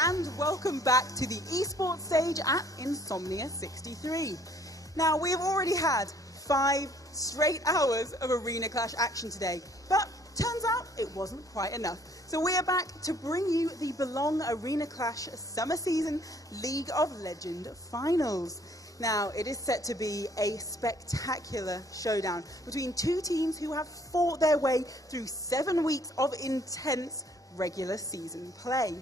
and welcome back to the esports stage at Insomnia 63. Now, we have already had 5 straight hours of Arena Clash action today, but turns out it wasn't quite enough. So we are back to bring you the Belong Arena Clash Summer Season League of Legends Finals. Now, it is set to be a spectacular showdown between 2 teams who have fought their way through 7 weeks of intense regular season play.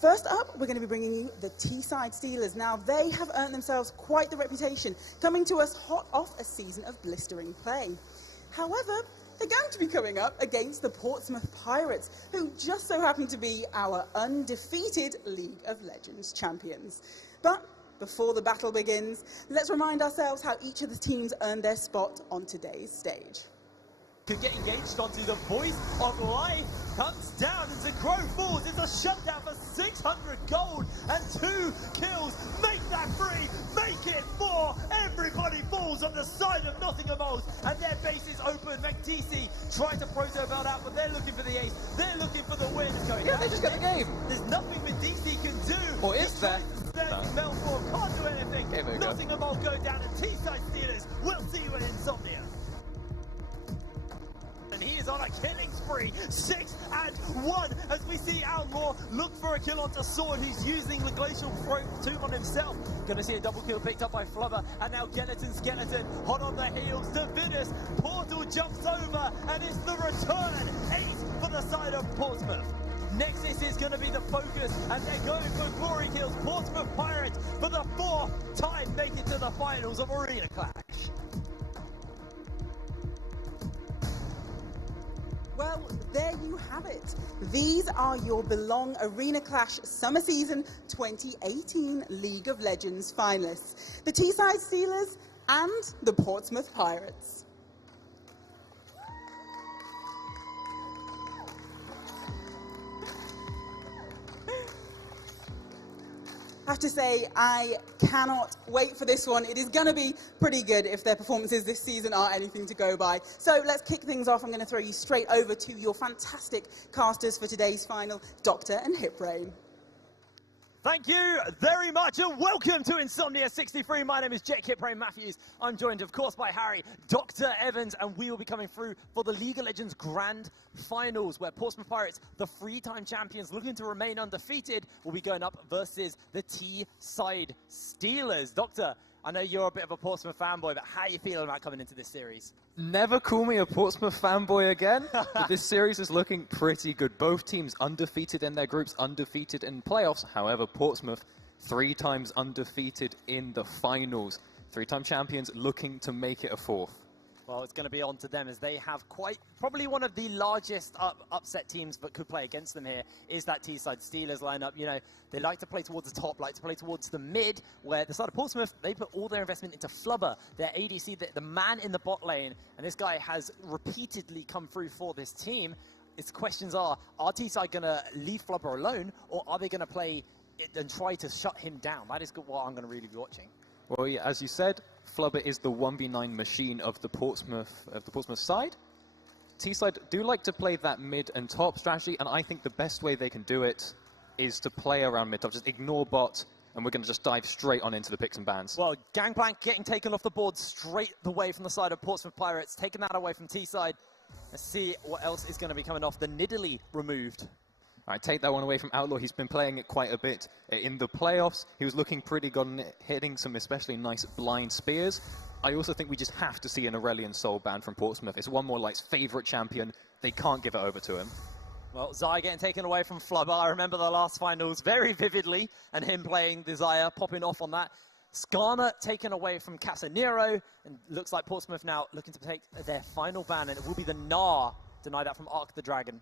First up, we're going to be bringing you the T-Side Steelers. Now, they have earned themselves quite the reputation, coming to us hot off a season of blistering play. However, they're going to be coming up against the Portsmouth Pirates, who just so happen to be our undefeated League of Legends champions. But before the battle begins, let's remind ourselves how each of the teams earned their spot on today's stage. To get engaged onto the voice of life, comes down as the crow falls. It's a shutdown for 600 gold and 2 kills. Make that 3, make it 4. Everybody falls on the side of Nottingham Old, and their base is open. McDC trying to proto belt out, but they're looking for the ace. They're looking for the win. Yeah, they just get the game. There's nothing McDC can do. Or is there? Melbourne can't do anything. Nottingham Old go down, and T-Side Steelers. We'll see you in Insomnia. He is on a killing spree, 6-1, as we see Outlaw look for a kill onto Sword. He's using the Glacial Tomb on himself. Gonna see a double kill picked up by Flubber, and now Skeleton hot on the heels. Divinus, Portal jumps over, and it's the return. 8 for the side of Portsmouth. Nexus is going to be the focus, and they're going for glory kills. Portsmouth Pirates, for the 4th time, make it to the finals of Arena Clash. Well, there you have it. These are your Belong Arena Clash Summer Season 2018 League of Legends finalists. The T-Side Steelers and the Portsmouth Pirates. I have to say, I cannot wait for this one. It is going to be pretty good if their performances this season are anything to go by. So let's kick things off. I'm going to throw you straight over to your fantastic casters for today's final, Doctor and Hipbrain. Thank you very much, and welcome to Insomnia 63. My name is Jake Hipbrain Matthews. I'm joined, of course, by Harry, Dr. Evans, and we will be coming through for the League of Legends Grand Finals, where Portsmouth Pirates, the 3-time champions looking to remain undefeated, will be going up versus the T-Side Steelers. Doctor, I know you're a bit of a Portsmouth fanboy, but how are you feeling about coming into this series? Never call me a Portsmouth fanboy again, but this series is looking pretty good. Both teams undefeated in their groups, undefeated in playoffs. However, Portsmouth 3 times undefeated in the finals. 3-time champions looking to make it a 4th. Well, it's going to be on to them, as they have probably one of the largest upset teams that could play against them here is that T-Side Steelers lineup. You know, they like to play towards the top, like to play towards the mid, where the side of Portsmouth, they put all their investment into Flubber, their ADC, the man in the bot lane, and this guy has repeatedly come through for this team. Its questions are T-Side going to leave Flubber alone, or are they going to play it and try to shut him down? That is what I'm going to really be watching. Well, yeah, as you said, Flubber is the 1v9 machine of the Portsmouth side. T-Side do like to play that mid and top strategy, and I think the best way they can do it is to play around mid top. Just ignore bot, and we're going to just dive straight on into the picks and bans. Well, Gangplank getting taken off the board straight away from the side of Portsmouth Pirates, taking that away from T-Side. Let's see what else is going to be coming off. The Nidalee removed. All right, take that one away from Outlaw. He's been playing it quite a bit in the playoffs. He was looking pretty good, hitting some especially nice blind spears. I also think we just have to see an Aurelion Soul ban from Portsmouth. It's one more like favourite champion. They can't give it over to him. Well, Zai getting taken away from Flubber. I remember the last finals very vividly, and him playing the Zaya, popping off on that. Skarner taken away from Casanero, and looks like Portsmouth now looking to take their final ban, and it will be the Gnar. Deny that from Arc the Dragon.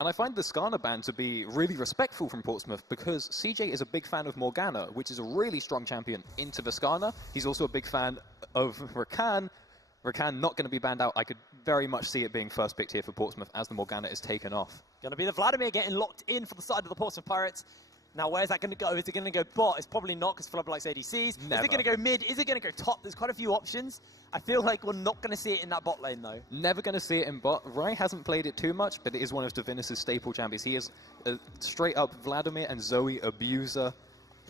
And I find the Skarner ban to be really respectful from Portsmouth, because CJ is a big fan of Morgana, which is a really strong champion into the Skarner. He's also a big fan of Rakan. Rakan not going to be banned out. I could very much see it being first picked here for Portsmouth as the Morgana is taken off. Going to be the Vladimir getting locked in for the side of the Portsmouth Pirates. Now, where's that going to go? Is it going to go bot? It's probably not, because Flubber likes ADCs. Never. Is it going to go mid? Is it going to go top? There's quite a few options. I feel like we're not going to see it in that bot lane, though. Never going to see it in bot. Rai hasn't played it too much, but it is one of Divinus' staple champions. He is a straight-up Vladimir and Zoe abuser.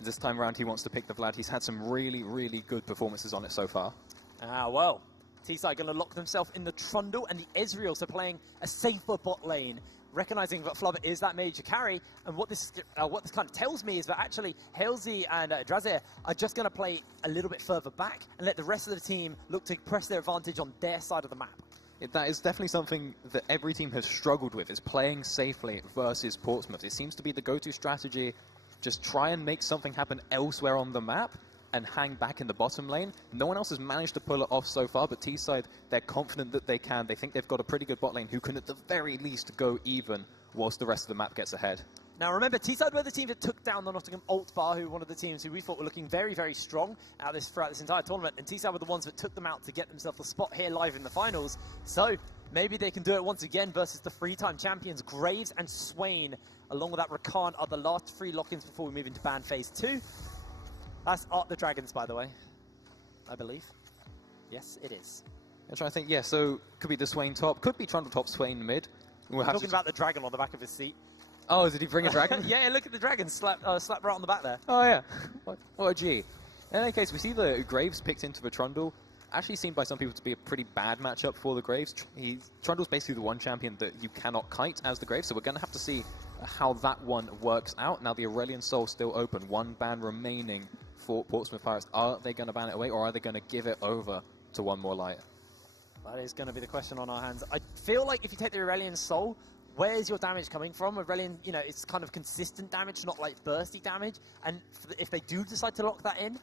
This time around, he wants to pick the Vlad. He's had some really, really good performances on it so far. Well, T-Side going to lock themselves in the Trundle, and the Ezreal, so playing a safer bot lane. Recognizing that Flubber is that major carry, and what this kind of tells me is that actually Halsey and Drazir are just going to play a little bit further back and let the rest of the team look to press their advantage on their side of the map. That is definitely something that every team has struggled with, is playing safely versus Portsmouth. It seems to be the go-to strategy. Just try and make something happen elsewhere on the map and hang back in the bottom lane. No one else has managed to pull it off so far, but T-Side, they're confident that they can. They think they've got a pretty good bot lane who can at the very least go even whilst the rest of the map gets ahead. Now remember, T-Side were the team that took down the Nottingham Alt Bar, who were one of the teams who we thought were looking very, very strong throughout this entire tournament, and T-Side were the ones that took them out to get themselves a spot here live in the finals. So maybe they can do it once again versus the three-time champions Graves and Swain, along with that Rakan, are the last three lock-ins before we move into ban phase 2. That's Art the Dragons, by the way, I believe. Yes, it is. I'm trying to think, yeah, so could be the Swain top, could be Trundle top, Swain mid. We're talking about the dragon on the back of his seat. Oh, did he bring a dragon? Yeah, look at the dragon, slap right on the back there. Oh, yeah. What a G. In any case, we see the Graves picked into the Trundle. Actually seen by some people to be a pretty bad matchup for the Graves. Trundle's basically the one champion that you cannot kite as the Graves, so we're going to have to see how that one works out. Now, the Aurelion Soul still open, one ban remaining for Portsmouth Pirates. Are they going to ban it away, or are they going to give it over to One More Light? That is going to be the question on our hands. I feel like if you take the Aurelion Soul, where's your damage coming from? Aurelion, you know, it's kind of consistent damage, not like bursty damage. And if they do decide to lock that in,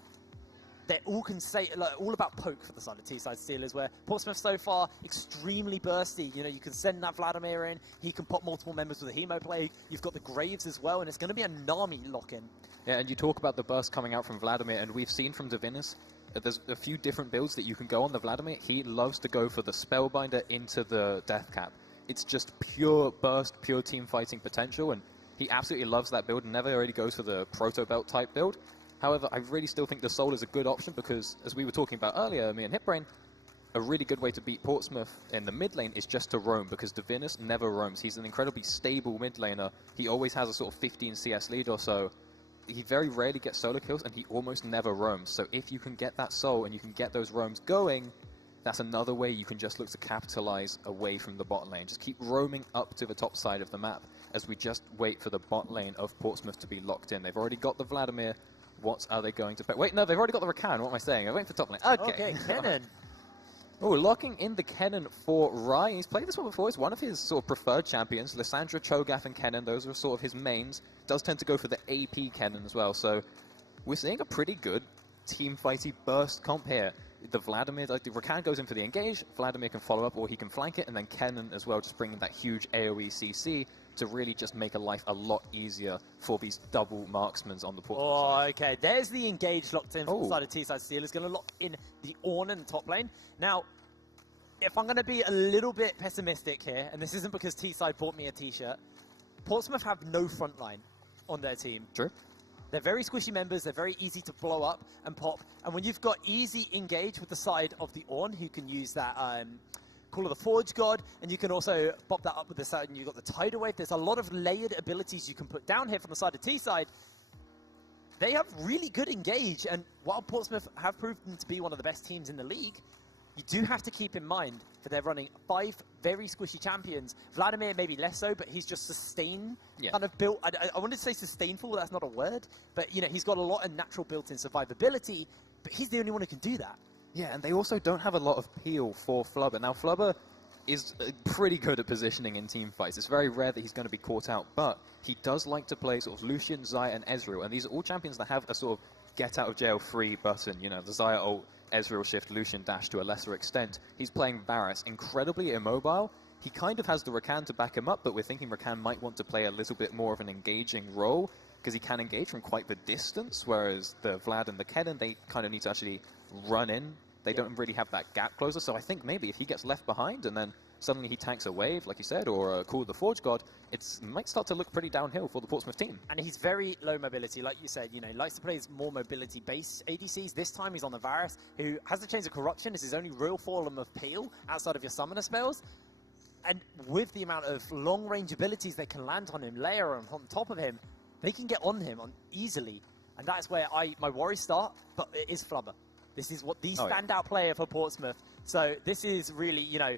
they all can say all about poke for the side of T-Side Steelers, where Portsmouth so far extremely bursty. You know, you can send that Vladimir in, he can pop multiple members with a Hemo Plague. You've got the Graves as well, and it's going to be a Nami lock-in. Yeah, and you talk about the burst coming out from Vladimir, and we've seen from Divinus there's a few different builds that you can go on the Vladimir. He loves to go for the Spellbinder into the Death Cap. It's just pure burst, pure team fighting potential, and he absolutely loves that build and never already goes for the Proto Belt type build. However, I really still think the Soul is a good option because, as we were talking about earlier, me and Hipbrain, a really good way to beat Portsmouth in the mid lane is just to roam, because Divinus never roams. He's an incredibly stable mid laner. He always has a sort of 15 CS lead or so. He very rarely gets solo kills, and he almost never roams. So if you can get that Soul and you can get those roams going, that's another way you can just look to capitalize away from the bot lane. Just keep roaming up to the top side of the map as we just wait for the bot lane of Portsmouth to be locked in. They've already got the Vladimir. What are they going to pick? Wait, no, they've already got the Rakan. What am I saying? I'm waiting for top lane. Okay, Kennen. Oh, locking in the Kennen for Rai. He's played this one before. It's one of his sort of preferred champions. Lissandra, Cho'Gath, and Kennen, those are sort of his mains. Does tend to go for the AP Kennen as well. So we're seeing a pretty good team fighty burst comp here. The Vladimir, like the Rakan goes in for the engage, Vladimir can follow up or he can flank it, and then Kennen as well, just bringing that huge AoE CC to really just make life a lot easier for these double marksmen on the Portsmouth side. Okay. There's the engage locked in from the side of T-Side Steelers. Going to lock in the Ornn in the top lane. Now, if I'm going to be a little bit pessimistic here, and this isn't because T-Side bought me a T-shirt, Portsmouth have no front line on their team. True. They're very squishy members. They're very easy to blow up and pop. And when you've got easy engage with the side of the Ornn, who can use that Call of the Forge God, and you can also pop that up with the side, and you've got the Tidal Wave. There's a lot of layered abilities you can put down here from the side of T-Side. They have really good engage, and while Portsmouth have proven to be one of the best teams in the league, you do have to keep in mind that they're running 5 very squishy champions. Vladimir maybe less so, but he's just sustain kind of built. I wanted to say sustainful, that's not a word, but you know, he's got a lot of natural built-in survivability, but he's the only one who can do that. Yeah, and they also don't have a lot of peel for Flubber. Now, Flubber is pretty good at positioning in team fights. It's very rare that he's going to be caught out, but he does like to play sort of Lucian, Xayah, and Ezreal, and these are all champions that have a sort of get-out-of-jail-free button. You know, the Xayah ult, Ezreal shift, Lucian dash to a lesser extent. He's playing Varus, incredibly immobile. He kind of has the Rakan to back him up, but we're thinking Rakan might want to play a little bit more of an engaging role, because he can engage from quite the distance, whereas the Vlad and the Kennen, they kind of need to actually run in. They don't really have that gap closer, so I think maybe if he gets left behind and then suddenly he tanks a wave, like you said, or Call the Forge God, it might start to look pretty downhill for the Portsmouth team. And he's very low mobility, like you said. You know, he likes to play his more mobility-based ADCs. This time he's on the Varus, who has the Chains of Corruption. It's his only real form of peel outside of your summoner spells. And with the amount of long-range abilities they can land on him, layer on top of him, they can get on him easily. And that's where my worries start, but it is Flubber. This is what the standout player for Portsmouth. So this is really, you know,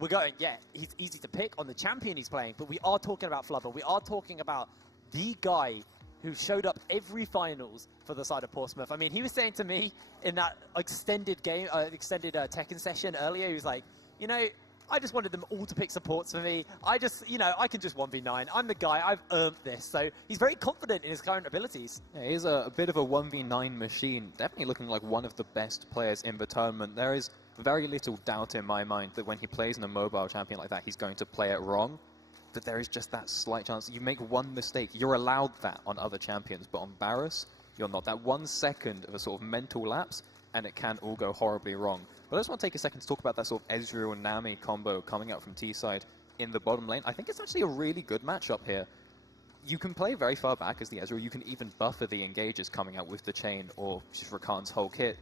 we're going, yeah, he's easy to pick on the champion he's playing, but we are talking about Flubber. We are talking about the guy who showed up every finals for the side of Portsmouth. I mean, he was saying to me in that extended game, extended Tekken session earlier, he was like, you know, I just wanted them all to pick supports for me. I just, you know, I can just 1v9. I'm the guy. I've earned this. So he's very confident in his current abilities. Yeah, he's a bit of a 1v9 machine. Definitely looking like one of the best players in the tournament. There is very little doubt in my mind that when he plays in a mobile champion like that, he's going to play it wrong. But there is just that slight chance. You make one mistake. You're allowed that on other champions. But on Varus, you're not. That 1 second of a sort of mental lapse, and it can all go horribly wrong. But I just want to take a second to talk about that sort of Ezreal and Nami combo coming out from T-side in the bottom lane. I think it's actually a really good matchup here. You can play very far back as the Ezreal. You can even buffer the engages coming out with the chain or just Rakan's whole kit.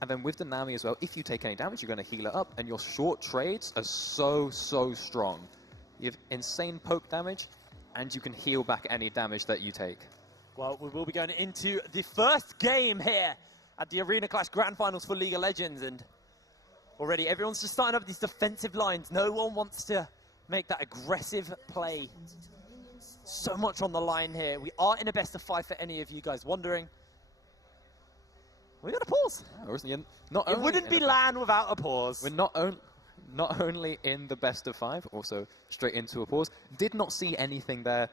And then with the Nami as well, if you take any damage, you're going to heal it up. And your short trades are so strong. You have insane poke damage, and you can heal back any damage that you take. Well, we will be going into the first game here at the Arena Clash Grand Finals for League of Legends, and already everyone's just starting up these defensive lines. No one wants to make that aggressive play. So much on the line here. We are in a best of 5 for any of you guys wondering. We're going to pause. Yeah, it wouldn't be LAN without a pause. We're not only in the best of 5, also straight into a pause. Did not see anything there.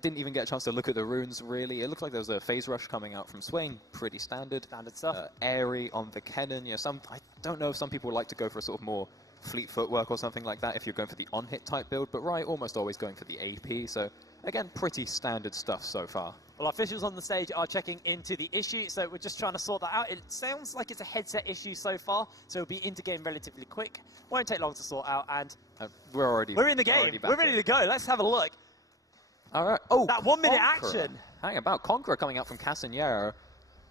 Didn't even get a chance to look at the runes, really. It looked like there was a phase rush coming out from Swain. Pretty standard. Standard stuff. Airy on the Kennen. You know, I don't know if some people like to go for a sort of more fleet footwork or something like that if you're going for the on-hit type build, but Riot almost always going for the AP. So, again, pretty standard stuff so far. Well, our officials on the stage are checking into the issue, so we're just trying to sort that out. It sounds like it's a headset issue so far, so it'll be into game relatively quick. Won't take long to sort out, and we're in the game. We're ready to go. Let's have a look. All right. Oh, that 1 minute action. Hang about Conqueror coming out from Casanero.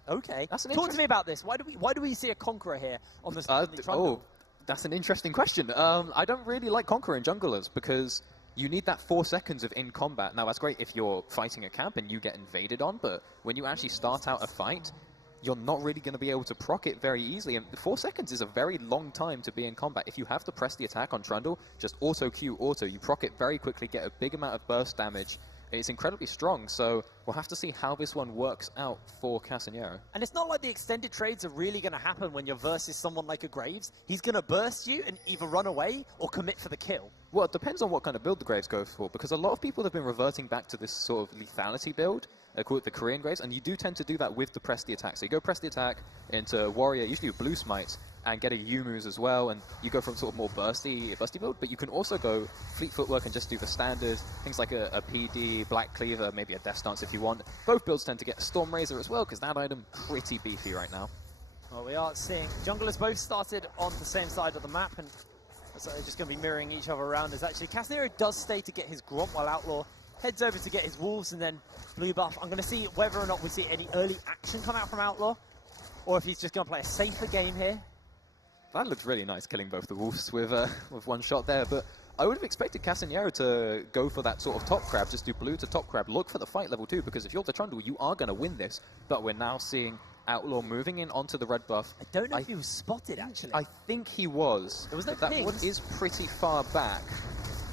Okay. Talk to me about this. Why do we see a Conqueror here on this? That's an interesting question. I don't really like Conqueror in junglers because you need that 4 seconds of in combat. Now, that's great if you're fighting a camp and you get invaded on, but when you actually start out a fight, you're not really going to be able to proc it very easily. And 4 seconds is a very long time to be in combat. If you have to press the attack on Trundle, just auto-Q, auto. You proc it very quickly, get a big amount of burst damage. It's incredibly strong, so we'll have to see how this one works out for Casanero. And it's not like the extended trades are really going to happen when you're versus someone like a Graves. He's going to burst you and either run away or commit for the kill. Well, it depends on what kind of build the Graves go for, because a lot of people have been reverting back to this sort of lethality build, called the Korean Graves, and you do tend to do that with the press the attack. So you go press the attack into Warrior, usually with Blue Smite, and get a Yumu's as well, and you go from sort of more busty build, but you can also go fleet footwork and just do the standard, things like a PD, Black Cleaver, maybe a Death Stance if you want. Both builds tend to get a Storm Razor as well, because that item pretty beefy right now. Well, we are seeing junglers both started on the same side of the map, and so they're just going to be mirroring each other around. As actually Casanero does stay to get his Gromp while Outlaw heads over to get his Wolves and then blue buff. I'm going to see whether or not we see any early action come out from Outlaw, or if he's just going to play a safer game here. That looked really nice, killing both the Wolves with one shot there, but I would have expected Casanero to go for that sort of top crab, just do blue to top crab, look for the fight level 2, because if you're the Trundle, you are going to win this, but we're now seeing Outlaw moving in onto the red buff. I don't know if he was spotted, actually. I think he was. There was no that one is pretty far back.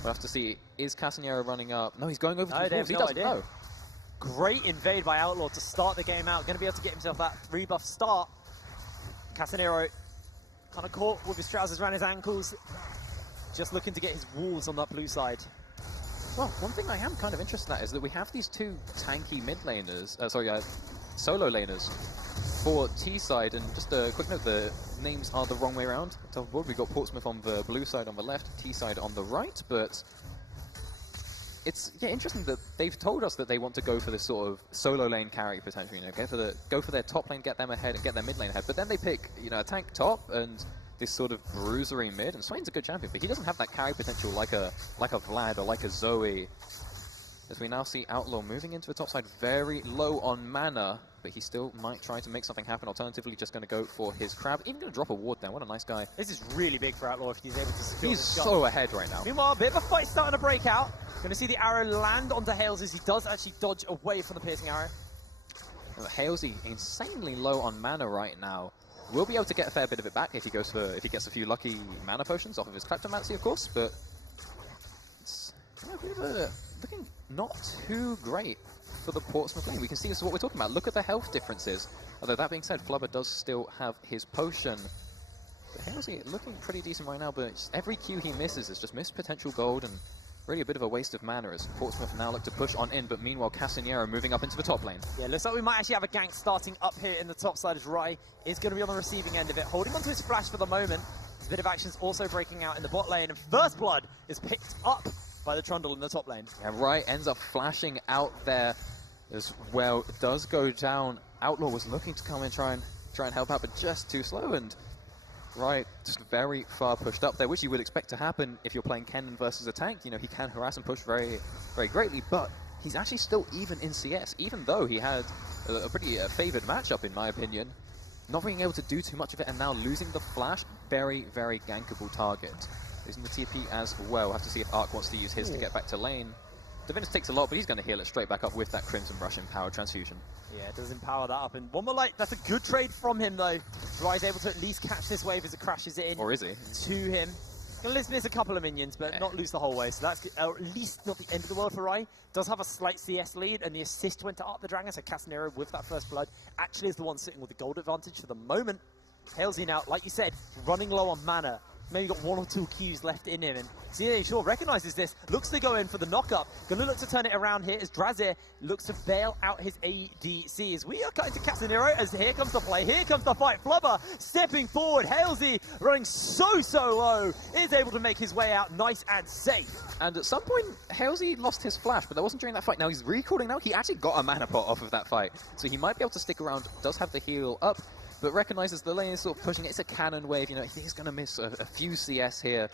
We'll have to see, is Casanero running up? No, he's going over to the Wolves. He doesn't know. Great invade by Outlaw to start the game out. Going to be able to get himself that rebuff start. Casanero kind of caught with his trousers around his ankles. Just looking to get his Wolves on that blue side. Well, one thing I am kind of interested in is that we have these two tanky mid laners, solo laners for T-side, and just a quick note, the names are the wrong way around. So we've got Portsmouth on the blue side on the left, T-side on the right, but it's interesting that they've told us that they want to go for this sort of solo lane carry potentially, go for their top lane, get them ahead, and get their mid lane ahead, but then they pick, a tank top, and this sort of bruisery mid, and Swain's a good champion, but he doesn't have that carry potential like a Vlad or like a Zoe. As we now see Outlaw moving into the top side, very low on mana, but he still might try to make something happen. Alternatively, just going to go for his crab. Even going to drop a ward there. What a nice guy. This is really big for Outlaw if he's able to secure He's this shot. so ahead right now. Meanwhile, a bit of a fight starting to break out. Going to see the arrow land onto Hales as he does actually dodge away from the piercing arrow. Halesy insanely low on mana right now. Will be able to get a fair bit of it back if he gets a few lucky mana potions off of his Kleptomancy, of course, but it's a bit of a, looking not too great for the Portsmouth lane. We can see this is what we're talking about. Look at the health differences. Although that being said, Flubber does still have his potion. But Halesy looking pretty decent right now, but every Q he misses is just missed potential gold and really a bit of a waste of mana as Portsmouth now look to push on in, but meanwhile Casanero moving up into the top lane. Yeah, looks like we might actually have a gank starting up here in the top side as Rai is going to be on the receiving end of it, holding onto his flash for the moment. There's a bit of action's also breaking out in the bot lane, and First Blood is picked up by the Trundle in the top lane. And Rai ends up flashing out there as well. It does go down. Outlaw was looking to come and try and help out, but just too slow, and Rai just very far pushed up there, which you would expect to happen if you're playing Kennen versus a tank. You know, he can harass and push very, very greatly, but he's actually still even in CS, even though he had a pretty favored matchup, in my opinion. Not being able to do too much of it, and now losing the flash, very, very gankable target. Losing the TP as well. We'll have to see if Arc wants to use his to get back to lane. Divinus takes a lot, but he's going to heal it straight back up with that Crimson Russian power transfusion. Yeah, it does empower that up. And one more light, that's a good trade from him, though. Rai's able to at least catch this wave as it crashes it in. Or is he? To him. Going to miss a couple of minions, but not lose the whole way. So that's at least not the end of the world for Rai. Does have a slight CS lead, and the assist went to Art the Dragon, so Casanero with that First Blood actually is the one sitting with the gold advantage for the moment. Halesy now, like you said, running low on mana. Maybe got one or two Qs left in him, and CA Shaw recognises this, looks to go in for the knock-up. Gonna look to turn it around here as Drazir looks to bail out his ADC. As we are cutting to Casanero, as here comes the play, here comes the fight. Flubber stepping forward, Halesy running so low, is able to make his way out nice and safe. And at some point, Halesy lost his flash, but that wasn't during that fight. Now he's recalling now, he actually got a mana pot off of that fight. So he might be able to stick around, does have the heal up, but recognizes the lane is sort of pushing it. It's a cannon wave, you know, he's going to miss a few CS here,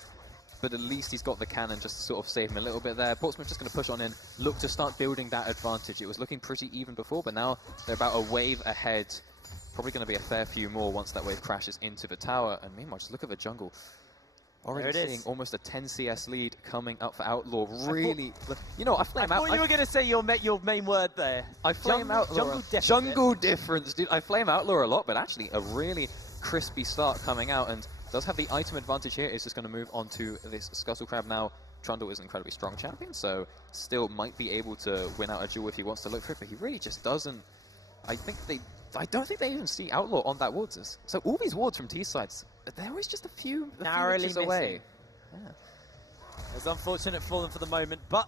but at least he's got the cannon just to sort of save him a little bit there. Portsmouth just going to push on in, look to start building that advantage. It was looking pretty even before, but now they're about a wave ahead. Probably going to be a fair few more once that wave crashes into the tower. And meanwhile, just look at the jungle. Already seeing almost a 10 CS lead coming up for Outlaw. Really, you know, I flame out. I thought you were going to say your main word there. I flame Outlaw. Jungle difference, dude. I flame Outlaw a lot, but actually a really crispy start coming out, and does have the item advantage here. Is just going to move on to this Scuttle Crab now. Trundle is an incredibly strong champion, so still might be able to win out a duel if he wants to look for it, but he really just doesn't. I don't think they even see Outlaw on that wards. So all these wards from T-sides, they're always just a few inches away. Yeah. It's unfortunate for them for the moment, but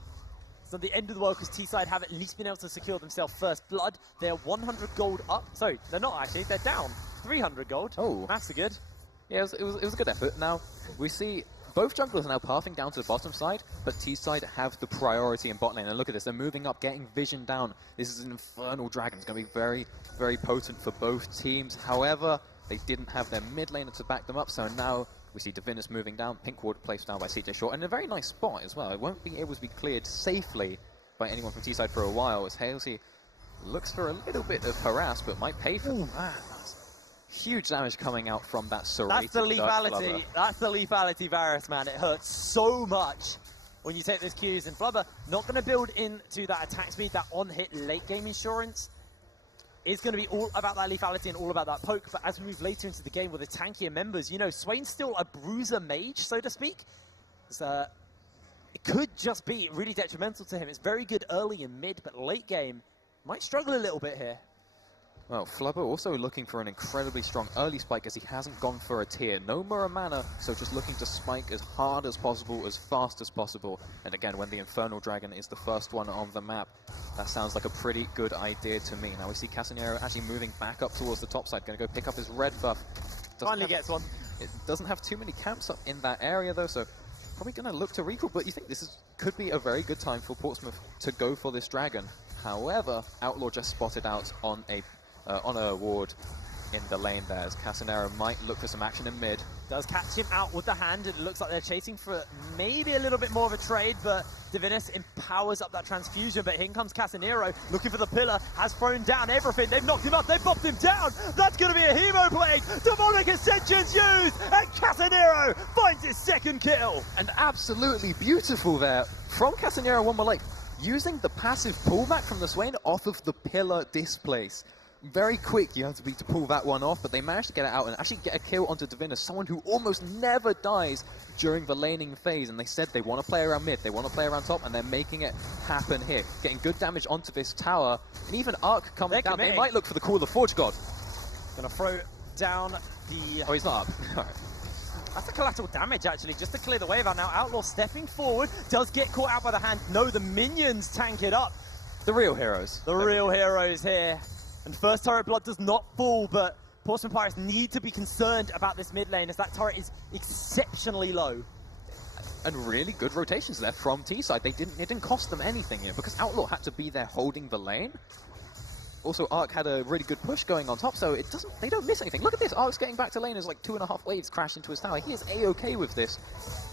it's not the end of the world because T-side have at least been able to secure themselves First Blood. They're 100 gold up. Sorry, they're not actually. They're down 300 gold. Oh. That's good. Yeah, it was a good effort. Now, we see both junglers are now pathing down to the bottom side, but T-side have the priority in bot lane. And look at this, they're moving up, getting vision down. This is an Infernal Dragon. It's going to be very, very potent for both teams. However, they didn't have their mid laner to back them up, so now we see Divinus moving down, Pink Ward placed down by CJ Shaw, and in a very nice spot as well. It won't be able to be cleared safely by anyone from T-side for a while, as Halesy looks for a little bit of harass, but might pay for that. Huge damage coming out from that serrated. That's the lethality. That's the lethality, Varus, man. It hurts so much when you take those Qs. And Flubber not going to build into that attack speed, that on-hit late-game insurance. Is going to be all about that lethality and all about that poke. But as we move later into the game with the tankier members, you know, Swain's still a bruiser mage, so to speak. So it could just be really detrimental to him. It's very good early and mid, but late game might struggle a little bit here. Well, Flubber also looking for an incredibly strong early spike as he hasn't gone for a tier. No more mana, so just looking to spike as hard as possible, as fast as possible. And again, when the Infernal Dragon is the first one on the map, that sounds like a pretty good idea to me. Now we see Casanero actually moving back up towards the top side, going to go pick up his red buff. Finally gets one. It doesn't have too many camps up in that area though, so probably going to look to recall, but you think this could be a very good time for Portsmouth to go for this dragon. However, Outlaw just spotted out on a ward in the lane there, as Casanero might look for some action in mid. Does catch him out with the hand. It looks like they're chasing for maybe a little bit more of a trade, but Divinus empowers up that transfusion. But here comes Casanero looking for the pillar, has thrown down everything. They've knocked him up, they've bopped him down. That's going to be a hemo blade. Demonic Ascension's used, and Casanero finds his second kill. And absolutely beautiful there from Casanero, one more like using the passive pullback from the Swain off of the pillar displace. Very quick, you have to be to pull that one off, but they managed to get it out and actually get a kill onto Divinus, someone who almost never dies during the laning phase. And they said they want to play around mid, they want to play around top, and they're making it happen here. Getting good damage onto this tower, and even Arc coming down. They might look for the call of the Forge God. Gonna throw down the... Oh, he's not up. All right. That's the collateral damage, actually, just to clear the wave out. Now, Outlaw stepping forward, does get caught out by the hand. No, the minions tank it up. The real heroes. The real heroes here. And first turret blood does not fall, but Portsmouth Pirates need to be concerned about this mid lane, as that turret is exceptionally low. And really good rotations there from T-side. It didn't cost them anything here, because Outlaw had to be there holding the lane. Also, Arc had a really good push going on top, so they don't miss anything. Look at this, Arc's getting back to lane as like 2.5 waves crash into his tower. He is A-okay with this.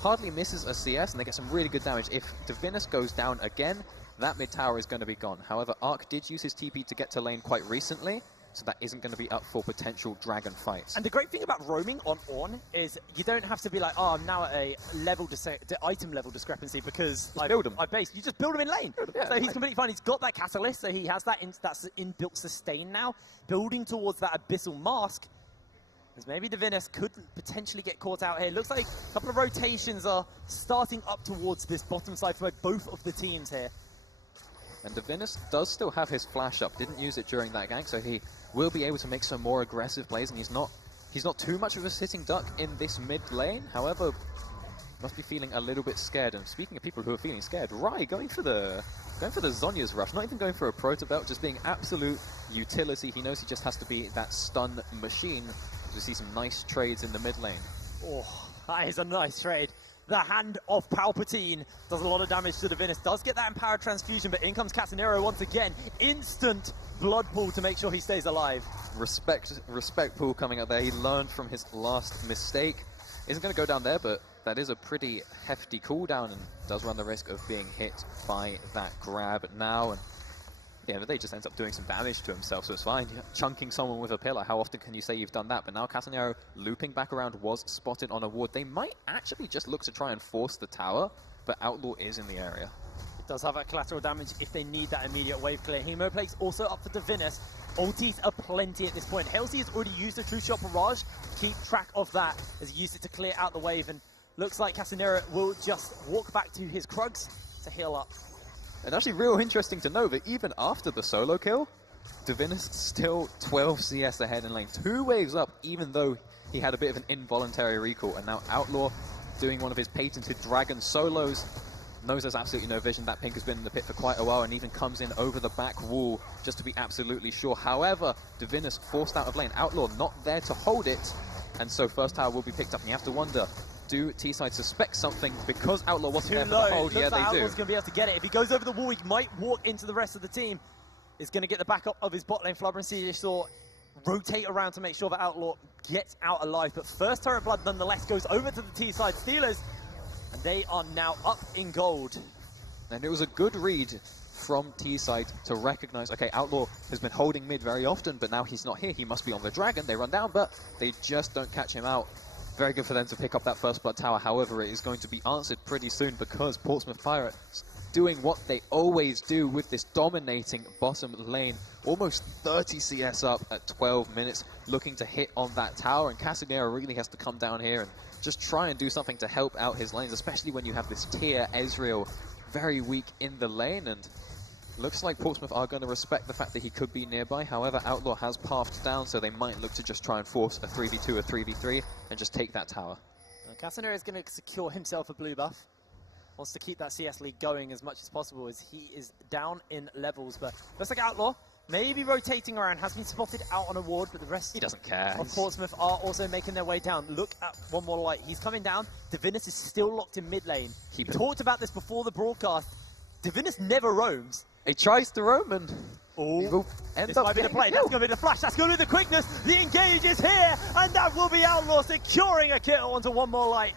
Hardly misses a CS, and they get some really good damage. If Divinus goes down again, that mid tower is going to be gone. However, Arc did use his TP to get to lane quite recently, so that isn't going to be up for potential dragon fights. And the great thing about roaming on is you don't have to be like, oh, I'm now at a level item level discrepancy because I build him. I base. You just build him in lane. Yeah, so he's completely fine. He's got that catalyst, so he has that that's inbuilt sustain now, building towards that abyssal mask. As maybe Divinus could potentially get caught out here. Looks like a couple of rotations are starting up towards this bottom side for both of the teams here. And Divinus does still have his flash up, didn't use it during that gank, so he will be able to make some more aggressive plays, and he's not too much of a sitting duck in this mid lane. However, must be feeling a little bit scared. And speaking of people who are feeling scared, Rai going for the Zhonya's rush, not even going for a proto belt, just being absolute utility. He knows he just has to be that stun machine to see some nice trades in the mid lane. Oh, that is a nice trade. The hand of Palpatine does a lot of damage to Divinus. Does get that empowered transfusion, but in comes Casanero once again. Instant blood pool to make sure he stays alive. Respect pool coming up there. He learned from his last mistake. Isn't going to go down there, but that is a pretty hefty cooldown and does run the risk of being hit by that grab now. And yeah, but they just ends up doing some damage to himself, so it's fine. Chunking someone with a pillar, how often can you say you've done that? But now Casanero looping back around was spotted on a ward. They might actually just look to try and force the tower, but Outlaw is in the area. It does have that collateral damage if they need that immediate wave clear. Hemoplague's also up for Divinus. Ultis are plenty at this point. Halsey has already used the True Shot Barrage. Keep track of that as he used it to clear out the wave, and looks like Casanero will just walk back to his Krugs to heal up. And actually real interesting to know that even after the solo kill, Divinus still 12 CS ahead in lane. 2 waves up, even though he had a bit of an involuntary recall. And now Outlaw doing one of his patented dragon solos. Knows there's absolutely no vision. That pink has been in the pit for quite a while and even comes in over the back wall just to be absolutely sure. However, Divinus forced out of lane. Outlaw not there to hold it. And so first tower will be picked up. And you have to wonder, do T-side suspect something because Outlaw wasn't there for the hold? Yeah, they do. Outlaw's going to be able to get it. If he goes over the wall, he might walk into the rest of the team. He's going to get the backup of his bot lane. Flubber and CJ Saw rotate around to make sure that Outlaw gets out alive. But first turret blood nonetheless goes over to the T-side Steelers. And they are now up in gold. And it was a good read from T-side to recognize, okay, Outlaw has been holding mid very often, but now he's not here. He must be on the dragon. They run down, but they just don't catch him out. Very good for them to pick up that first blood tower. However, it is going to be answered pretty soon because Portsmouth Pirates doing what they always do with this dominating bottom lane. Almost 30 CS up at 12 minutes, looking to hit on that tower. And Casanero really has to come down here and just try and do something to help out his lanes, especially when you have this tier Ezreal very weak in the lane. And looks like Portsmouth are going to respect the fact that he could be nearby. However, Outlaw has pathed down, so they might look to just try and force a 3v2 or 3v3 and just take that tower. Casanero is going to secure himself a blue buff. Wants to keep that CS lead going as much as possible as he is down in levels. But looks like Outlaw maybe rotating around, has been spotted out on a ward, but the rest he doesn't care. Of Portsmouth are also making their way down. Look at one more light. He's coming down. Divinus is still locked in mid lane. We talked about this before the broadcast. Divinus never roams. He tries to roam and Oh, this might be the play. That's going to be the flash. That's going to be the quickness. The engage is here, and that will be Outlaw securing a kill onto one more light.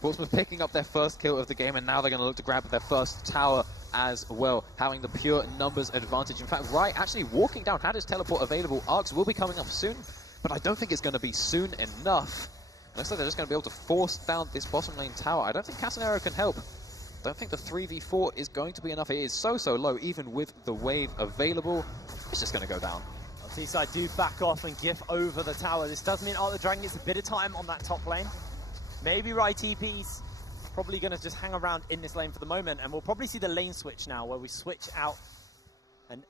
Portsmouth picking up their first kill of the game, and now they're going to look to grab their first tower as well, having the pure numbers advantage. In fact, Rai actually walking down, had his teleport available. Arcs will be coming up soon, but I don't think it's going to be soon enough. Looks like they're just going to be able to force down this bottom lane tower. I don't think Casanero can help. Don't think the 3v4 is going to be enough. It is so low, even with the wave available. It's just going to go down. Seaside do back off and give over the tower. This does mean Art the Dragon gets a bit of time on that top lane. Maybe Rai TP's probably going to just hang around in this lane for the moment, and we'll probably see the lane switch now, where we switch out. And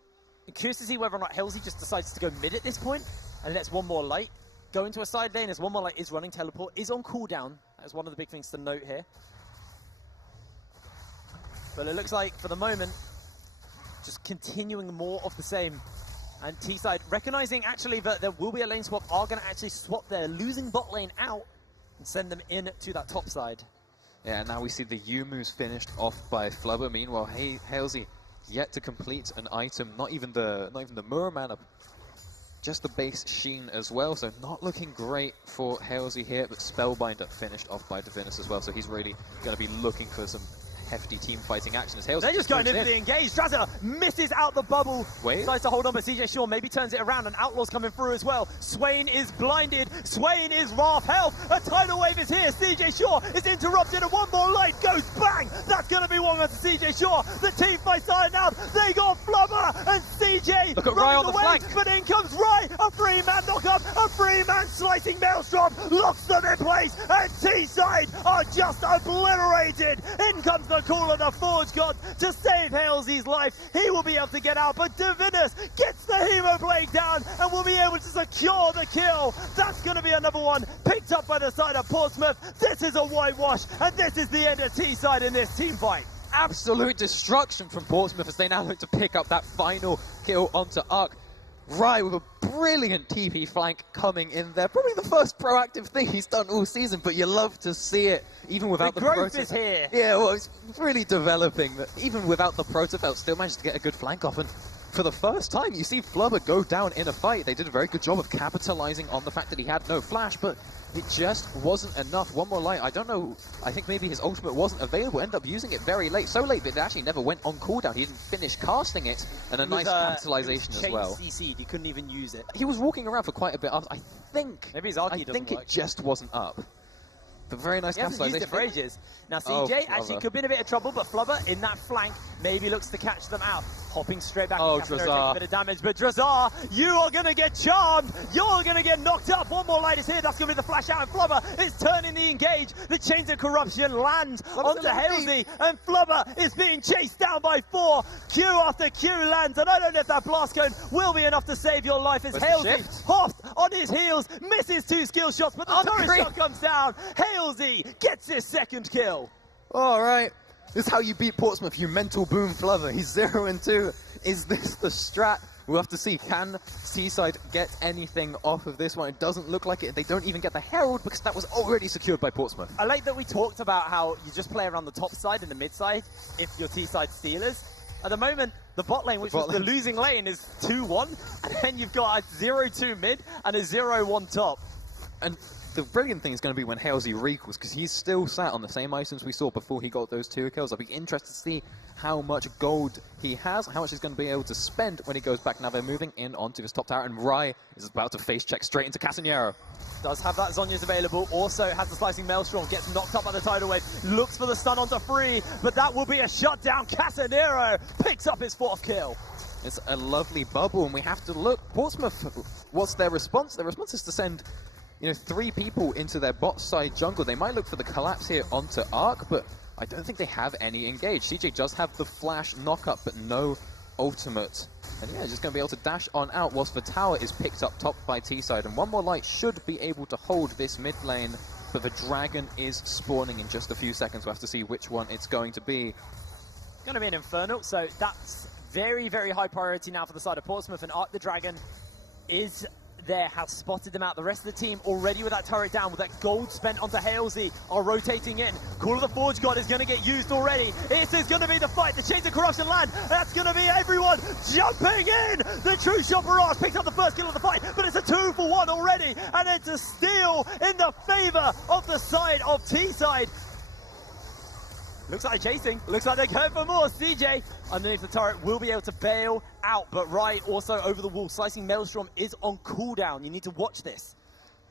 I'm curious to see whether or not Halsey just decides to go mid at this point and lets one more light go into a side lane, as one more light is running teleport, is on cooldown. That's one of the big things to note here. But it looks like, for the moment, just continuing more of the same. And T-Side, recognizing actually that there will be a lane swap, are going to actually swap their losing bot lane out and send them in to that top side. Yeah, and now we see the Yumu's finished off by Flubber. Meanwhile, Halsey yet to complete an item, not even the Mirror Mana, just the base Sheen as well. So not looking great for Halsey here, but Spellbinder finished off by Divinus as well. So he's really going to be looking for some hefty team fighting action as Halsey. They're just going in for the engage. Drazzer misses out the bubble. Wait. Tries to hold on, but CJ Shaw maybe turns it around, and Outlaw's coming through as well. Swain is blinded. Swain is half health. A tidal wave is here. CJ Shaw is interrupted, and one more light goes bang. That's going to be one onto CJ Shaw. The team fight starting out. They got Flubber and CJ. Look at Rai on the flank. But in comes Rai. A three-man knock-up. A three-man slicing maelstrom. Locks them in place. And T-Side are just obliterated. In comes the call of the Forge God to save Halsey's life. He will be able to get out, but Divinus gets the Hemoblade down and will be able to secure the kill. That's going to be another one picked up by the side of Portsmouth. This is a whitewash, and this is the end of T-Side in this team fight. Absolute destruction from Portsmouth as they now look to pick up that final kill onto Arc. Rai with a brilliant TP flank coming in there. Probably the first proactive thing he's done all season, but you love to see it, even without the growth is here. Yeah, well, it's really developing. Even without the Protofelt, still managed to get a good flank off. And for the first time, you see Flubber go down in a fight. They did a very good job of capitalizing on the fact that he had no flash, but it just wasn't enough. One more light. I don't know. I think maybe his ultimate wasn't available. Ended up using it very late. So late that it actually never went on cooldown. He didn't finish casting it. And a nice capitalization as well. CC'd. He couldn't even use it. He was walking around for quite a bit. I think. Maybe his Arky doesn't work. It just wasn't up. But very nice capitalization. He hasn't used it for ages. Now CJ actually could be in a bit of trouble, but Flubber in that flank maybe looks to catch them out. Hopping straight back. Oh, Taking Drazar. a bit of damage, but Drazar, you are going to get charmed. You're going to get knocked up. One more light is here. That's going to be the flash out, and Flubber is turning the engage. The Chains of Corruption land onto Halsey, and Flubber is being chased down by 4. Q after Q lands, and I don't know if that blast cone will be enough to save your life as Halsey hopped on his heels, misses 2 skill shots, but the turret shot comes down. Halsey gets his second kill. All right. This is how you beat Portsmouth, you mental boom Flubber. He's 0-2. Is this the strat? We'll have to see. Can Seaside get anything off of this one? It doesn't look like it. They don't even get the Herald because that was already secured by Portsmouth. I like that we talked about how you just play around the top side and the mid side if you're T-side Steelers. At the moment, the bot lane, which was the losing lane, is 2-1, and then you've got a 0-2 mid and a 0-1 top. And the brilliant thing is going to be when Halsey recalls, because he's still sat on the same items we saw before he got those 2 kills. I'll be interested to see how much gold he has, how much he's going to be able to spend when he goes back. Now they're moving in onto his top tower, and Rai is about to face check straight into Casanero. Does have that Zhonya's available, also has the slicing Maelstrom, gets knocked up by the tidal wave, looks for the stun onto Free, but that will be a shutdown. Casanero picks up his 4th kill. It's a lovely bubble, and we have to look. Portsmouth, what's their response? Their response is to send 3 people into their bot side jungle. They might look for the collapse here onto Arc, but I don't think they have any engage. CJ does have the flash knock-up, but no ultimate. And yeah, just going to be able to dash on out whilst the tower is picked up top by T-side. And one more light should be able to hold this mid lane, but the dragon is spawning in just a few seconds. We'll have to see which one it's going to be. Going to be an Infernal, so that's very, very high priority now for the side of Portsmouth, and Art the Dragon is there, has spotted them out. The rest of the team already with that turret down, with that gold spent onto Halsey, are rotating in. Call of the Forge God is going to get used already. This is going to be the fight. The Chains of Corruption land. That's going to be everyone one, jumping in. The true shot barrage picked up the first kill of the fight, but it's a 2-for-1 already, and it's a steal in the favor of the side of T-side. Looks like they're chasing. Looks like they're going for more. CJ underneath the turret will be able to bail out, but Rai also over the wall. Slicing Maelstrom is on cooldown. You need to watch this.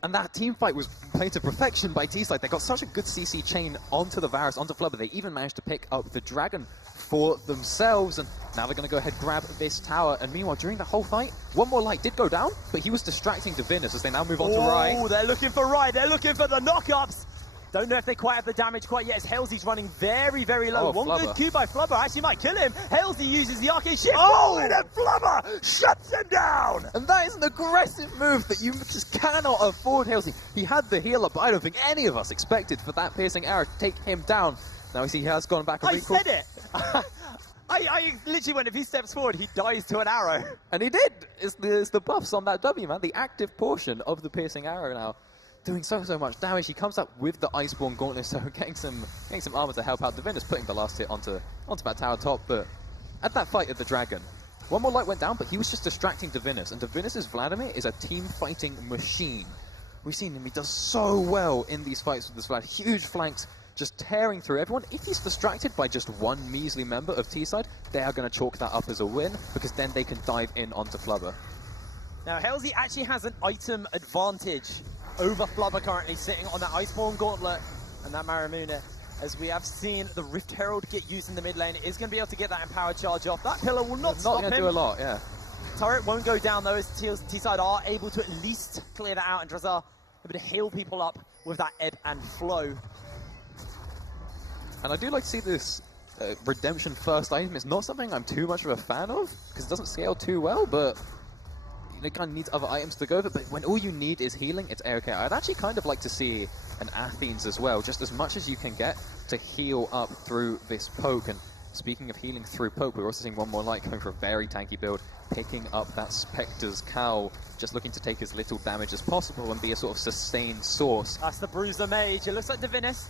And that team fight was played to perfection by T-side. They got such a good CC chain onto the Varus, onto Flubber. They even managed to pick up the Dragon for themselves. And now they're going to go ahead and grab this tower. And meanwhile, during the whole fight, One More Light did go down, but he was distracting Divinus as they now move on to Rai. Oh, they're looking for Rai. They're looking for the knockups. Don't know if they quite have the damage quite yet as Halsey's running very, very low. One Flubber. good Q by Flubber actually might kill him. Halsey uses the arcade shift. Oh, and then Flubber shuts him down. And that is an aggressive move that you just cannot afford, Halsey. He had the heal up, but I don't think any of us expected for that piercing arrow to take him down. Now we see he has gone back and recalled. I said it. I literally went, if he steps forward, he dies to an arrow. And he did. It's the buffs on that W, man. The active portion of the piercing arrow now. Doing so much damage. He comes up with the Iceborne Gauntlet, so getting some armor to help out. Divinus putting the last hit onto that tower top, but at that fight at the Dragon, One More Light went down, but he was just distracting Divinus, and Divinus' Vladimir is a team-fighting machine. We've seen him, he does so well in these fights with this Vlad. Huge flanks, just tearing through everyone. If he's distracted by just one measly member of T-side, they are going to chalk that up as a win, because then they can dive in onto Flubber. Now, Halsey actually has an item advantage over Flubber currently sitting on that Iceborne Gauntlet and that Maramuna. As we have seen the Rift Herald get used in the mid lane, is going to be able to get that empowered charge off. That pillar will not stop him. Not going to do a lot, yeah. Turret won't go down though, as T-side are able to at least clear that out, and Drazar able to heal people up with that ebb and flow. And I do like to see this redemption first item. It's not something I'm too much of a fan of, because it doesn't scale too well, but it kind of needs other items to go with it, but when all you need is healing, it's A-okay. I'd actually kind of like to see an Athens as well, just as much as you can get to heal up through this poke. And speaking of healing through poke, we're also seeing One More Light coming for a very tanky build, picking up that Spectre's cowl, just looking to take as little damage as possible and be a sort of sustained source. That's the Bruiser Mage. It looks like Divinus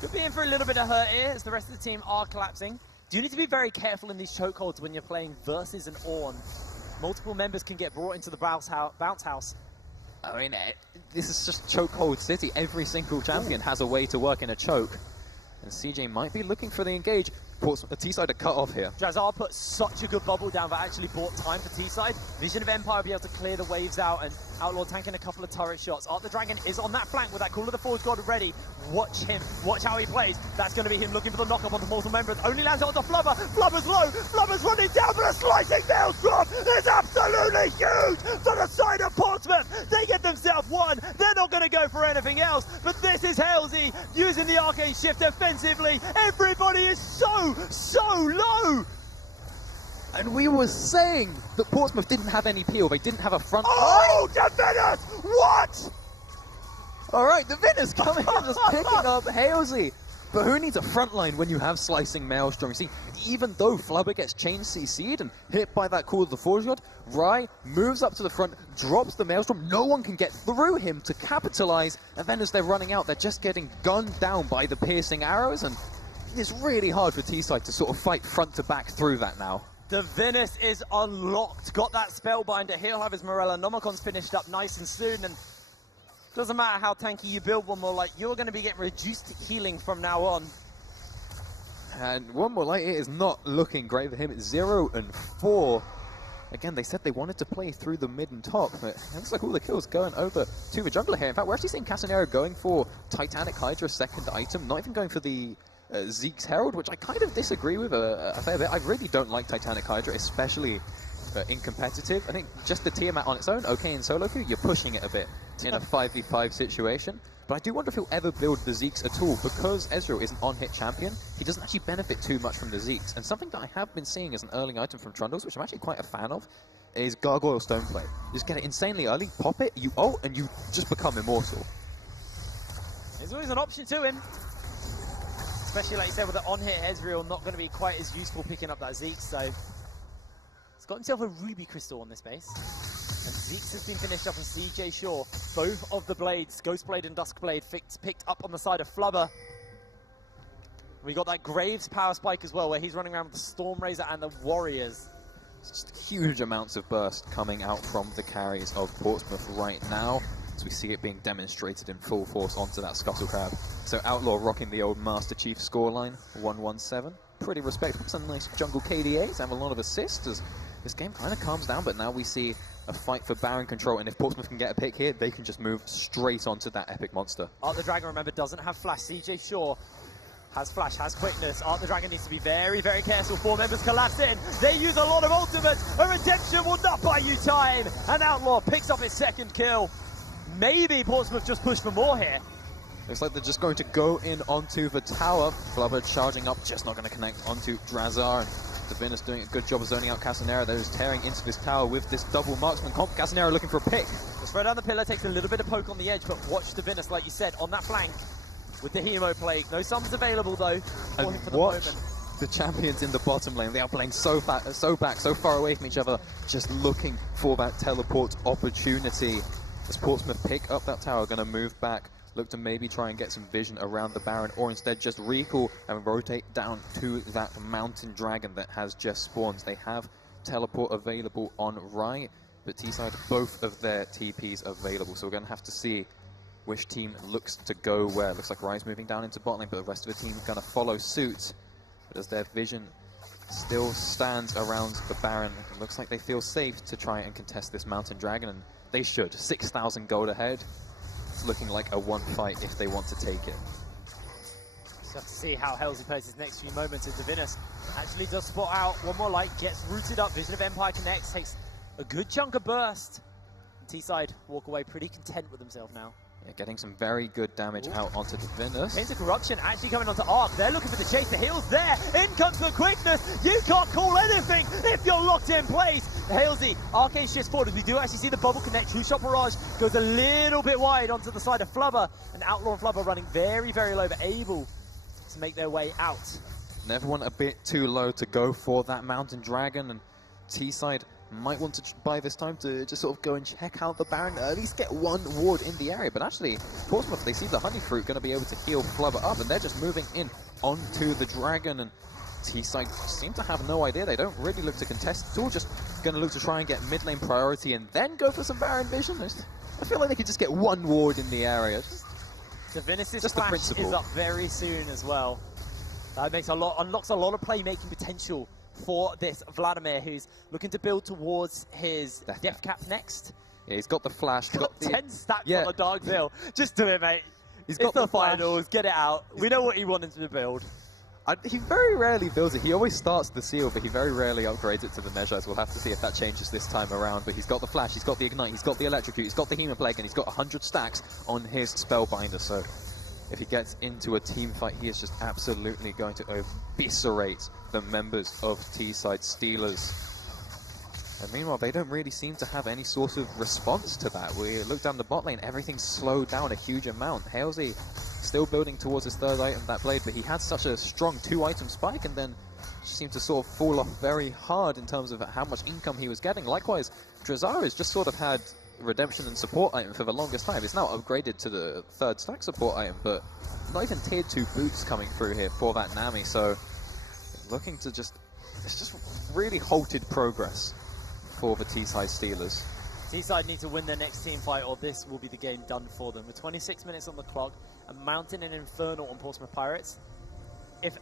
could be in for a little bit of hurt here as the rest of the team are collapsing. Do you need to be very careful in these chokeholds when you're playing versus an Ornn? Multiple members can get brought into the bounce house. I mean, this is just chokehold city. Every single champion has a way to work in a choke. And CJ might be looking for the engage. A T-side to cut off here. Drazar put such a good bubble down that actually bought time for T-side. Vision of Empire will be able to clear the waves out, and Outlaw tanking a couple of turret shots. Art the Dragon is on that flank with that Call of the Forge God ready. Watch him. Watch how he plays. That's going to be him looking for the knock-up on the mortal members. Only lands onto Flubber. Flubber's low. Flubber's running down, but a slicing Maelstrom is absolutely huge for the side of Portsmouth. They get themselves one. They're not going to go for anything else, but this is Halsey using the arcane shift defensively. Everybody is so low. And we were saying that Portsmouth didn't have any peel. They didn't have a front. Oh, Divinus! What? All right, Divinus coming in, just picking up Halsey. But who needs a front line when you have slicing Maelstrom? You see, even though Flubber gets chain CC'd and hit by that Call of the Forge God, Rai moves up to the front, drops the Maelstrom. No one can get through him to capitalize. And then as they're running out, they're just getting gunned down by the piercing arrows. And it's really hard for T-side to sort of fight front to back through that now. Divinus is unlocked. Got that Spellbinder. He'll have his Morella. Nomocon's finished up nice and soon. And doesn't matter how tanky you build One More Light, you're going to be getting reduced healing from now on. And One More Light, it is not looking great for him. It's 0 and 4. Again, they said they wanted to play through the mid and top, but it looks like all the kills going over to the jungler here. In fact, we're actually seeing Casanero going for Titanic Hydra's second item, not even going for the Zeke's Herald, which I kind of disagree with a fair bit. I really don't like Titanic Hydra, especially in competitive. I think just the Tiamat on its own, okay in solo queue, you're pushing it a bit in a 5v5 situation. But I do wonder if he'll ever build the Zeeks at all, because Ezreal is an on-hit champion. He doesn't actually benefit too much from the Zeeks. And something that I have been seeing as an early item from Trundles, which I'm actually quite a fan of, is Gargoyle Stoneplate. You just get it insanely early, pop it, you ult, and you just become immortal. There's always an option to him. Especially, like you said, with the on-hit Ezreal not going to be quite as useful picking up that Zeke, so he's got himself a Ruby Crystal on this base. And Zeke's has been finished up on CJ Shaw. Both of the blades, Ghostblade and Duskblade, picked up on the side of Flubber. We got that Graves power spike as well, where he's running around with the Storm Razor and the Warriors. Just huge amounts of burst coming out from the carries of Portsmouth right now, as we see it being demonstrated in full force onto that Scuttle Crab. So Outlaw rocking the old Master Chief scoreline, 117. Pretty respectable, some nice jungle KDAs, have a lot of assists as this game kind of calms down, but now we see a fight for Baron control, and if Portsmouth can get a pick here, they can just move straight onto that epic monster. Art the Dragon, remember, doesn't have flash. CJ Shaw has flash, has quickness. Art the Dragon needs to be very, very careful. 4 members collapse in. They use a lot of ultimates. A redemption will not buy you time. And Outlaw picks up his second kill. Maybe Portsmouth just push for more here. Looks like they're just going to go in onto the tower. Flubber charging up, just not going to connect onto Drazar. And Divinus doing a good job of zoning out Casanera. They're just tearing into this tower with this double marksman comp. Casanera looking for a pick. The spread down the pillar takes a little bit of poke on the edge, but watch Divinus, like you said, on that flank with the Hemo Plague. No summons available, though, for him for the moment. The champions in the bottom lane, they are playing so back, so far away from each other, just looking for that teleport opportunity. As Portsmouth pick up that tower, going to move back, look to maybe try and get some vision around the Baron, or instead just recall and rotate down to that Mountain Dragon that has just spawned. They have teleport available on right, but T-side, both of their TPs available, so we're going to have to see which team looks to go where. Looks like Rise moving down into bot lane, but the rest of the team is going to follow suit. But as their vision still stands around the Baron, it looks like they feel safe to try and contest this Mountain Dragon, and they should. 6,000 gold ahead. It's looking like a one fight if they want to take it. Just have to see how Halsey plays his next few moments. And Divinus actually does spot out one more light, gets rooted up. Vision of Empire connects, takes a good chunk of burst. T-side walk away pretty content with himself now. Yeah, getting some very good damage out onto Divinus. Chains of Corruption actually coming onto Arc. They're looking for the chase. The heal's there. In comes the quickness. You can't call anything if you're locked in place. Halsey, Arcane shifts forward. We do actually see the bubble connect. True Shot Barrage goes a little bit wide onto the side of Flubber. And Outlaw and Flubber running very, very low, but able to make their way out. And everyone a bit too low to go for that Mountain Dragon, and T-side might want to buy this time to just sort of go and check out the Baron, at least get one ward in the area. But actually, Portsmouth, they see the Honey Fruit going to be able to heal Flubber up, and they're just moving in onto the Dragon, and T-side seem to have no idea. They don't really look to contest. It's all just going to look to try and get mid lane priority and then go for some Baron vision. I feel like they could just get one ward in the area. Divinus' flash is up very soon as well. That makes unlocks a lot of playmaking potential for this Vladimir, who's looking to build towards his Death Cap next. Yeah, he's got the flash. Got 10 stacks on the Dark Veil. Just do it, mate. He's got the finals. Get it out. We know what he wanted to build. He very rarely builds it. He always starts the seal, but he very rarely upgrades it to the measures. We'll have to see if that changes this time around. But he's got the flash, he's got the ignite, he's got the electrocute, he's got the Hemoplague, and he's got 100 stacks on his Spellbinder. So if he gets into a team fight, he is just absolutely going to eviscerate the members of T-side Steelers. And meanwhile, they don't really seem to have any sort of response to that. We look down the bot lane, everything's slowed down a huge amount. Halsey still building towards his third item, that blade, but he had such a strong 2-item spike and then seemed to sort of fall off very hard in terms of how much income he was getting. Likewise, Drazara's just sort of had redemption and support item for the longest time. It's now upgraded to the 3rd stack support item, but not even tier 2 boots coming through here for that Nami, so looking to it's just really halted progress for the T-side Steelers. T-side need to win their next team fight or this will be the game done for them. With 26 minutes on the clock, a Mountain and Infernal on Portsmouth Pirates. If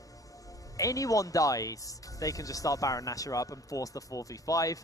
anyone dies, they can just start Baron Nashor up and force the 4v5.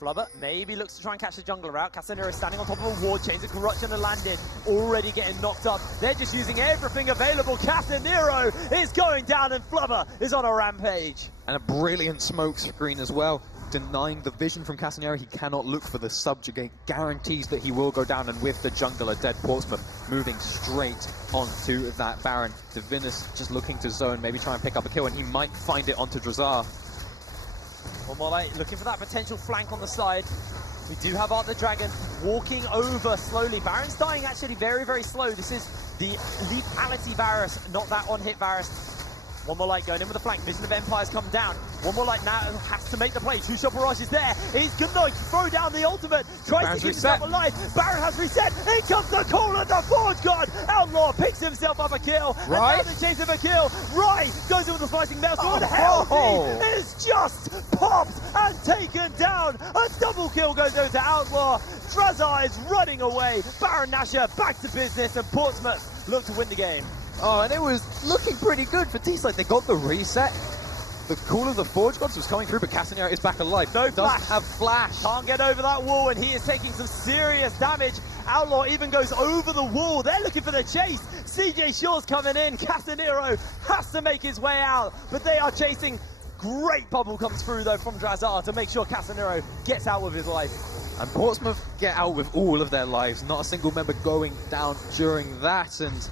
Flubber maybe looks to try and catch the jungler out. Casanera standing on top of a ward. Chains of Corruption and landed, already getting knocked up. They're just using everything available. Casanero is going down and Flubber is on a rampage. And a brilliant smoke screen as well, denying the vision from Casanera. He cannot look for the subjugate, guarantees that he will go down, and with the jungle, a dead Portsmouth moving straight onto that Baron. Divinus just looking to zone, maybe try and pick up a kill, and he might find it onto Drazar. One more light, looking for that potential flank on the side. We do have Art the Dragon walking over slowly. Baron's dying actually very, very slow. This is the lethality Varus, not that on-hit Varus. One more light going in with the flank. Vision of Empire's come down. One more light now has to make the play. True Shot Barrage is there. He's good night. Throw down the ultimate. Tries Baron's to keep reset. himself alive. Baron has reset. In comes the call of the Forge God. Outlaw picks himself up a kill. Right. And now they chase him a kill. Right. Goes in with the slicing maelstrom. Oh. Helzy is just popped and taken down. A double kill goes over to Outlaw. Drazar is running away. Baron Nashor back to business, and Portsmouth look to win the game. Oh, and it was looking pretty good for T-Side. They got the reset. The Call of the Forge Gods was coming through, but Casanera is back alive. No flash. Doesn't have flash. Can't get over that wall, and he is taking some serious damage. Outlaw even goes over the wall. They're looking for the chase. CJ Shaw's coming in. Casanero has to make his way out, but they are chasing. Great bubble comes through, though, from Drazar to make sure Casanero gets out with his life. And Portsmouth get out with all of their lives. Not a single member going down during that, and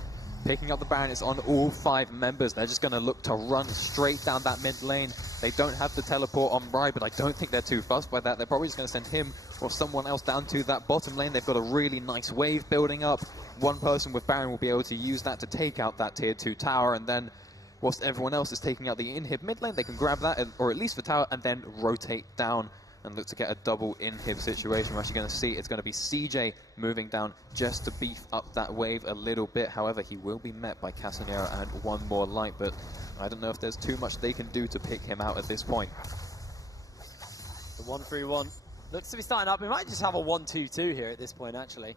picking up the Baron is on all 5 members. They're just going to look to run straight down that mid lane. They don't have the teleport on Rai, but I don't think they're too fussed by that. They're probably just going to send him or someone else down to that bottom lane. They've got a really nice wave building up. One person with Baron will be able to use that to take out that tier 2 tower, and then whilst everyone else is taking out the inhib mid lane, they can grab that, or at least the tower, and then rotate down and look to get a double inhib situation. We're actually going to see it's going to be CJ moving down just to beef up that wave a little bit. However, he will be met by Casanera and one more light, but I don't know if there's too much they can do to pick him out at this point. The 1-3-1 looks to be starting up. We might just have a 1-2-2 here at this point, actually.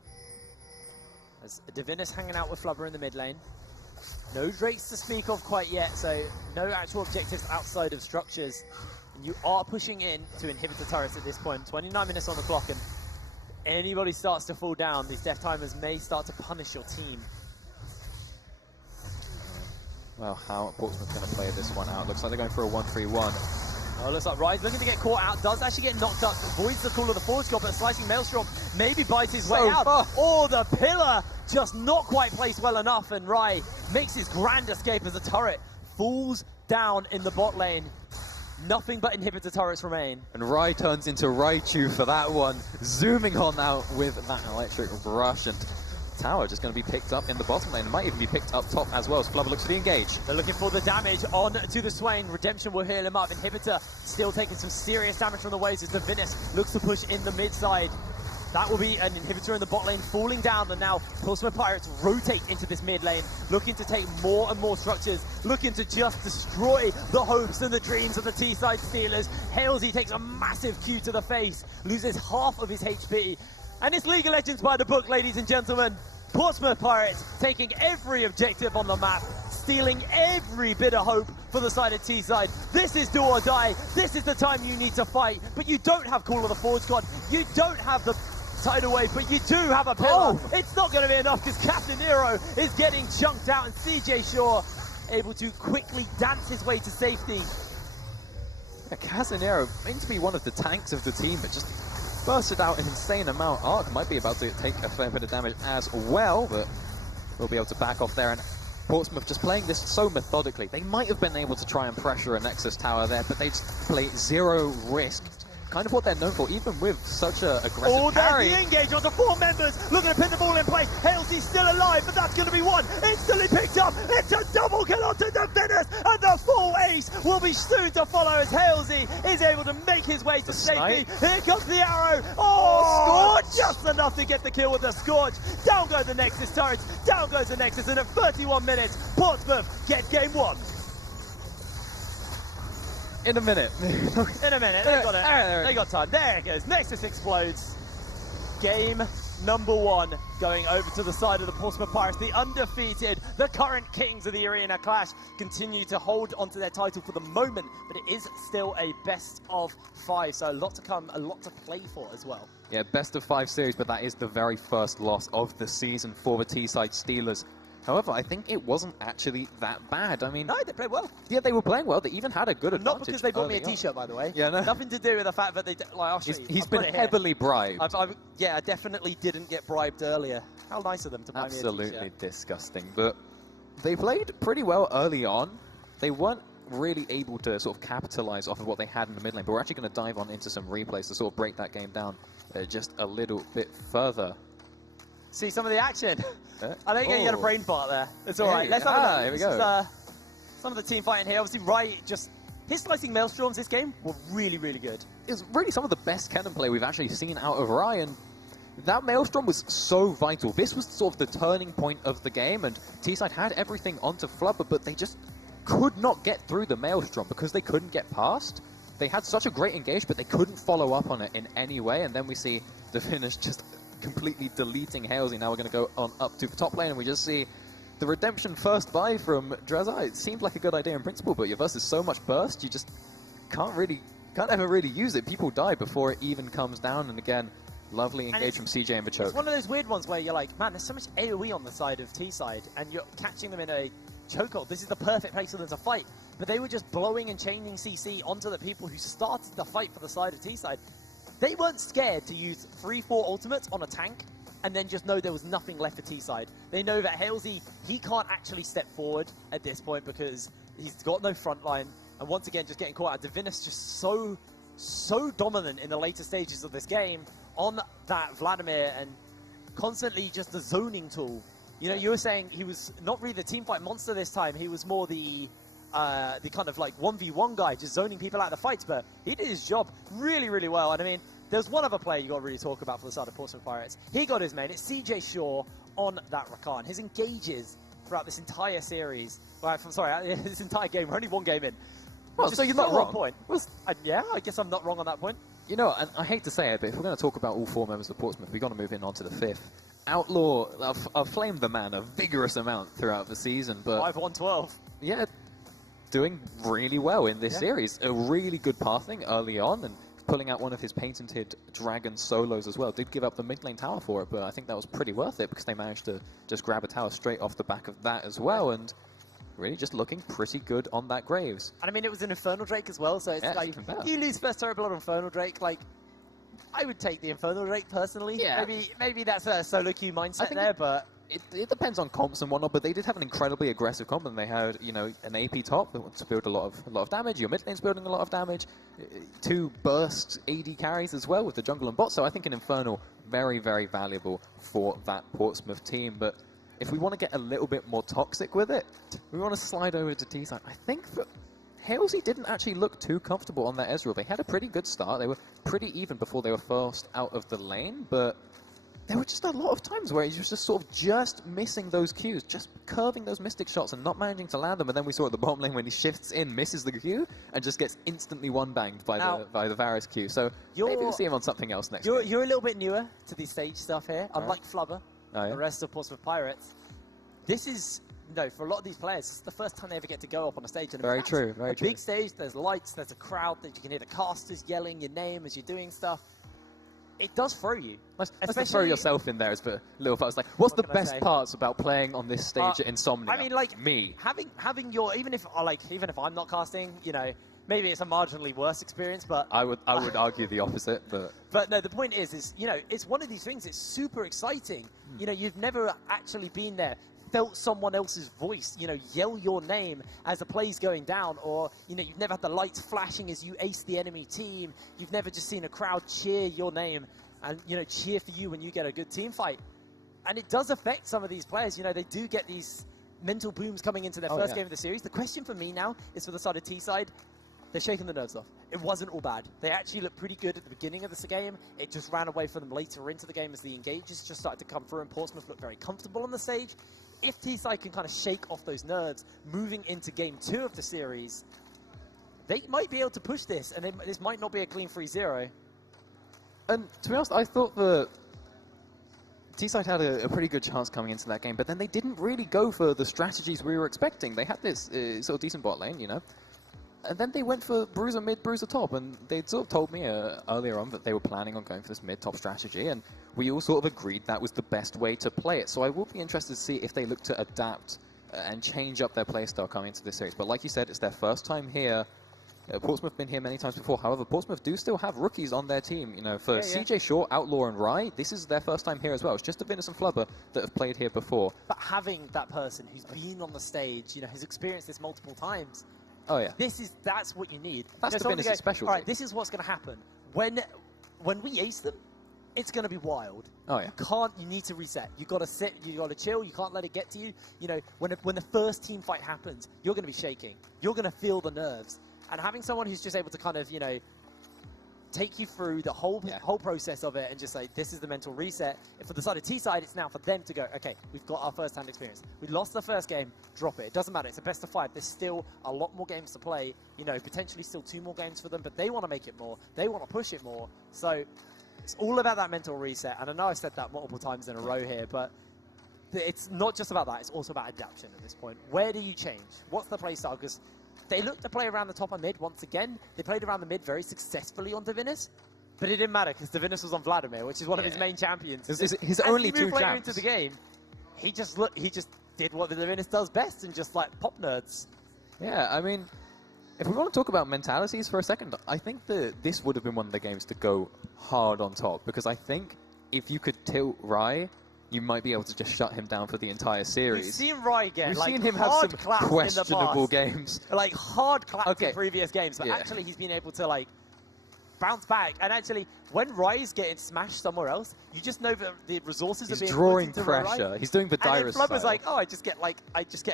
As Divinus hanging out with Flubber in the mid lane. No Drakes to speak of quite yet, so no actual objectives outside of structures. And you are pushing in to inhibitor turrets at this point. 29 minutes on the clock, and if anybody starts to fall down, these death timers may start to punish your team. Well, how Portsmouth's going to play this one out? Looks like they're going for a 1-3-1. Oh, looks like Rise looking to get caught out. Does actually get knocked up. Avoids the Call of the Forge God, but Slicing Maelstrom maybe bites his way out. Or the pillar just not quite placed well enough, and Rai makes his grand escape as the turret falls down in the bot lane. Nothing but inhibitor turrets remain. And Rai turns into Raichu for that one, zooming on out with that electric rush, and tower just going to be picked up in the bottom lane. It might even be picked up top as well, as Flubber looks to be engaged. They're looking for the damage on to the Swain. Redemption will heal him up. Inhibitor still taking some serious damage from the waves as Divinus looks to push in the mid side. That will be an inhibitor in the bot lane falling down, and now Portsmouth Pirates rotate into this mid lane, looking to take more and more structures, looking to just destroy the hopes and the dreams of the T-side Steelers. Halesey takes a massive Q to the face, loses half of his HP, and it's League of Legends by the book, ladies and gentlemen. Portsmouth Pirates taking every objective on the map, stealing every bit of hope for the side of T-side. This is do or die. This is the time you need to fight, but you don't have Call of the Forge God. You don't have the tidal wave, but you do have a pillar. It's not going to be enough because Casanero is getting chunked out, and CJ Shaw able to quickly dance his way to safety. Yeah, Casanero meant to be one of the tanks of the team, but just bursted out an insane amount. Arc might be about to take a fair bit of damage as well, but we'll be able to back off there. And Portsmouth just playing this so methodically. They might have been able to try and pressure a Nexus tower there, but they just play zero risk. Kind of what they're known for, even with such an aggressive carry. There's the engage onto 4 members, looking to pin the ball in place. Halesey's still alive, but that's going to be one. Instantly picked up, it's a double kill onto Divinus, and the full ace will be soon to follow as Halesey is able to make his way to safety. Here comes the arrow. Oh, Scorch! Just enough to get the kill with the Scorch. Down goes the Nexus turrets, down goes the Nexus, and at 31 minutes, Portsmouth get game 1. In a minute. In a minute, they got it. They got time. There it goes. Nexus explodes. Game number 1 going over to the side of the Portsmouth Pirates. The undefeated, the current kings of the Arena Clash continue to hold onto their title for the moment, but it is still a best of 5, so a lot to come, a lot to play for as well. Yeah, best of 5 series, but that is the very first loss of the season for the T-side Steelers. However, I think it wasn't actually that bad. I mean, No, they played well. yeah, they were playing well. They even had a good advantage. Not because they bought me a early on. T-shirt, by the way. Yeah, no. Nothing to do with the fact that they, like, I'll show you. He's I've been got it here. heavily bribed. Yeah, I definitely didn't get bribed earlier. How nice of them to buy me a T-shirt. Absolutely disgusting. But they played pretty well early on. They weren't really able to sort of capitalize off of what they had in the mid lane, but we're actually going to dive on into some replays to sort of break that game down just a little bit further. See some of the action. I think you're going to get a brain fart there. It's all right. Let's have a look. Here we go. Some of the team fighting here, obviously, his slicing Maelstroms this game were really, really good. It's really some of the best cannon play we've actually seen out of Ryan. That Maelstrom was so vital. This was sort of the turning point of the game, and T-Side had everything onto Flubber, but they just could not get through the Maelstrom because they couldn't get past. They had such a great engage, but they couldn't follow up on it in any way, and then we see the finish just completely deleting Halesey. Now we're going to go on up to the top lane, and we just see the redemption first buy from Drazai. It seemed like a good idea in principle, but your versus so much burst, you just can't ever really use it. People die before it even comes down, and again, lovely engage from CJ and the choke. It's one of those weird ones where you're like, man, there's so much AoE on the side of T-Side, and you're catching them in a chokehold. This is the perfect place for them to fight. But they were just blowing and chaining CC onto the people who started the fight for the side of T-Side. They weren't scared to use 3-4 ultimates on a tank and then just know there was nothing left for T-Side. They know that Halesey, he can't actually step forward at this point because he's got no front line. And once again, just getting caught out. Divinus just so dominant in the later stages of this game on that Vladimir and constantly just the zoning tool. You know, you were saying he was not really the teamfight monster this time. He was more the kind of like 1v1 guy, just zoning people out of the fights. But he did his job really, really well. And I mean, there's one other player you got to really talk about for the side of Portsmouth Pirates. He got his main. It's CJ Shaw on that Rakan. His engages throughout this entire series. Well, I'm sorry, this entire game. We're only one game in. Well, so you're not wrong. Point. Yeah, I guess I'm not wrong on that point. You know, and I hate to say it, but if we're going to talk about all four members of Portsmouth, we've got to move in on to the fifth. Outlaw, I've flamed the man a vigorous amount throughout the season, but 5-1-12. Yeah, doing really well in this series. A really good pathing early on, and pulling out one of his patented dragon solos as well. Did give up the mid lane tower for it, but I think that was pretty worth it because they managed to just grab a tower straight off the back of that as well, and really just looking pretty good on that Graves. And I mean, it was an Infernal Drake as well, so it's like, you lose first turret blood on Infernal Drake, like, I would take the Infernal Drake personally. Yeah. Maybe that's a solo queue mindset there, but it depends on comps and whatnot. But they did have an incredibly aggressive comp, and they had, you know, an AP top that wants to build a lot of damage. Your mid lane's building a lot of damage. 2 burst AD carries as well with the jungle and bot. So I think an Infernal very, very valuable for that Portsmouth team. But if we want to get a little bit more toxic with it, we want to slide over to T-side. I think that Halesey didn't actually look too comfortable on that Ezreal. They had a pretty good start. They were pretty even before they were forced out of the lane, but there were just a lot of times where he was just sort of just missing those Qs, just curving those Mystic shots and not managing to land them. And then we saw at the bottom lane when he shifts in, misses the Q, and just gets instantly one-banged by the Varus Q. So maybe we'll see him on something else next game. You're a little bit newer to the stage stuff here, unlike Flubber, the rest of Portsmouth Pirates. This is, for a lot of these players, it's the first time they ever get to go up on a stage. And very true. Big stage, there's lights, there's a crowd, that you can hear the casters yelling your name as you're doing stuff. It does throw you. Let's throw yourself in there as a little part. It's like, what's the best parts about playing on this stage at Insomnia? I mean, like, me. Having your, even if I'm not casting, maybe it's a marginally worse experience, but I would argue the opposite, but no, the point is it's one of these things. It's super exciting. You've never actually been there, felt someone else's voice, yell your name as the play's going down, or, you've never had the lights flashing as you ace the enemy team. You've never just seen a crowd cheer your name and, cheer for you when you get a good team fight. And it does affect some of these players. They do get these mental booms coming into their first game of the series. The question for me now is for the side of T-side, they're shaking the nerves off. It wasn't all bad. They actually looked pretty good at the beginning of this game. It just ran away from them later into the game as the engages just started to come through, and Portsmouth looked very comfortable on the stage. If T-side can kind of shake off those nerves moving into game 2 of the series, they might be able to push this, and this might not be a clean 3-0. And to be honest, I thought the T-side had a pretty good chance coming into that game, but then they didn't really go for the strategies we were expecting. They had this sort of decent bot lane, and then they went for bruiser mid, bruiser top, and they'd sort of told me earlier on that they were planning on going for this mid-top strategy, and we all sort of agreed that was the best way to play it. So I will be interested to see if they look to adapt and change up their playstyle coming into this series. But like you said, it's their first time here. Portsmouth have been here many times before. However, Portsmouth do still have rookies on their team. For CJ Shaw, Outlaw, and Rye, this is their first time here as well. It's just Divinus and Flubber that have played here before. But having that person who's been on the stage, has experienced this multiple times, oh yeah, that's what you need. That's Divinus' specialty. All right, this is what's going to happen when we ace them. it's going to be wild. Oh, yeah. You need to reset. You got to sit, you got to chill, you can't let it get to you. You know, when the first team fight happens, you're going to be shaking. You're going to feel the nerves. And having someone who's just able to kind of, you know, take you through the whole process of it and just say, this is the mental reset. And for the side of T-side, it's now for them to go, okay, we've got our first-hand experience. We lost the first game, drop it. It doesn't matter. It's a best of 5. There's still a lot more games to play. You know, potentially still 2 more games for them, but they want to make it more. They want to push it more. So it's all about that mental reset. And I know I've said that multiple times in a row here, but it's not just about that. It's also about adaptation at this point. Where do you change? What's the play style? Because they looked to play around the top and mid once again. They played around the mid very successfully on Divinus, but it didn't matter because Divinus was on Vladimir, which is one of his main champions. His only 2 champs. Into the game, he just did what the Divinus does best and just like pop nerds. Yeah, I mean, if we want to talk about mentalities for a second, I think that this would have been one of the games to go hard on top, because I think if you could tilt Rai, you might be able to just shut him down for the entire series. We've seen Rai get We've like seen him have some questionable games. Like hard claps in previous games, but actually he's been able to like bounce back. And actually, when Rai's getting smashed somewhere else, you just know that the resources are being drawing put into pressure. Rai. He's doing the Dyrus style. Flubber's like, oh, I just get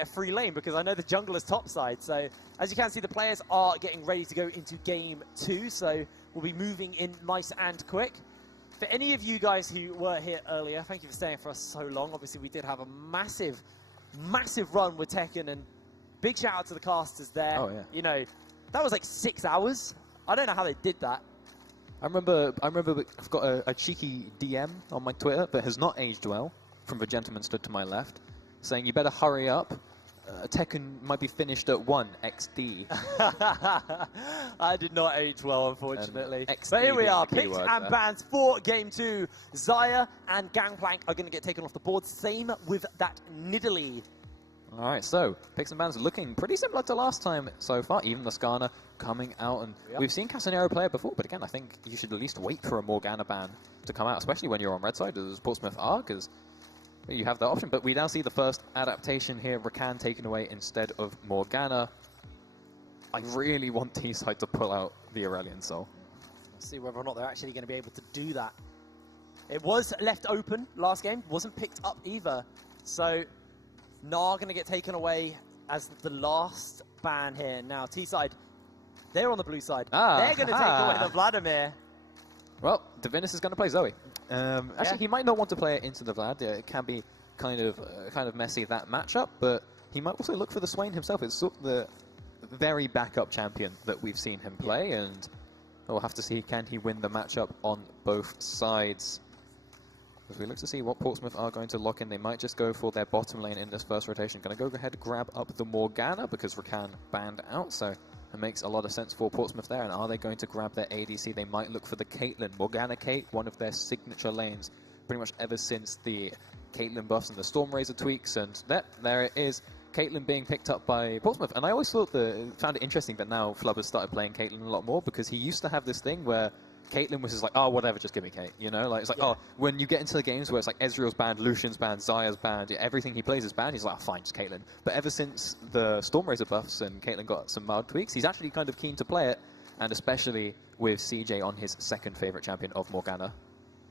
a free lane because I know the jungler's top side. So as you can see, the players are getting ready to go into game 2. So we'll be moving in nice and quick. For any of you guys who were here earlier, thank you for staying for us so long. Obviously, we did have a massive, massive run with Tekken, and big shout out to the casters there. Oh, yeah. You know, that was like 6 hours. I don't know how they did that. I remember I've got a cheeky DM on my Twitter that has not aged well, from the gentleman stood to my left, saying, you better hurry up. Tekken might be finished at 1 XD. I did not age well, unfortunately. XD but here we are, being the picks keyword and there. bans for Game 2. Zaya and Gangplank are going to get taken off the board. Same with that Nidalee. All right, so picks and bans are looking pretty similar to last time so far. Even Lascana coming out, and we've seen Casanero play it before, but again, I think you should at least wait for a Morgana ban to come out, especially when you're on red side, as Portsmouth are, because you have that option. But we now see the first adaptation here, Rakan taken away instead of Morgana. I really want T-side to pull out the Aurelion Soul. Let's see whether or not they're actually going to be able to do that. It was left open last game, wasn't picked up either. So Gnar going to get taken away as the last ban here. Now T-side, they're on the blue side. They're going to take away the Vladimir. Well, Divinus is going to play Zoe. Actually, he might not want to play it into the Vlad. It can be kind of messy, that matchup, but he might also look for the Swain himself. It's sort of the very backup champion that we've seen him play, and we'll have to see, can he win the matchup on both sides. As we look to see what Portsmouth are going to lock in, they might just go for their bottom lane in this first rotation. Going to go ahead and grab up the Morgana because Rakan banned out, so it makes a lot of sense for Portsmouth there. And are they going to grab their ADC? They might look for the Caitlyn. Morgana Kate, one of their signature lanes, pretty much ever since the Caitlyn buffs and the Stormrazor tweaks. And there it is, Caitlyn being picked up by Portsmouth. And I always found it interesting that now Flub has started playing Caitlyn a lot more, because he used to have this thing where Caitlyn was just like, oh, whatever, just give me Kate, you know? Like, it's like, oh, when you get into the games where it's like Ezreal's banned, Lucian's banned, Zaya's banned, everything he plays is banned, he's like, oh, fine, just Caitlyn. But ever since the Stormrazor buffs and Caitlyn got some mild tweaks, he's actually kind of keen to play it, and especially with CJ on his second favourite champion of Morgana.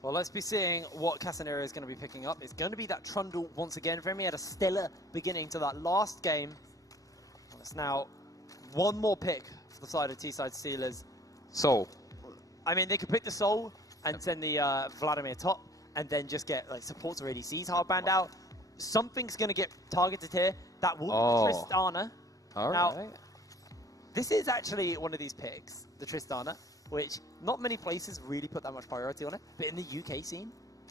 Well, let's be seeing what Casanero is going to be picking up. It's going to be that Trundle once again for him. He had a stellar beginning to that last game. It's now one more pick for the side of T-side Steelers. Soul. I mean, they could pick the Soul and send the Vladimir top, and then just get like supports or ADCs hard banned out. Something's going to get targeted here. That will be Tristana. All right. This is actually one of these picks, the Tristana, which not many places really put that much priority on it. But in the UK scene,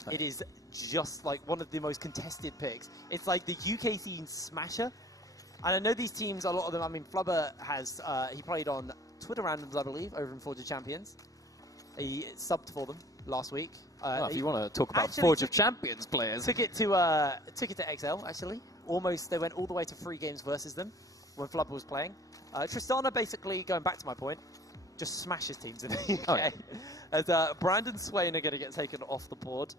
it is just like one of the most contested picks. It's like the UK scene smasher. And I know these teams, a lot of them, I mean, Flubber has, he played on Twitter Randoms, I believe, over in Forge of Champions. He subbed for them last week. If you want to talk about Forge of Champions players. Took it to XL, actually. Almost, they went all the way to 3 games versus them when Flubber was playing. Tristana, basically, going back to my point, just smashes teams in the UK. Oh, yeah. As Brandon Swain are going to get taken off the board.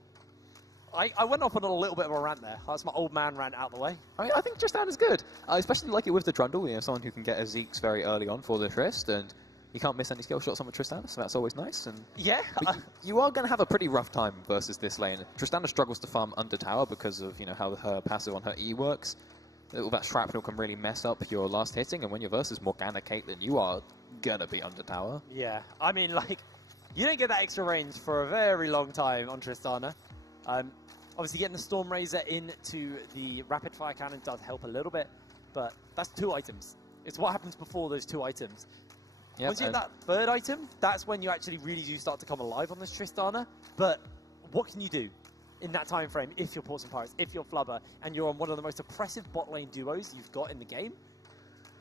I went off on a little bit of a rant there. That's my old man rant out the way. I think Tristana's good. I especially like it with the Trundle, you know, someone who can get a Zeke's very early on for the Trist, and you can't miss any skill shots on the Tristana, so that's always nice. And Yeah. you are going to have a pretty rough time versus this lane. Tristana struggles to farm under tower because of how her passive on her E works. All that shrapnel can really mess up your last hitting, and when you're versus Morgana Caitlyn, you are going to be under tower. Yeah, I mean, like, you don't get that extra range for a very long time on Tristana. Obviously, getting the Storm Razor into the rapid fire cannon does help a little bit, but that's 2 items. It's what happens before those 2 items. Yep, Once you get that 3rd item, that's when you actually really do start to come alive on this Tristana. But what can you do in that time frame if you're Portsmouth Pirates, if you're Flubber, and you're on one of the most oppressive bot lane duos you've got in the game?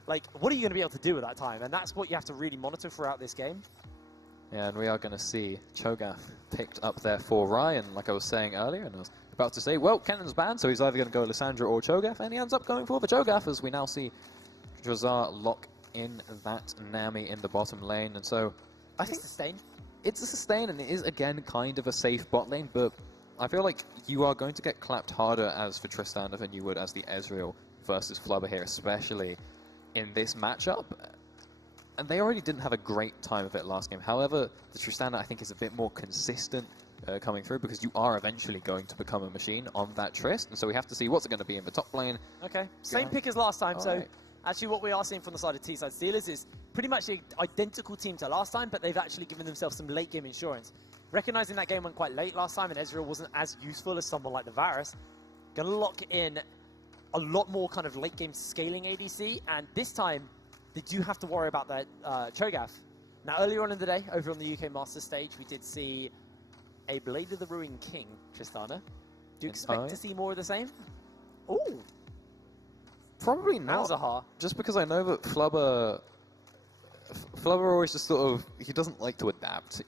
Like, what are you going to be able to do at that time? And that's what you have to really monitor throughout this game. Yeah, and we are going to see Cho'Gath picked up there for Ryan, like I was saying earlier, and I was about to say, well, Kennan's banned, so he's either going to go Lissandra or Cho'Gath, and he ends up going for the Cho'Gath, as we now see Drazar lock in that Nami in the bottom lane, and so I think sustain. It's a sustain, and it is, again, kind of a safe bot lane, but I feel like you are going to get clapped harder as for Tristana than you would as the Ezreal versus Flubber here, especially in this matchup. And they already didn't have a great time of it last game. However, the Tristana, I think, is a bit more consistent coming through, because you are eventually going to become a machine on that Trist. And so we have to see what's it going to be in the top lane. Okay, same pick as last time. All so right. actually what we are seeing from the side of T-Side Steelers is pretty much the identical team to last time, but they've actually given themselves some late game insurance. Recognizing that game went quite late last time and Ezreal wasn't as useful as someone like the Varus, going to lock in a lot more kind of late game scaling ADC, and this time they do have to worry about that Cho'Gath. Now, earlier on in the day, over on the UK Masters stage, we did see a Blade of the Ruin King, Tristana. Do you expect to see more of the same? Ooh. Probably not. Malzahar. Just because I know that Flubber always just sort of, he doesn't like to adapt,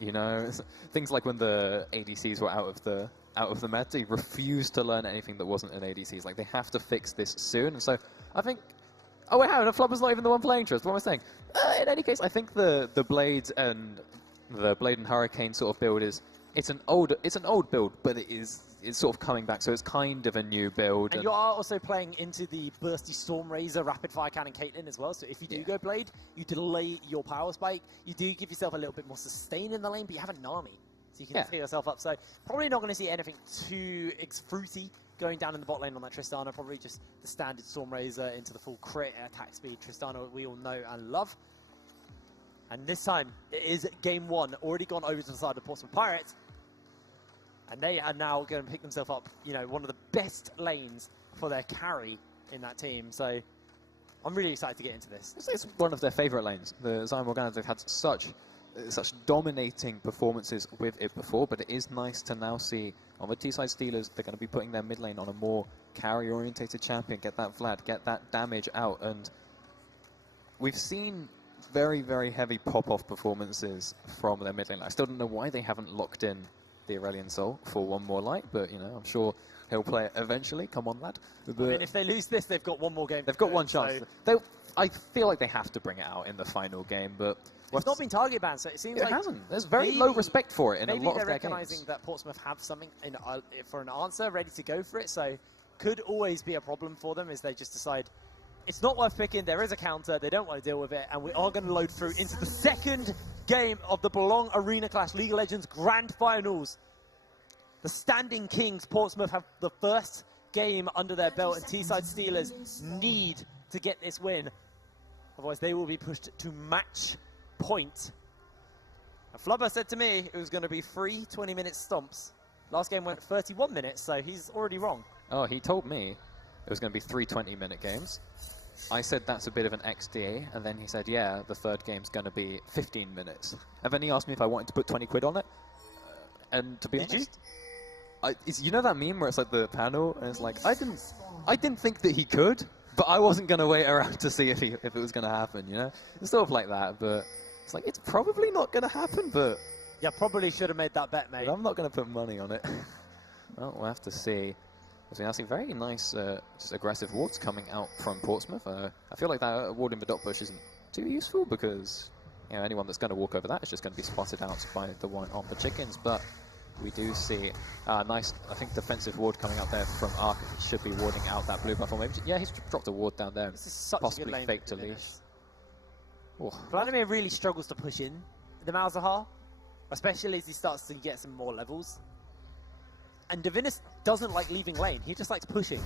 Things like when the ADCs were out of the meta, he refused to learn anything that wasn't an ADCs. Like, they have to fix this soon. And so I think, oh wait, no, Flubber's not even the one playing Trist. What am I saying? In any case, I think the Blade and Hurricane sort of build it's an old build, but it's sort of coming back, so it's kind of a new build. And you are also playing into the Bursty Storm Razor Rapid Fire Cannon Caitlyn as well, so if you do go Blade, you delay your power spike, you do give yourself a little bit more sustain in the lane, but you have a Nami, so you can clear yourself up. So probably not going to see anything too fruity going down in the bot lane on that Tristana, probably just the standard Storm Razor into the full crit attack speed Tristana we all know and love. And this time, it is game 1, already gone over to the side of the Portsmouth Pirates. And they are now going to pick themselves up, one of the best lanes for their carry in that team. So I'm really excited to get into this. It's one of their favourite lanes. The Zion Morgana, they've had such dominating performances with it before, but it is nice to now see on the T-side Steelers, they're going to be putting their mid lane on a more carry-orientated champion, get that Vlad, get that damage out. And we've seen very, very heavy pop-off performances from their mid lane. I still don't know why they haven't locked in the Aurelion Soul for one more light, but I'm sure he'll play it eventually. Come on, lad. I mean, if they lose this, they've got one more game. They've got one chance. So I feel like they have to bring it out in the final game, but it's not been target banned, so it seems like it hasn't. There's very low respect for it in a lot of their games. Maybe they're recognizing that Portsmouth have something for an answer, ready to go for it. So could always be a problem for them, is they just decide it's not worth picking. There is a counter. They don't want to deal with it, and we are going to load through into the second game of the Belong Arena Clash League of Legends Grand Finals. The standing kings, Portsmouth, have the first game under their belt, and T-side Steelers need to get this win. Otherwise, they will be pushed to match point. And Flubber said to me it was going to be 3 20-minute stomps. Last game went 31 minutes, so he's already wrong. Oh, he told me it was going to be 3 20-minute games. I said that's a bit of an XD, and then he said, yeah, the third game's going to be 15 minutes. And then he asked me if I wanted to put 20 quid on it. And to be honest, you know that meme where it's like the panel, and it's like, I didn't think that he could, but I wasn't going to wait around to see if it was going to happen, It's sort of like that, but it's like, it's probably not going to happen, but... Yeah, probably should have made that bet, mate. But I'm not going to put money on it. Well, we'll have to see. So we now see very nice, just aggressive wards coming out from Portsmouth. I feel like that ward in the dot bush isn't too useful because anyone that's going to walk over that is just going to be spotted out by the one on the chickens. But we do see nice, I think, defensive ward coming out there from Ark. Should be warding out that blue buff. Or maybe, yeah, he's dropped a ward down there. This is such possibly a good lane fake to leash. Oh. Vladimir really struggles to push in the Malzahar, especially as he starts to get some more levels. And Divinus doesn't like leaving lane, he just likes pushing.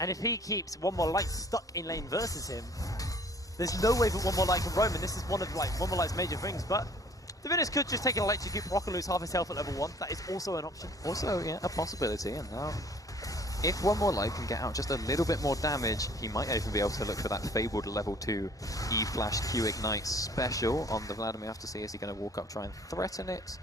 And if he keeps One More Light stuck in lane versus him, there's no way that One More Light can roam, and this is one of One More Light's major things. But Divinus could just take an electrocute, proc and lose half his health at level 1. That is also an option. Also, yeah, a possibility. And now, if One More Light can get out just a little bit more damage, he might even be able to look for that fabled level 2 E-Flash Q-Ignite special on the Vladimir. Have to see, is he going to walk up, try and threaten it?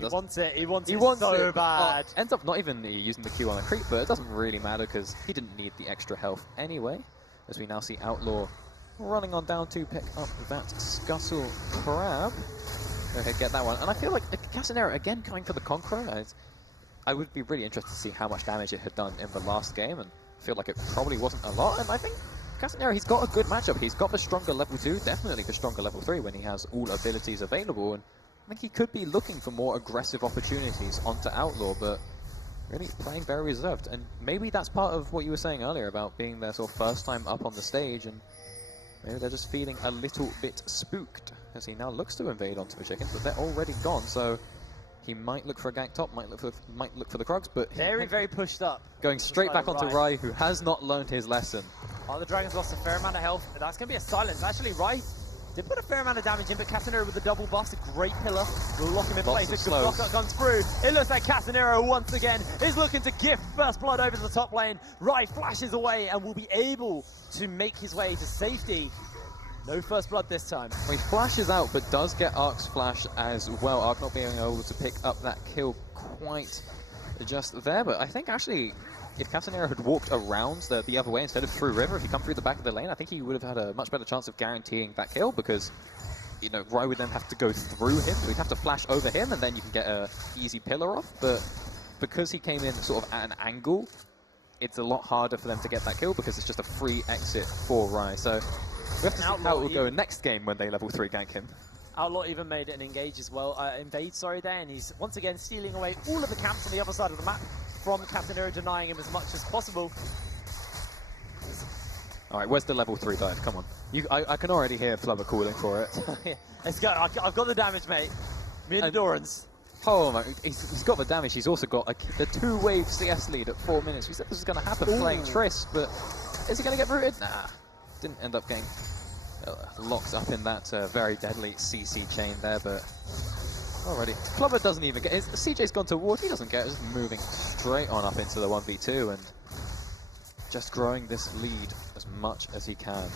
He wants it, he wants it so it. bad. Ends up not even using the Q on a creep, but it doesn't really matter because he didn't need the extra health anyway. As we now see Outlaw running on down to pick up that Scuttle Crab. Okay, get that one. And I feel like Casanera again going for the Conqueror. I would be really interested to see how much damage it had done in the last game, and I feel like it probably wasn't a lot. And I think Casanera, he's got a good matchup. He's got the stronger level 2, definitely the stronger level 3 when he has all abilities available. And I think he could be looking for more aggressive opportunities onto Outlaw, but really playing very reserved. And maybe that's part of what you were saying earlier about being their sort of first time up on the stage, and maybe they're just feeling a little bit spooked as he now looks to invade onto the chickens, but they're already gone, so he might look for a gank top, might look for the Krugs, but very pushed up. Going straight back onto Rai, who has not learned his lesson. Oh, the Dragon's lost a fair amount of health. That's going to be a silence. Actually, Rai did put a fair amount of damage in, but Casanero with the double buff, a great pillar, will lock him in place. It could block up guns through. It looks like Casanero once again is looking to gift first blood over to the top lane. Rai flashes away and will be able to make his way to safety. No first blood this time. Well, he flashes out, but does get Ark's flash as well. Ark not being able to pick up that kill quite just there, but I think actually if Casanero had walked around the other way instead of through river, if he come through the back of the lane, I think he would have had a much better chance of guaranteeing that kill, because, you know, Rai would then have to go through him, so he'd have to flash over him, and then you can get a easy pillar off. But because he came in sort of at an angle, it's a lot harder for them to get that kill, because it's just a free exit for Rai. So we have to see how it will go next game when they level 3 gank him. Outlaw even made an engage as well, invade, sorry, there, and he's once again stealing away all of the camps on the other side of the map from Casanero, denying him as much as possible. All right, where's the level 3 dive? Come on. I can already hear Flubber calling for it. Yeah, let's go. I've got the damage, mate. Me and Endurance. Oh my, he's got the damage. He's also got the 2-wave CS lead at 4 minutes. We said this was going to happen playing Triss, but is he going to get rooted? Nah, didn't end up getting locked up in that very deadly CC chain there, but already. Flubber doesn't even get CJ's gone to ward, he doesn't get it, just moving straight on up into the 1v2 and just growing this lead as much as he can.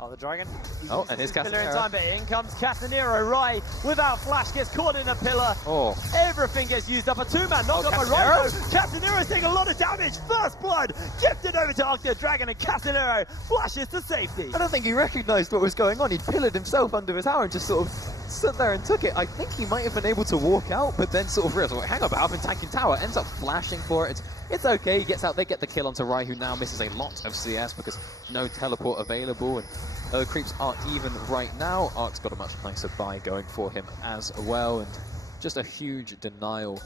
Oh, the Dragon. Oh, and here's Casanero. In Casanero. time, but in comes Casanero. Rai, without flash, gets caught in a pillar. Oh. Everything gets used up. A 2-man knocked up by Rai. Casanero's taking a lot of damage. First blood gifted over to Arc the Dragon, and Casanero flashes to safety. I don't think he recognised what was going on. He'd pillared himself under his tower and just sort of stood there and took it. I think he might have been able to walk out, but then sort of realised, well, hang about, I've been tanking tower. Ends up flashing for it. It's okay, he gets out, they get the kill onto Rai, who now misses a lot of CS because no teleport available, and creeps aren't even right now. Ark's got a much nicer buy going for him as well, and just a huge denial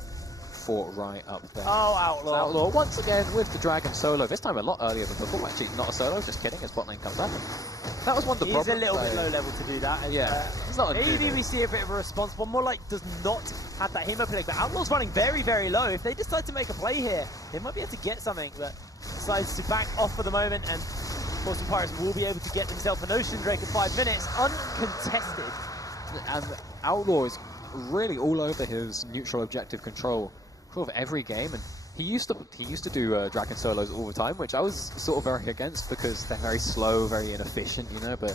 for Rai up there. Oh, Outlaw. Outlaw once again with the Dragon solo, this time a lot earlier than before. Actually, not a solo, just kidding, his bot lane comes up. That was one of the problems. He's a little bit low level to do that. Yeah, it's not maybe we see a bit of a response. One More Light does not have that Hemo play, but Outlaw's running very, very low. If they decide to make a play here, they might be able to get something, but decides to back off for the moment, and Boston Pirates will be able to get themselves an Ocean Drake in 5 minutes, uncontested. And Outlaw is really all over his neutral objective control sort of every game, and he used to do Dragon solos all the time, which I was sort of very against because they're very slow, very inefficient, you know, but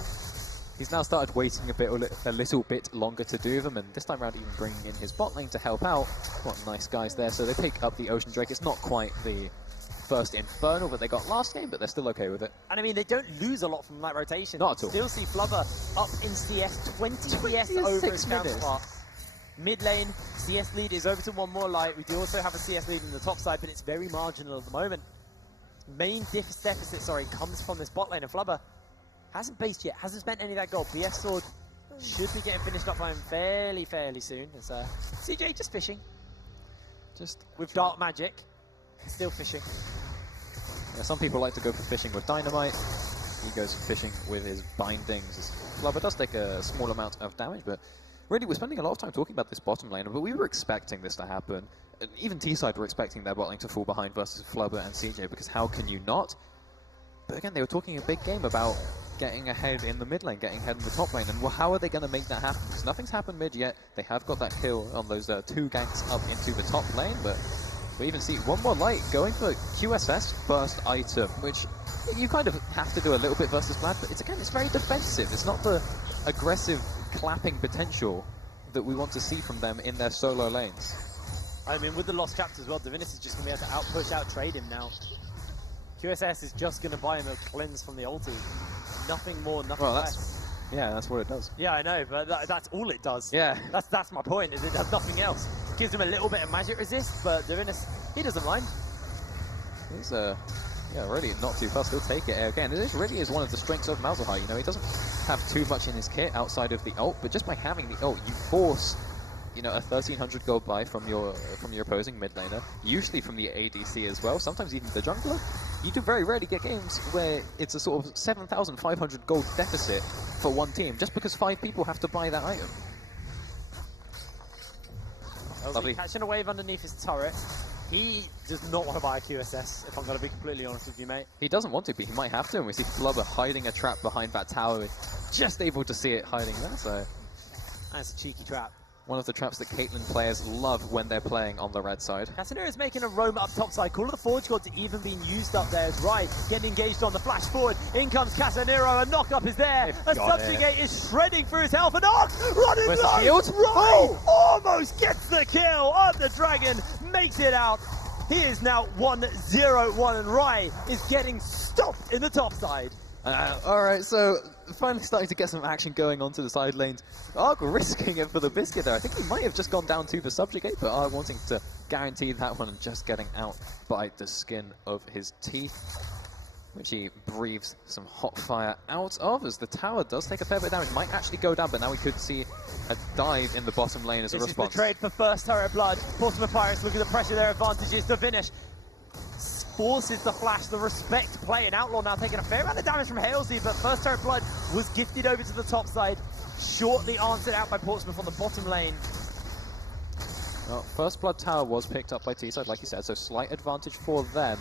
he's now started waiting a little bit longer to do them, and this time around even bringing in his bot lane to help out. What nice guys there. So they pick up the Ocean Drake. It's not quite the first Infernal that they got last game, but they're still okay with it. And I mean, they don't lose a lot from that rotation. Not at all. Still see Flubber up in CS, 20 CS over his counterpart. Mid lane, CS lead is over to One More Light. We do also have a CS lead in the top side, but it's very marginal at the moment. Main deficit, comes from this bot lane, and Flubber hasn't based yet, hasn't spent any of that gold. BF Sword should be getting finished up by him fairly soon. It's CJ just fishing. Just with dark magic, still fishing. Yeah, some people like to go for fishing with dynamite. He goes fishing with his bindings. Flubber does take a small amount of damage, but really we're spending a lot of time talking about this bottom lane, but we were expecting this to happen. Even T-side were expecting their bot lane to fall behind versus Flubber and CJ, because how can you not? But again, they were talking a big game about getting ahead in the mid lane, getting ahead in the top lane, and well, how are they going to make that happen? Because nothing's happened mid yet. They have got that kill on those 2 ganks up into the top lane, but we even see one more light going for QSS first item, which you kind of have to do a little bit versus Vlad, but it's very defensive. It's not the aggressive clapping potential that we want to see from them in their solo lanes. I mean, with the lost traps as well, Divinus is just going to be able to out-push, out-trade him now. QSS is just going to buy him a cleanse from the ulti. Nothing more, nothing less. Yeah, that's what it does. Yeah, I know, but that's all it does. Yeah. That's my point, is it does nothing else. Gives him a little bit of magic resist, but Divinus, he doesn't mind. He's, really not too fast. He'll take it again. This really is one of the strengths of Malzahar. You know, he doesn't have too much in his kit outside of the ult, but just by having the ult, you force, you know, a 1300 gold buy from your opposing mid laner, usually from the ADC as well, sometimes even the jungler. You do very rarely get games where it's a sort of 7,500 gold deficit for one team, just because 5 people have to buy that item. Lovely. Catching a wave underneath his turret. He does not want to buy a QSS, if I'm going to be completely honest with you, mate. He doesn't want to, but he might have to, and we see Flubber hiding a trap behind that tower. We're just able to see it hiding there, so... That's a cheeky trap. One of the traps that Caitlyn players love when they're playing on the red side. Casemiro is making a roam up top side. Call of the Forge God to even being used up there as Rai getting engaged on the flash forward. In comes Casemiro, a knock-up is there. A subjugate is shredding through his health, and Ox running Where's low. the shield? Rai almost gets the kill on the dragon, makes it out. He is now 1-0-1, and Rai is getting stopped in the top side. Alright, so finally starting to get some action going onto the side lanes. Arg risking it for the biscuit there. I think he might have just gone down to the subjugate, but Arg wanting to guarantee that one and just getting out by the skin of his teeth, which he breathes some hot fire out of, as the tower does take a fair bit of damage. Might actually go down, but now we could see a dive in the bottom lane as a response. This is the trade for first turret blood. Portsmouth Pirates look at the pressure, their advantages to finish. Forces the flash, the respect play, and Outlaw now taking a fair amount of damage from Halesey, but first turret blood was gifted over to the top side, shortly answered out by Portsmouth on the bottom lane. Well, first blood tower was picked up by T-side, like you said, so slight advantage for them.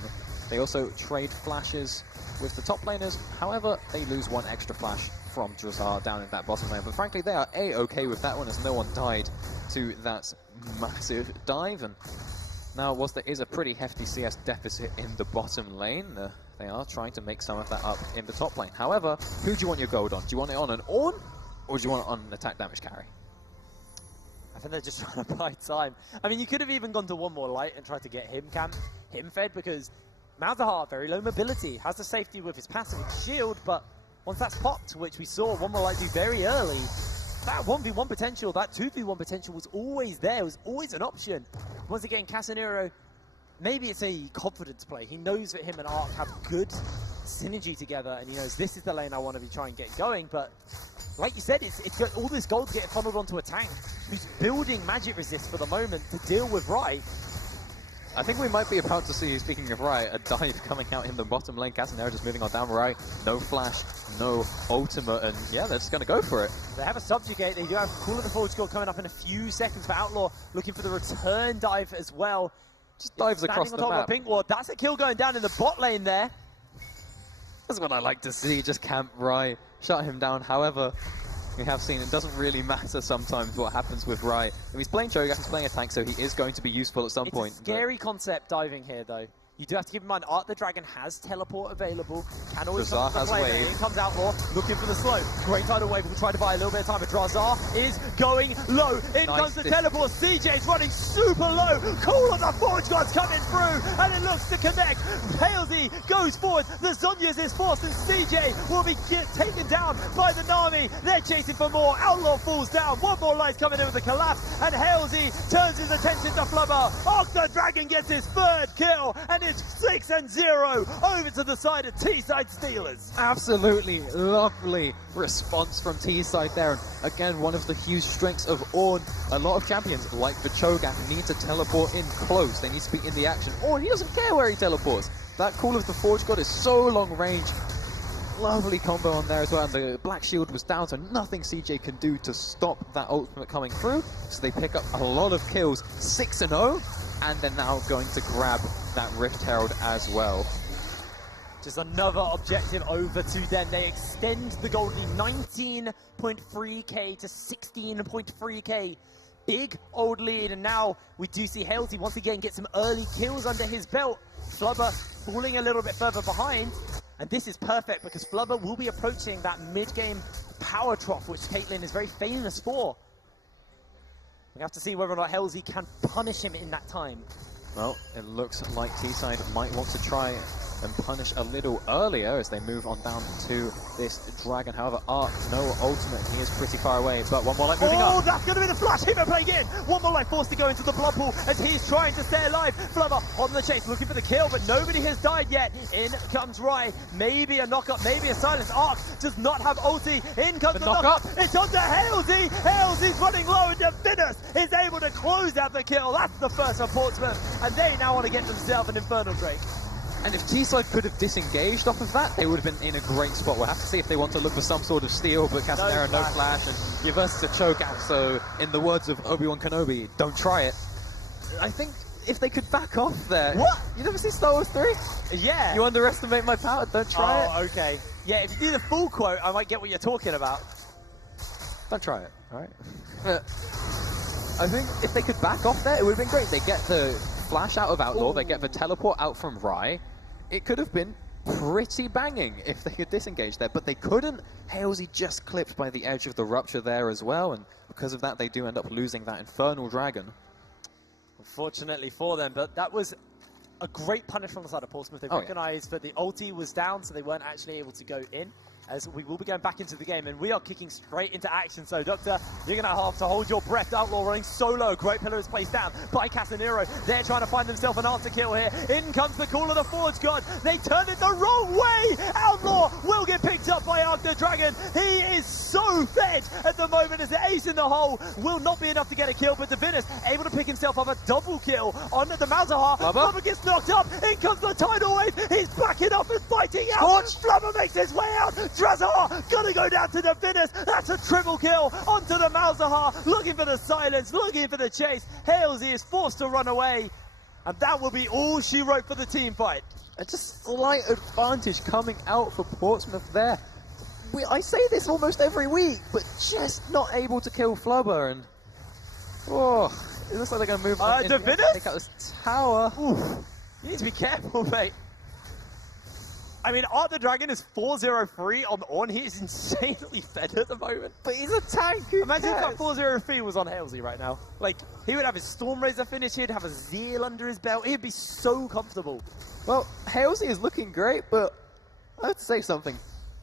They also trade flashes with the top laners, however, they lose one extra flash from Drazar down in that bottom lane, but frankly they are A-okay with that one, as no one died to that massive dive. And now, whilst there is a pretty hefty CS deficit in the bottom lane, they are trying to make some of that up in the top lane. However, who do you want your gold on? Do you want it on an Ornn, or do you want it on an attack damage carry? I think they're just trying to buy time. I mean, you could have even gone to one more light and tried to get him fed, because Malzahar, very low mobility, has the safety with his passive shield, but once that's popped, which we saw one more light do very early, that 1v1 potential, that 2v1 potential was always there, was always an option. Once again, Casemiro, maybe it's a confidence play. He knows that him and Ark have good synergy together, and he knows this is the lane I want to be trying to get going, but like you said, it's got all this gold getting funneled onto a tank who's building magic resist for the moment to deal with Rai. I think we might be about to see, speaking of Rai, a dive coming out in the bottom lane. Casemiro just moving on down Rai. No flash, no ultimate, and yeah, they're just going to go for it. They have a subjugate. They do have Call of the Forge God coming up in a few seconds for Outlaw, looking for the return dive as well. Just dives across the map. Of a pink ward. That's a kill going down in the bot lane there. That's what I like to see, just camp Rai, shut him down. However, we have seen it doesn't really matter sometimes what happens with Rai. If he's playing Cho'Gath, he's playing a tank, so he is going to be useful at some point. It's a scary concept diving here, though. You do have to keep in mind, Art the Dragon has teleport available. Can always come to play there. In comes Outlaw, looking for the slow. Great tidal wave, we'll try to buy a little bit of time, but Drazar is going low. In comes the teleport. CJ's running super low. Call of the Forge God's coming through, and it looks to connect. Halesey goes forward. The Zonyas is forced, and CJ will be taken down by the Nami. They're chasing for more. Outlaw falls down. One more light coming in with a collapse, and Halesey turns his attention to Flubber. Art the Dragon gets his third kill, and it's 6-0 over to the side of T-side Steelers. Absolutely lovely response from T-side there. And again, one of the huge strengths of Ornn. A lot of champions, like the Cho'Gath, need to teleport in close. They need to be in the action. Ornn, he doesn't care where he teleports. That Call of the Forge God is so long range. Lovely combo on there as well, and the Black Shield was down, so nothing CJ can do to stop that ultimate coming through. So they pick up a lot of kills, 6-0, and they're now going to grab that Rift Herald as well. Just another objective over to them. They extend the gold lead 19.3k to 16.3k. Big old lead, and now we do see Halesey once again get some early kills under his belt. Flubber falling a little bit further behind, and this is perfect because Flubber will be approaching that mid-game power trough, which Caitlyn is very famous for. We have to see whether or not Halesey can punish him in that time. Well, it looks like T-Side might want to try and punish a little earlier as they move on down to this dragon. However, Ark, no ultimate. He is pretty far away, but one more life moving up. Oh, that's going to be the flash. Hit play again. One more life forced to go into the blood pool as he's trying to stay alive. Flubber on the chase, looking for the kill, but nobody has died yet. In comes Rye. Maybe a knock-up, maybe a silence. Ark does not have ulti. In comes the knock-up. It's onto Halesey. Halesey's running low, and Divinus is able to close out the kill. That's the first for Portsmouth, and they now want to get themselves an Infernal Drake. And if T-Side could have disengaged off of that, they would have been in a great spot. We'll have to see if they want to look for some sort of steal, but Castanera, no flash, and Reverse a choke out. So, in the words of Obi-Wan Kenobi, don't try it. I think if they could back off there. What? You never see Star Wars 3? Yeah. You underestimate my power, don't try it. Oh, okay. Yeah, if you do the full quote, I might get what you're talking about. Don't try it, alright? I think if they could back off there, it would have been great. They get the flash out of Outlaw, they get the teleport out from Rye. It could have been pretty banging if they could disengage there, but they couldn't. Halesey just clipped by the edge of the rupture there as well, and because of that, they do end up losing that Infernal Dragon. Unfortunately for them, but that was a great punish from the side of Portsmouth. They recognized that the ulti was down, so they weren't actually able to go in, as we will be going back into the game, and we are kicking straight into action. So, Doctor, you're going to have to hold your breath. Outlaw running solo. Great pillar is placed down by Casanero. They're trying to find themselves an answer kill here. In comes the call of the Forge God. They turned it the wrong way. Outlaw will get picked up by Arc the Dragon. He is so fed at the moment as the ace in the hole will not be enough to get a kill, but Divinus able to pick himself up a double kill on the Malzahar. Flubber gets knocked up. In comes the tidal wave. He's backing off and fighting out. Flubber makes his way out. Drazahar gonna go down to Divinus. That's a triple kill onto the Malzahar. Looking for the silence, looking for the chase. Halesey is forced to run away, and that will be all she wrote for the team fight. A just slight advantage coming out for Portsmouth there. I say this almost every week, but just not able to kill Flubber, and oh, it looks like they're going to move on. Divinus? Take out this tower. Oof. You need to be careful, mate. I mean, Art the Dragon is 403 on the on. He is insanely fed at the moment. But he's a tank. Imagine if that 403 was on Halesey right now. Like, he would have his Stormrazor finish, he'd have a Zeal under his belt. He'd be so comfortable. Well, Halesey is looking great, but I have to say something.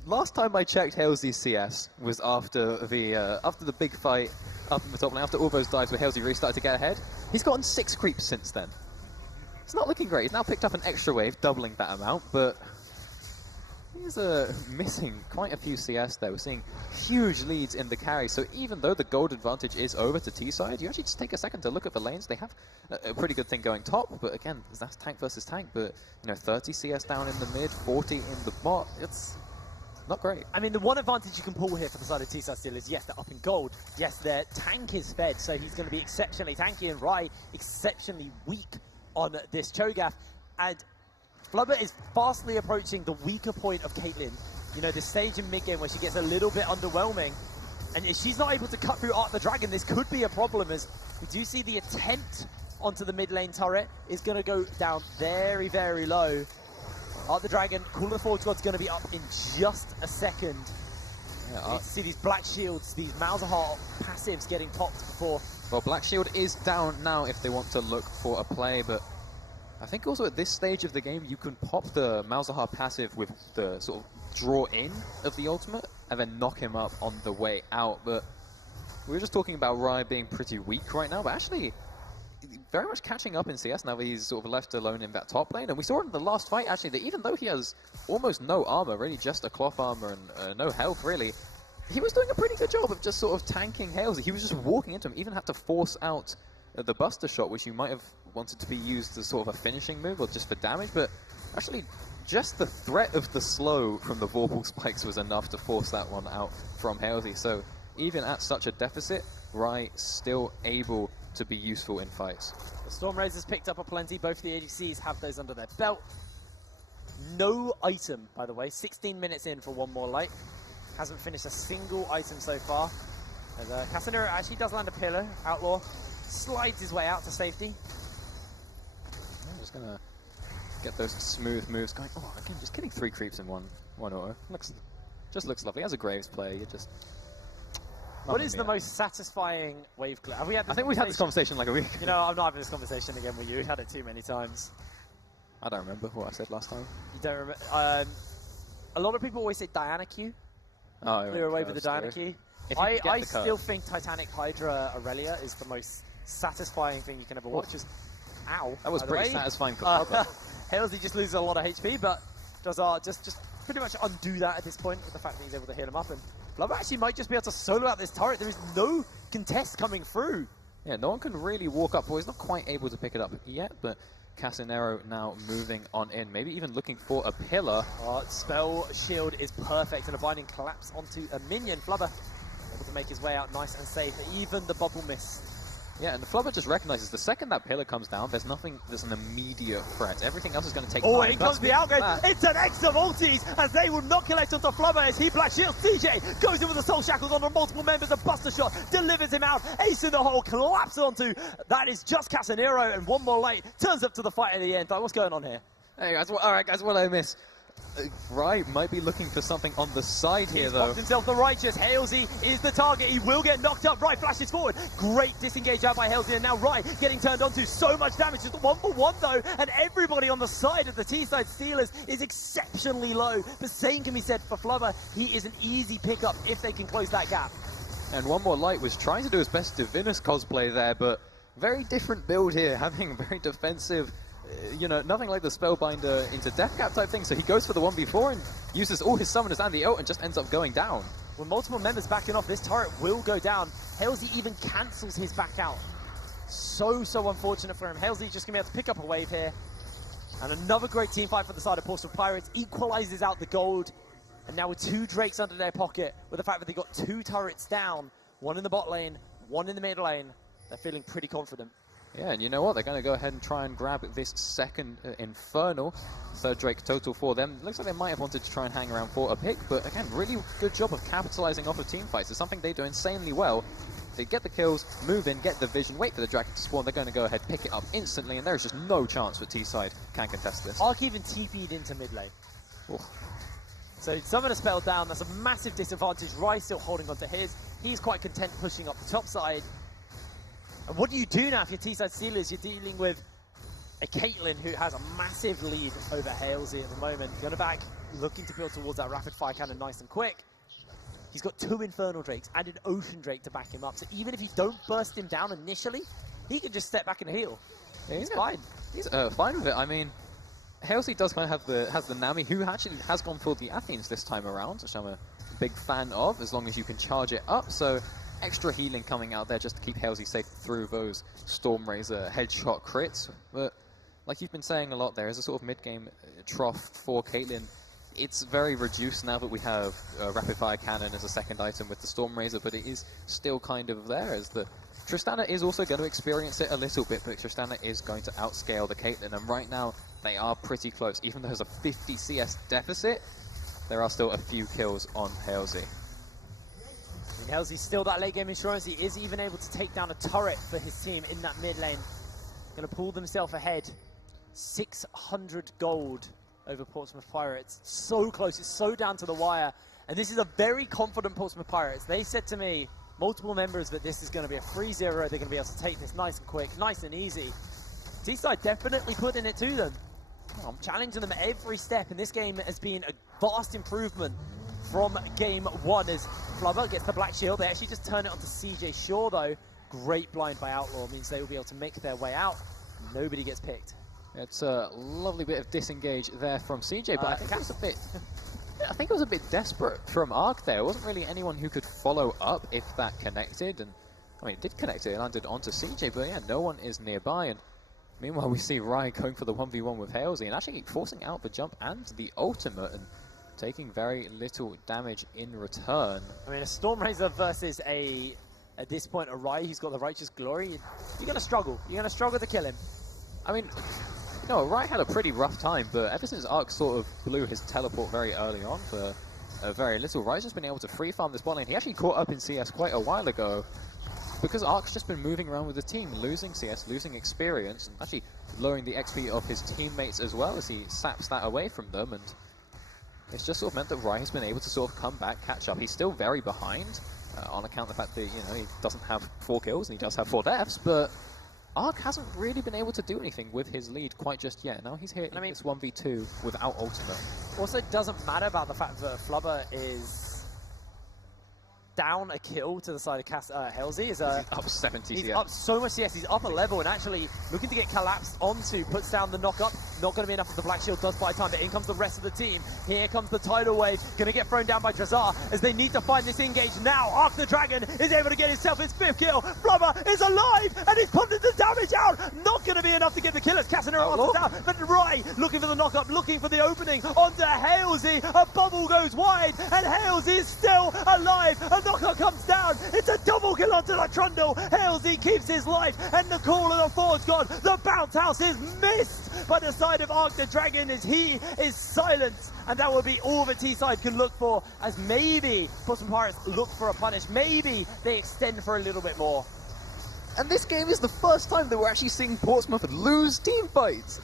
Last time I checked Halesey's CS was after the big fight up in the top lane, after all those dives where Halesey really started to get ahead. He's gotten 6 creeps since then. It's not looking great. He's now picked up an extra wave, doubling that amount, but he's missing quite a few CS there. We're seeing huge leads in the carry, so even though the gold advantage is over to T-side, you actually just take a second to look at the lanes. They have a pretty good thing going top, but again, that's tank versus tank, but 30 CS down in the mid, 40 in the bot. It's not great. I mean, the one advantage you can pull here for the side of T-side still is, yes, they're up in gold. Yes, their tank is fed, so he's going to be exceptionally tanky, and Rai exceptionally weak on this Cho'Gath. And Flubber is fastly approaching the weaker point of Caitlyn. This stage in mid-game where she gets a little bit underwhelming. And if she's not able to cut through Art the Dragon, this could be a problem, as we do see the attempt onto the mid-lane turret is going to go down very, very low. Art the Dragon, Call of the Forge God's going to be up in just a second. You see these Black Shields, these Malzahar passives getting popped before. Well, Black Shield is down now if they want to look for a play, but I think also at this stage of the game, you can pop the Malzahar passive with the sort of draw in of the ultimate and then knock him up on the way out. But we were just talking about Rai being pretty weak right now, but actually very much catching up in CS now that he's sort of left alone in that top lane. And we saw in the last fight, actually, that even though he has almost no armor, really just a cloth armor and no health, really, he was doing a pretty good job of just sort of tanking Halesey. He was just walking into him, even had to force out the Buster Shot, which you might have wanted to be used as sort of a finishing move or just for damage, but actually just the threat of the slow from the Vorpal spikes was enough to force that one out from Halesey. So even at such a deficit, Rai still able to be useful in fights. The Storm Razors picked up a plenty. Both the ADCs have those under their belt. No item, by the way. 16 minutes in for One More Light. Hasn't finished a single item so far. As Casanero actually does land a pillar. Outlaw slides his way out to safety. I'm just going to get those smooth moves going. Oh, again, just killing 3 creeps in one auto. Just looks lovely. As a Graves player, you just... What is the most satisfying wave clip? Have we had this I think we've had this conversation like a week. You know, I'm not having this conversation again with you. We've had it too many times. I don't remember what I said last time. You don't remember? A lot of people always say Diana Q. Oh, Clear away with the Diana Q. I still think Titanic Hydra Aurelia is the most satisfying thing you can ever watch. Just, ow. That was pretty satisfying. Halesey just loses a lot of HP, but does just pretty much undo that at this point with the fact that he's able to heal him up. And Flubber actually might just be able to solo out this turret. There is no contest coming through. Yeah, no one can really walk up. Well, he's not quite able to pick it up yet, but Casanero now moving on in. Maybe even looking for a pillar. Spell shield is perfect, and a binding collapse onto a minion. Flubber able to make his way out nice and safe. Even the bubble miss. Yeah, and the Flubber just recognizes the second that pillar comes down, there's nothing that's an immediate threat. Everything else is going to take time. Oh, here comes the outgame. It's an X of ultis, as they will not collect onto Flubber as he black shields. CJ goes in with the soul shackles onto multiple members of Buster Shot, delivers him out. Ace in the hole, collapses onto. That is just Casanero, and One More Light turns up to the fight at the end. What's going on here? Hey guys, all right guys, what I miss? Rai might be looking for something on the side here, though. He's himself the righteous. Halesey is the target. He will get knocked up. Rai flashes forward. Great disengage out by Halesey, and now Rai getting turned onto. So much damage. Just 1-for-1 though, and everybody on the side of the T-side Steelers is exceptionally low. The same can be said for Flubber. He is an easy pickup if they can close that gap. And One More Light was trying to do his best Divinus cosplay there, but very different build here, having a very defensive. You know, nothing like the Spellbinder into Death Cap type thing, so he goes for the 1v4 and uses all his summoners and the ult and just ends up going down. With multiple members backing off, this turret will go down. Halesey even cancels his back out. So unfortunate for him. Halesey just going to be able to pick up a wave here. And another great team fight for the side of Portsmouth Pirates. Equalizes out the gold. And now with 2 Drakes under their pocket, with the fact that they got 2 turrets down, 1 in the bot lane, 1 in the mid lane, they're feeling pretty confident. Yeah, and you know what? They're going to go ahead and try and grab this second Infernal. 3rd Drake total for them. Looks like they might have wanted to try and hang around for a pick, but again, really good job of capitalizing off of team fights. It's something they do insanely well. They get the kills, move in, get the vision, wait for the dragon to spawn. They're going to go ahead, pick it up instantly, and there's just no chance that T-side can contest this. Arc even TP'd into mid lane. So some of the spell down, that's a massive disadvantage. Rai still holding on to his. He's quite content pushing up the top side. And what do you do now if you're T-side Steelers? You're dealing with a Caitlyn who has a massive lead over Halesey at the moment. Going back, looking to build towards that rapid fire cannon nice and quick. He's got 2 Infernal Drakes and an Ocean Drake to back him up. So even if you don't burst him down initially, he can just step back and heal. Yeah, he's fine. He's fine with it. I mean, Halesey does kind of has the Nami, who actually has gone for the Athens this time around, which I'm a big fan of, as long as you can charge it up. So extra healing coming out there just to keep Halesey safe through those Stormrazor headshot crits. But like you've been saying a lot, there is a sort of mid-game trough for Caitlyn. It's very reduced now that we have Rapid Fire Cannon as a second item with the Stormrazor, but it is still kind of there, as the Tristana is also going to experience it a little bit, but Tristana is going to outscale the Caitlyn, and right now they are pretty close. Even though there's a 50 CS deficit, there are still a few kills on Halesey. Halesey's still that late game insurance. He is even able to take down a turret for his team in that mid lane. Going to pull themselves ahead. 600 gold over Portsmouth Pirates. So close, it's so down to the wire. And this is a very confident Portsmouth Pirates. They said to me, multiple members, that this is going to be a 3-0. They're going to be able to take this nice and quick, nice and easy. T-side definitely putting it to them. I'm challenging them every step, and this game has been a vast improvement from game 1 as Flubber gets the black shield. They actually just turn it onto CJ Shaw though. Great blind by Outlaw means they will be able to make their way out. Nobody gets picked. It's a lovely bit of disengage there from CJ, but I think it was a bit... I think it was a bit desperate from Arc there. There wasn't really anyone who could follow up if that connected, and I mean, it did connect, it landed onto CJ, but yeah, no one is nearby, and Meanwhile, we see Rai going for the 1v1 with Halesey and actually forcing out the jump and the ultimate and taking very little damage in return. I mean, a Stormrazor versus at this point, a Rai who's got the Righteous Glory, you're going to struggle. You're going to struggle to kill him. I mean, you know, Rai had a pretty rough time, but ever since Arc sort of blew his teleport very early on for very little, Rai's just been able to free farm this bot lane. He actually caught up in CS quite a while ago because Arc's just been moving around with the team, losing CS, losing experience, and actually lowering the XP of his teammates as well as he saps that away from them. And it's just sort of meant that Rai has been able to sort of come back, catch up. He's still very behind on account of the fact that, you know, he doesn't have 4 kills and he does have 4 deaths, but Arc hasn't really been able to do anything with his lead quite just yet. Now he's here in this 1v2 without ultimate. Also, it doesn't matter about the fact that Flubber is down a kill to the side of Halesey. He's up 70 He's CS. up so much CS. He's up a level and actually looking to get collapsed onto, puts down the knock-up. Not going to be enough of the Black Shield, does buy time, but in comes the rest of the team. Here comes the tidal wave, going to get thrown down by Drazar as they need to find this engage now. Arc the Dragon is able to get himself his 5th kill. Flubber is alive and he's pumping the damage out. Not going to be enough to get the killers. Casanera on down, but Rai looking for the knock-up, looking for the opening onto Halesey. A bubble goes wide and Halesey is still alive. A knock-up comes down. It's a double kill onto the Trundle. Halesey keeps his life and the call of the Ford's gone. The bounce house is missed by the side of Arc the Dragon as he is silenced, and that will be all the T-side can look for, as maybe Boston Pirates look for a punish. Maybe they extend for a little bit more. And this game is the first time that we're actually seeing Portsmouth lose team fights.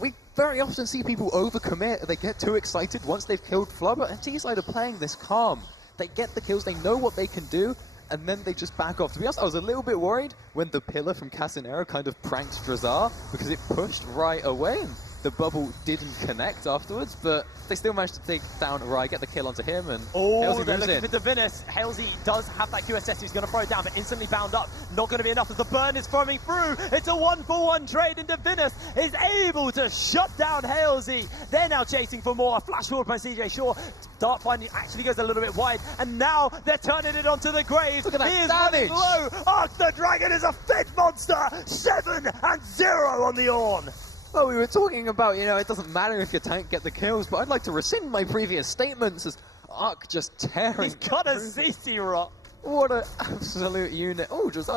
We very often see people overcommit, they get too excited once they've killed Flubber, and T-side are playing this calm. They get the kills, they know what they can do, and then they just back off. To be honest, I was a little bit worried when the pillar from Casanera kind of pranked Drazar because it pushed Rai away and the bubble didn't connect afterwards, but they still managed to take down Rai, get the kill onto him, and oh, they're looking for Divinus. Halesey does have that QSS, he's going to throw it down, but instantly bound up. Not going to be enough as the burn is foaming through. It's a 1-for-1 trade, and Divinus is able to shut down Halesey. They're now chasing for more. A flash forward by CJ Shaw. Dart finding actually goes a little bit wide, and now they're turning it onto the graves. Look at that he is damage. low. Arc the Dragon is a fit monster. 7-0 on the Ornn. Well, we were talking about, you know, it doesn't matter if your tank get the kills, but I'd like to rescind my previous statements as Arc just tearing. He's got a CC rock. What an absolute unit. Oh, just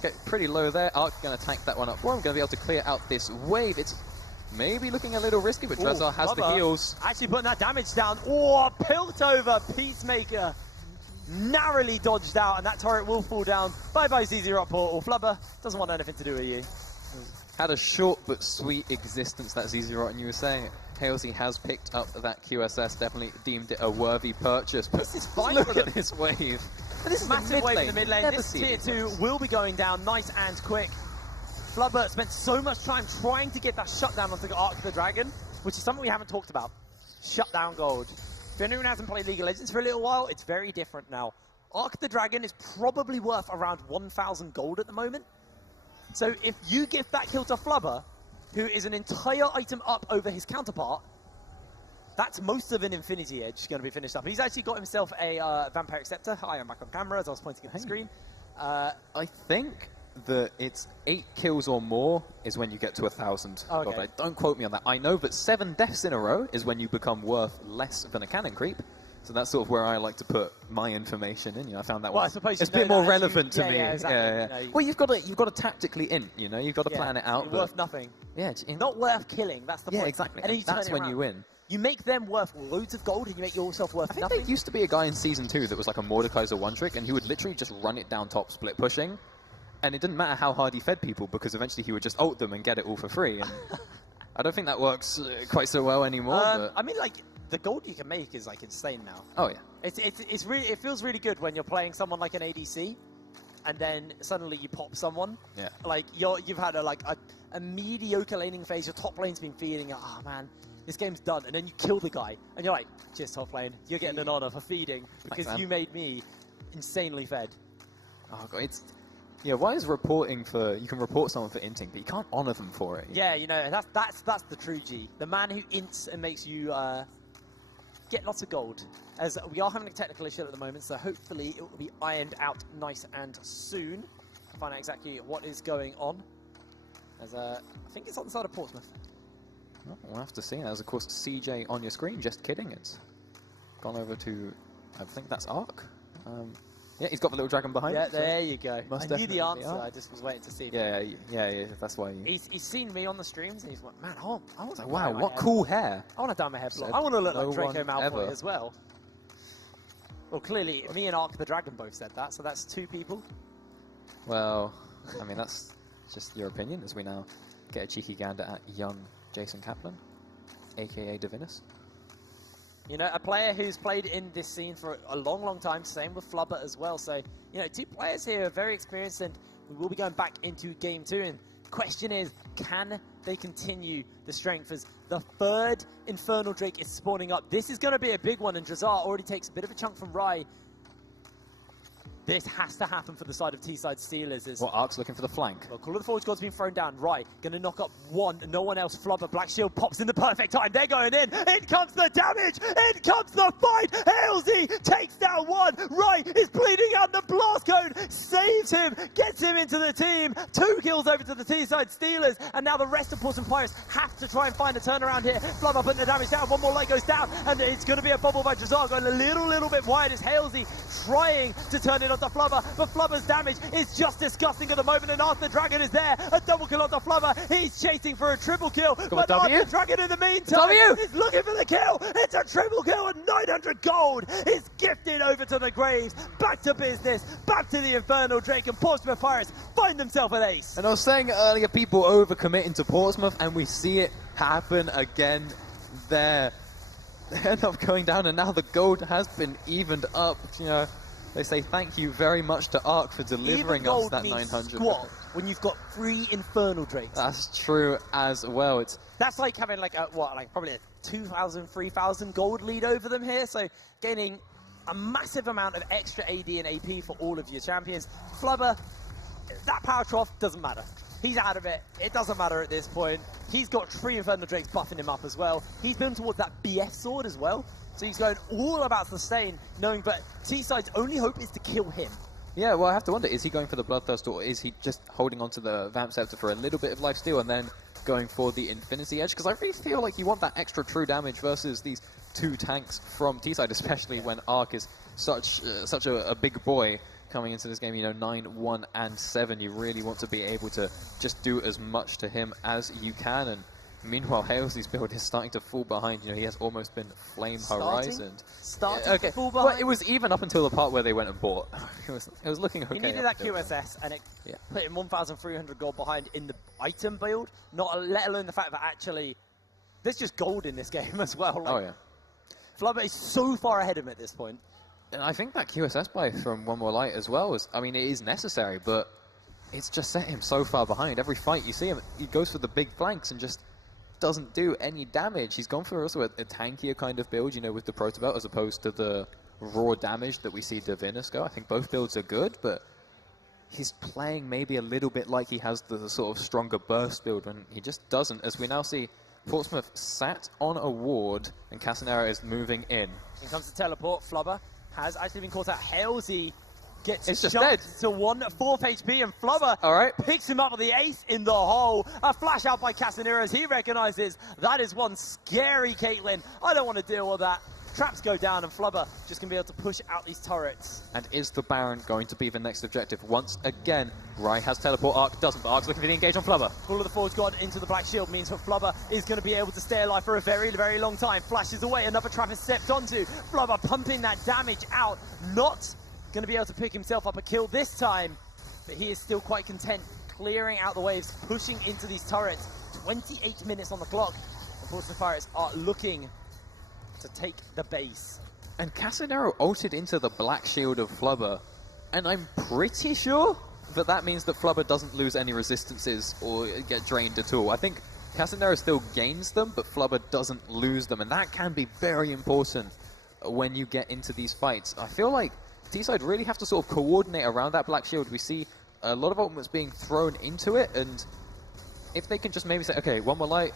get pretty low there. Arc going to tank that one up for him. Going to be able to clear out this wave. It's maybe looking a little risky, but Drazar has the heals. Actually putting that damage down. Oh, Piltover Peacemaker narrowly dodged out, and that turret will fall down. Bye-bye, CZ Rock Portal. Flubber doesn't want anything to do with you. Had a short but sweet existence, that ZZ Rot, and you were saying Halesey has picked up that QSS, definitely deemed it a worthy purchase. But this is fine. Look at this wave. This is massive wave in the mid lane. This tier 2 will be going down nice and quick. Flubber spent so much time trying to get that shutdown onto Arc the Dragon, which is something we haven't talked about. Shutdown gold. If anyone hasn't played League of Legends for a little while, it's very different now. Arc the Dragon is probably worth around 1,000 gold at the moment. So if you give that kill to Flubber, who is an entire item up over his counterpart, that's most of an Infinity Edge going to be finished up. He's actually got himself a Vampiric Scepter. Hi, I'm back on camera as I was pointing at the screen. I think that it's 8 kills or more is when you get to 1,000. Okay. Don't quote me on that. I know that 7 deaths in a row is when you become worth less than a cannon creep. So that's sort of where I like to put my information in. You know, I found that one. I suppose it's a bit more relevant to me. Yeah, exactly. You know, well, you've got to tactically in. You know, you've got to plan it out. But worth nothing. Yeah, it's not worth killing. That's the point. Yeah, exactly. And then that's when you win. You make them worth loads of gold, and you make yourself worth nothing. There used to be a guy in Season 2 that was like a Mordekaiser one-trick, and he would literally just run it down top, split pushing, and it didn't matter how hard he fed people, because eventually he would just ult them and get it all for free. And I don't think that works quite so well anymore. But I mean, like, the gold you can make is like insane now. Oh yeah. It's really, it feels really good when you're playing someone like an ADC, and then suddenly you pop someone. Yeah. Like you've had a mediocre laning phase. Your top lane's been feeding. You're, oh man, this game's done. And then you kill the guy, and you're like, cheers top lane. You're getting an honor for feeding because you made me insanely fed. Oh god, it's. Yeah, why is reporting for... You can report someone for inting, but you can't honor them for it. Yeah, you know, that's the true G. The man who ints and makes you get lots of gold. As we are having a technical issue at the moment, so hopefully it will be ironed out nice and soon. Find out exactly what is going on. As I think it's on the side of Portsmouth. Well, we'll have to see. There's, of course, CJ on your screen. Just kidding. It's gone over to, I think that's Ark. Yeah, he's got the little dragon behind him. Yeah, there you go. Must I knew the definitely be answer. Ark. I just was waiting to see. Yeah, that's why. He's seen me on the streams and he's like, man, I want to Wow, what cool hair. I want to dye my hair blonde. Said I want to look no like Draco one Malfoy ever. as well. Well, clearly, me and Ark the Dragon both said that, so that's 2 people. Well, I mean, that's just your opinion as we now get a cheeky gander at young Jason Kaplan, a.k.a. Divinus. You know, a player who's played in this scene for a long, long time, same with Flubber as well. So, you know, 2 players here are very experienced, and we will be going back into Game 2. And the question is, can they continue the strength as the 3rd Infernal Drake is spawning up? This is going to be a big one, and Drazar already takes a bit of a chunk from Rai. This has to happen for the side of T-side Steelers. As Well, Ark's looking for the flank. well, Call of the Forge God's been thrown down. Right, going to knock up 1. No one else. Flubber, Black Shield pops in the perfect time. They're going in. In comes the damage. In comes the fight. Halsey takes down 1. Right is bleeding out. The blast cone saves him. Gets him into the team. 2 kills over to the T-side Steelers. And now the rest of Portsmouth Pirates have to try and find a turnaround here. Flubber putting the damage down. 1 more light goes down. And it's going to be a bubble by Drazar. Going a little bit wide as Halsey trying to turn it onto Flubber, but Flubber's damage is just disgusting at the moment, and Arthur Dragon is there. A double kill onto Flubber. He's chasing for a triple kill, but Arthur Dragon in the meantime is looking for the kill. It's a triple kill, and 900 gold is gifted over to the Graves. Back to business, back to the Infernal Drake, and Portsmouth Pirates find themselves an ace. And I was saying earlier, people overcommitting to Portsmouth, and we see it happen again there. They end up going down, and now the gold has been evened up. You know, they say thank you very much to Ark for delivering us that 900. Squat when you've got 3 Infernal Drakes. That's true as well. That's like having like a, probably a 2,000, 3,000 gold lead over them here. So gaining a massive amount of extra AD and AP for all of your champions. Flubber, that power trough doesn't matter. He's out of it. It doesn't matter at this point. He's got 3 Infernal Drakes buffing him up as well. He's been towards that BF sword as well. So he's going all about sustain, knowing but T-side's only hope is to kill him. Yeah, well, I have to wonder, is he going for the Bloodthirst, or is he just holding on to the Vamp Scepter for a little bit of lifesteal and then going for the Infinity Edge? Because I really feel like you want that extra true damage versus these 2 tanks from T-side, especially when Ark is such a big boy coming into this game. You know, 9, 1, and 7. You really want to be able to just do as much to him as you can. And meanwhile, Halsey's build is starting to fall behind. You know, he has almost been Flame Horizon. Starting to fall behind. Well, it was even up until the part where they went and bought. it was looking okay. He needed that QSS, and it put him 1,300 gold behind in the item build, let alone the fact that actually there's just gold in this game as well. Like, oh, yeah. Flubber is so far ahead of him at this point. And I think that QSS buy from One More Light as well I mean, it is necessary, but it's just set him so far behind. Every fight you see him, he goes for the big flanks and just doesn't do any damage. He's gone for also a tankier kind of build, you know, with the Protobelt as opposed to the raw damage that we see Divinus go. I think both builds are good, but he's playing maybe a little bit like he has the sort of stronger burst build when he just doesn't. As we now see Portsmouth sat on a ward and Casanera is moving in. Here comes the teleport. Flubber has actually been caught out. Halsey gets It's just jumped dead. to 4th HP, and Flubber All right. picks him up with the ace in the hole. A flash out by Casanera as he recognizes that is one scary Caitlyn. I don't want to deal with that. Traps go down, and Flubber just going to be able to push out these turrets. And is the Baron going to be the next objective? Once again, Rai has teleport, Ark doesn't, but Ark's looking for the engage on Flubber. Call of the Forge God into the Black Shield means that Flubber is going to be able to stay alive for a very, very long time. Flashes away, another trap is stepped onto. Flubber pumping that damage out, not going to be able to pick himself up a kill this time, but he is still quite content clearing out the waves, pushing into these turrets. 28 minutes on the clock. The Portsmouth Pirates are looking to take the base. And Casanero ulted into the Black Shield of Flubber, and I'm pretty sure that that means that Flubber doesn't lose any resistances or get drained at all. I think Casanero still gains them, but Flubber doesn't lose them, and that can be very important when you get into these fights. I feel like T-side really have to sort of coordinate around that Black Shield. We see a lot of ultimates being thrown into it, and if they can just maybe say, okay, One More Light,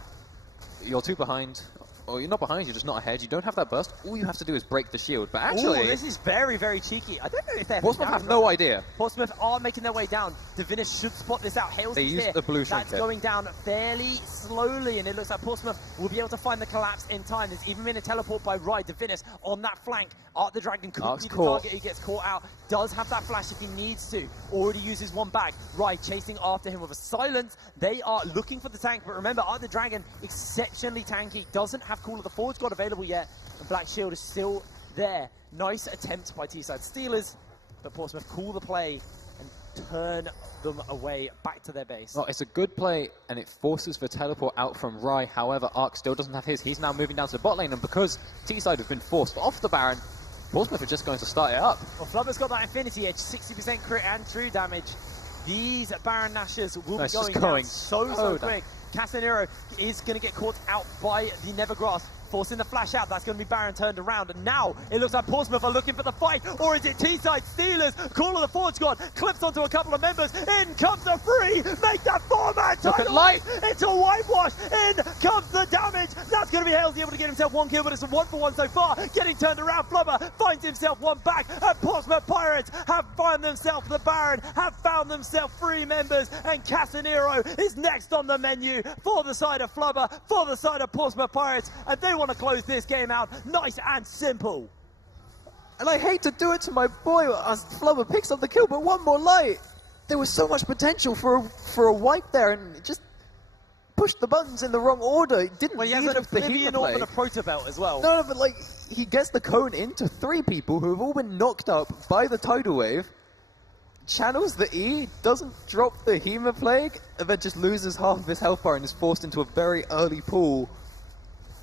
you're 2 behind, or you're not behind, you're just not ahead. You don't have that burst. All you have to do is break the shield. But actually, this is very, very cheeky. I don't know if they're... Portsmouth have no idea. Portsmouth are making their way down. Divinus should spot this out. Hales They is use here. the blue That's trinket. going down fairly slowly, and it looks like Portsmouth will be able to find the collapse in time. There's even been a teleport by Rye. Divinus on that flank. Art the Dragon could be the target. He gets caught out. Does have that flash if he needs to. Already uses one back. Rye chasing after him with a silence. They are looking for the tank, but remember, Art the Dragon, exceptionally tanky. Doesn't have Call of the Forge God available yet. And Black Shield is still there. Nice attempt by Teesside Steelers, but Portsmouth call the play and turn them away back to their base. Well, it's a good play, and it forces the teleport out from Rye. However, Ark still doesn't have his. He's now moving down to the bot lane, and because Teesside have been forced off the Baron, Portsmouth are just going to start it up. Well, Flubber's got that Infinity Edge, 60% crit and true damage. These Baron Nashers will be going down so quick. Casanero is going to get caught out by the Nevergrass, forcing the flash out. That's going to be Baron turned around, and now it looks like Portsmouth are looking for the fight, or is it Teesside Steelers? Call of the Forge God clips onto a couple of members. In comes the free. Make that 4-man Look at Light. It's a whitewash. In comes the damage. That's going to be Hales able to get himself one kill, but it's a 1-for-1 so far. Getting turned around. Flubber finds himself one back, and Portsmouth Pirates have found themselves the Baron, have found themselves 3 members, and Casanero is next on the menu for the side of Flubber, for the side of Portsmouth Pirates, and they want to close this game out nice and simple. And I hate to do it to my boy as Flubber picks up the kill, but one more light. There was so much potential for a wipe there, and it just pushed the buttons in the wrong order. It didn't Well, he has need an the Oblivion Hema Orb play. and a Proto Belt as well. No, but like, he gets the cone into 3 people who have all been knocked up by the tidal wave, channels the E, doesn't drop the Hema Plague, and then just loses half of his health bar and is forced into a very early pool.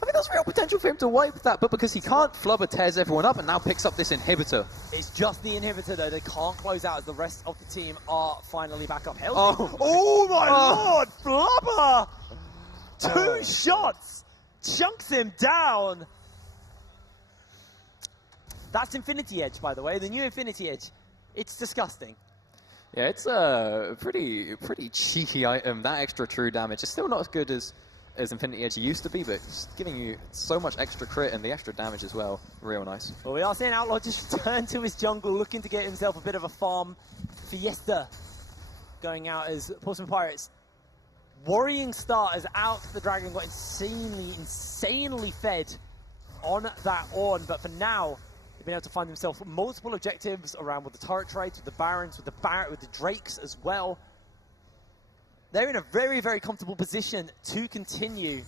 I mean, there's real potential for him to wipe that, but because he can't, Flubber tears everyone up and now picks up this inhibitor. It's just the inhibitor, though. They can't close out as the rest of the team are finally back up. Hell, Oh my lord, Flubber! 2 shots! Chunks him down! That's Infinity Edge, by the way, the new Infinity Edge. It's disgusting. Yeah, it's a pretty cheeky item. That extra true damage is still not as good as Infinity Edge used to be, but it's giving you so much extra crit and the extra damage as well. Real nice. Well, we are seeing Outlaw just return to his jungle, looking to get himself a bit of a farm fiesta going out as Portsmouth Pirates. Worrying start as Out the Dragon got insanely fed on that Ornn, but for now, they've been able to find themselves multiple objectives around with the turret trades, with the Barons, with the Barret, with the Drakes as well. They're in a very, very comfortable position to continue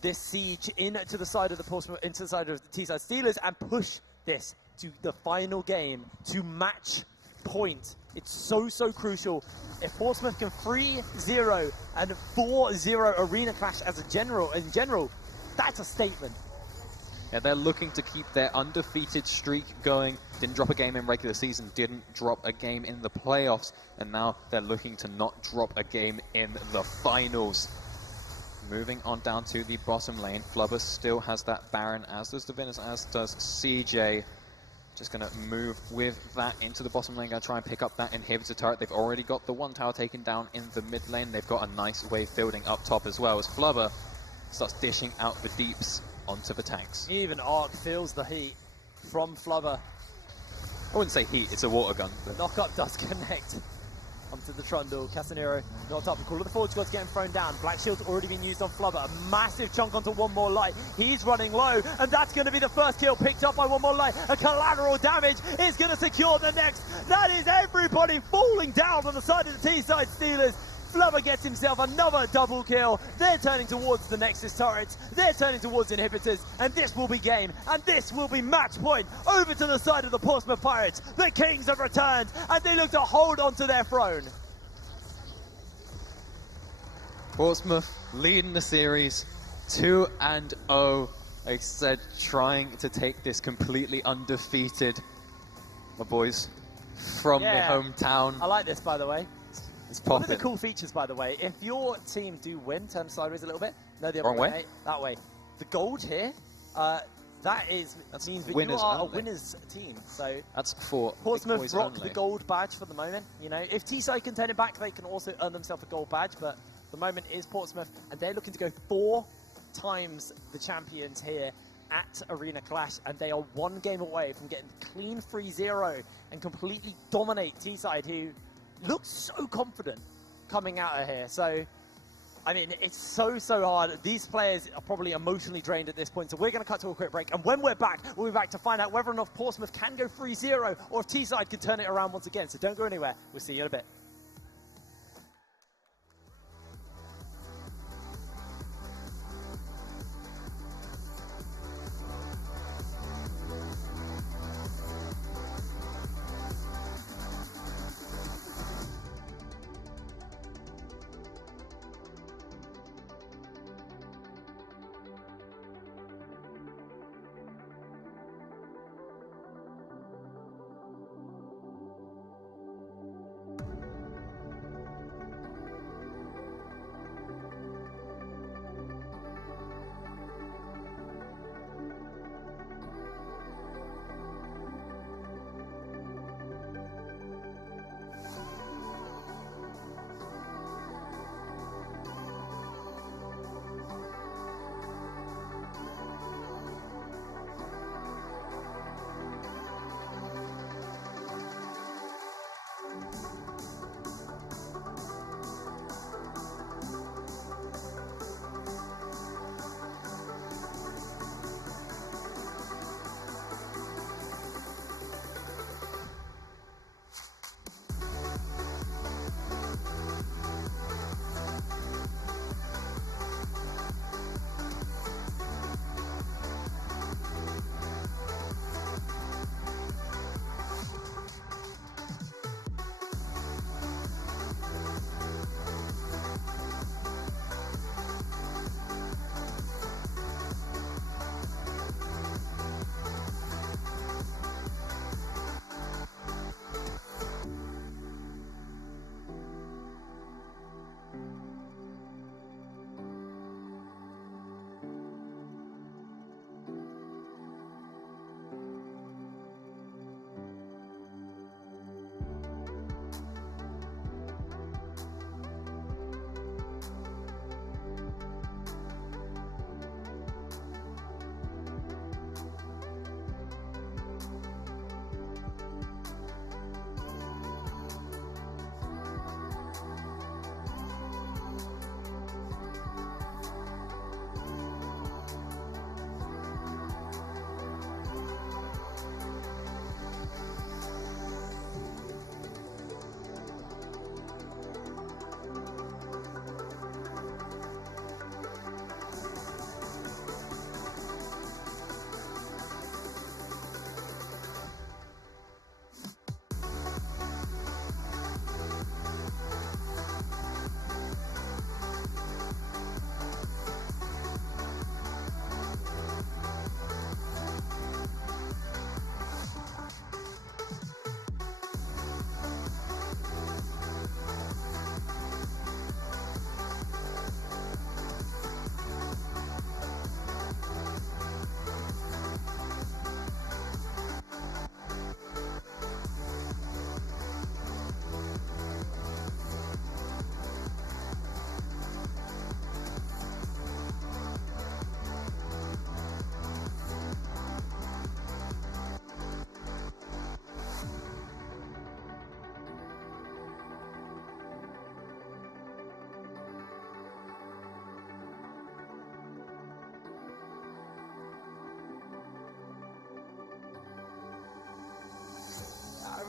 this siege into the side of the Portsmouth, into the side of the Teesside Steelers, and push this to the final game to match point. It's so crucial. If Portsmouth can 3-0 and 4-0 Arena Clash as in general, that's a statement. Yeah, they're looking to keep their undefeated streak going. Didn't drop a game in regular season, didn't drop a game in the playoffs, and now they're looking to not drop a game in the finals. Moving on down to the bottom lane, Flubber still has that Baron, as does Divinus, as does CJ. Just going to move with that into the bottom lane, going to try and pick up that inhibitor turret. They've already got the 1 tower taken down in the mid lane. They've got a nice wave building up top as well, as Flubber starts dishing out the deeps onto the tanks. Even Ark feels the heat from Flubber. I wouldn't say heat, it's a water gun. Knockup does connect onto the Trundle. Casanero knocked up. The Call of the Forge God's getting thrown down. Black Shield's already been used on Flubber. A massive chunk onto One More Light. He's running low, and that's going to be the first kill picked up by One More Light. A collateral damage is going to secure the next. That is everybody falling down on the side of the Teesside Steelers. Flubber gets himself another double kill. They're turning towards the Nexus turrets. They're turning towards inhibitors. And this will be game. And this will be match point over to the side of the Portsmouth Pirates. The Kings have returned. And they look to hold on to their throne. Portsmouth leading the series 2-0. Like I said, trying to take this completely undefeated, my boys, from the hometown. I like this, by the way. It's One of popping. the cool features, by the way, if your team do win, turn sideways a little bit. No, the other Wrong way? mate, that way. The gold here, that means that you winners are only. a winners team. So That's for Portsmouth boys rock only. the gold badge for the moment. You know, if Teesside can turn it back, they can also earn themselves a gold badge. But the moment is Portsmouth, and they're looking to go 4 times the champions here at Arena Clash, and they are one game away from getting clean 3-0 and completely dominate T-Side, who looks so confident coming out of here. So, I mean, it's so hard. These players are probably emotionally drained at this point, so we're going to cut to a quick break, and when we're back, we'll be back to find out whether or not Portsmouth can go 3-0 or if T-Side can turn it around once again. So don't go anywhere. We'll see you in a bit.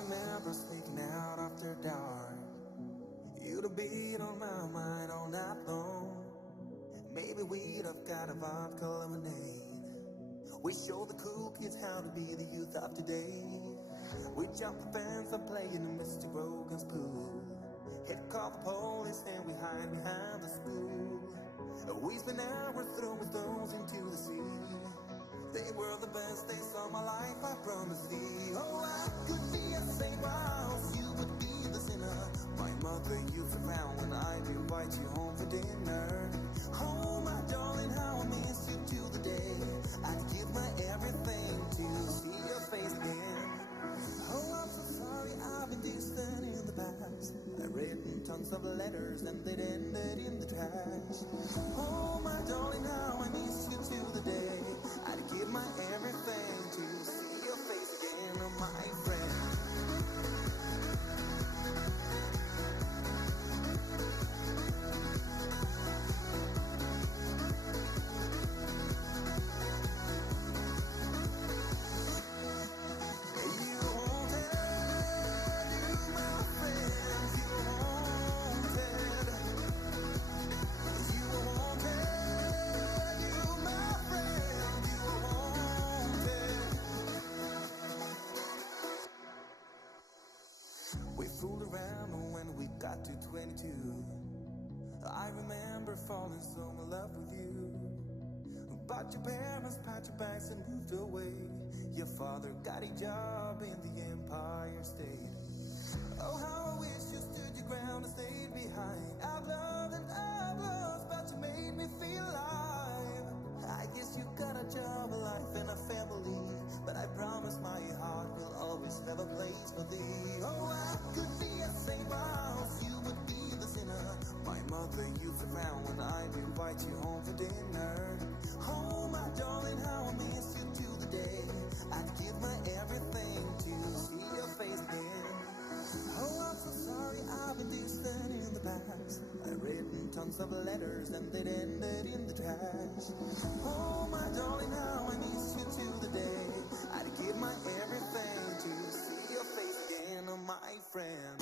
remember sneaking out after dark. You'd have been on my mind all night long. Maybe we'd have got a vodka lemonade. We show the cool kids how to be the youth of today. We jump the fence and play in the Mr. Grogan's pool. He'd call the police and we hide behind the school. We spent hours throwing stones into the sea. They were the best days of my life, I promise thee. Oh, I could be a saint while you would be the sinner. My mother used to frown when I'd invite you home for dinner. Oh, my darling, how I miss you to the day. I'd give my everything to see your face again. Oh, I'm so sorry I've been distant in the past. past. I've written tons of letters and they'd ended in the trash. Oh my darling, how I miss you to the day. I'd give my everything to see your face again, oh my friend. We fooled around when we got to 22. I remember falling so in love with you. But your parents packed your bags and moved away. Your father got a job in the Empire State. Oh, how I wish you stood your ground and stayed behind. I've loved and I've lost, but you made me feel alive. I guess you got a job, a life and a family, but I promise my heart will always have a place for thee. Oh, I could be a saint, whilst you would be the sinner. My mother used to frown when I'd invite you home for dinner. Oh, my darling, how I miss you to the day. I'd give my everything to see your face again. Oh, I'm so sorry I've been distant in the past. I've written tons of letters and they'd ended in the trash. Oh, my darling, how I miss you to the day. I'd give my everything to see your face again, oh, my friend.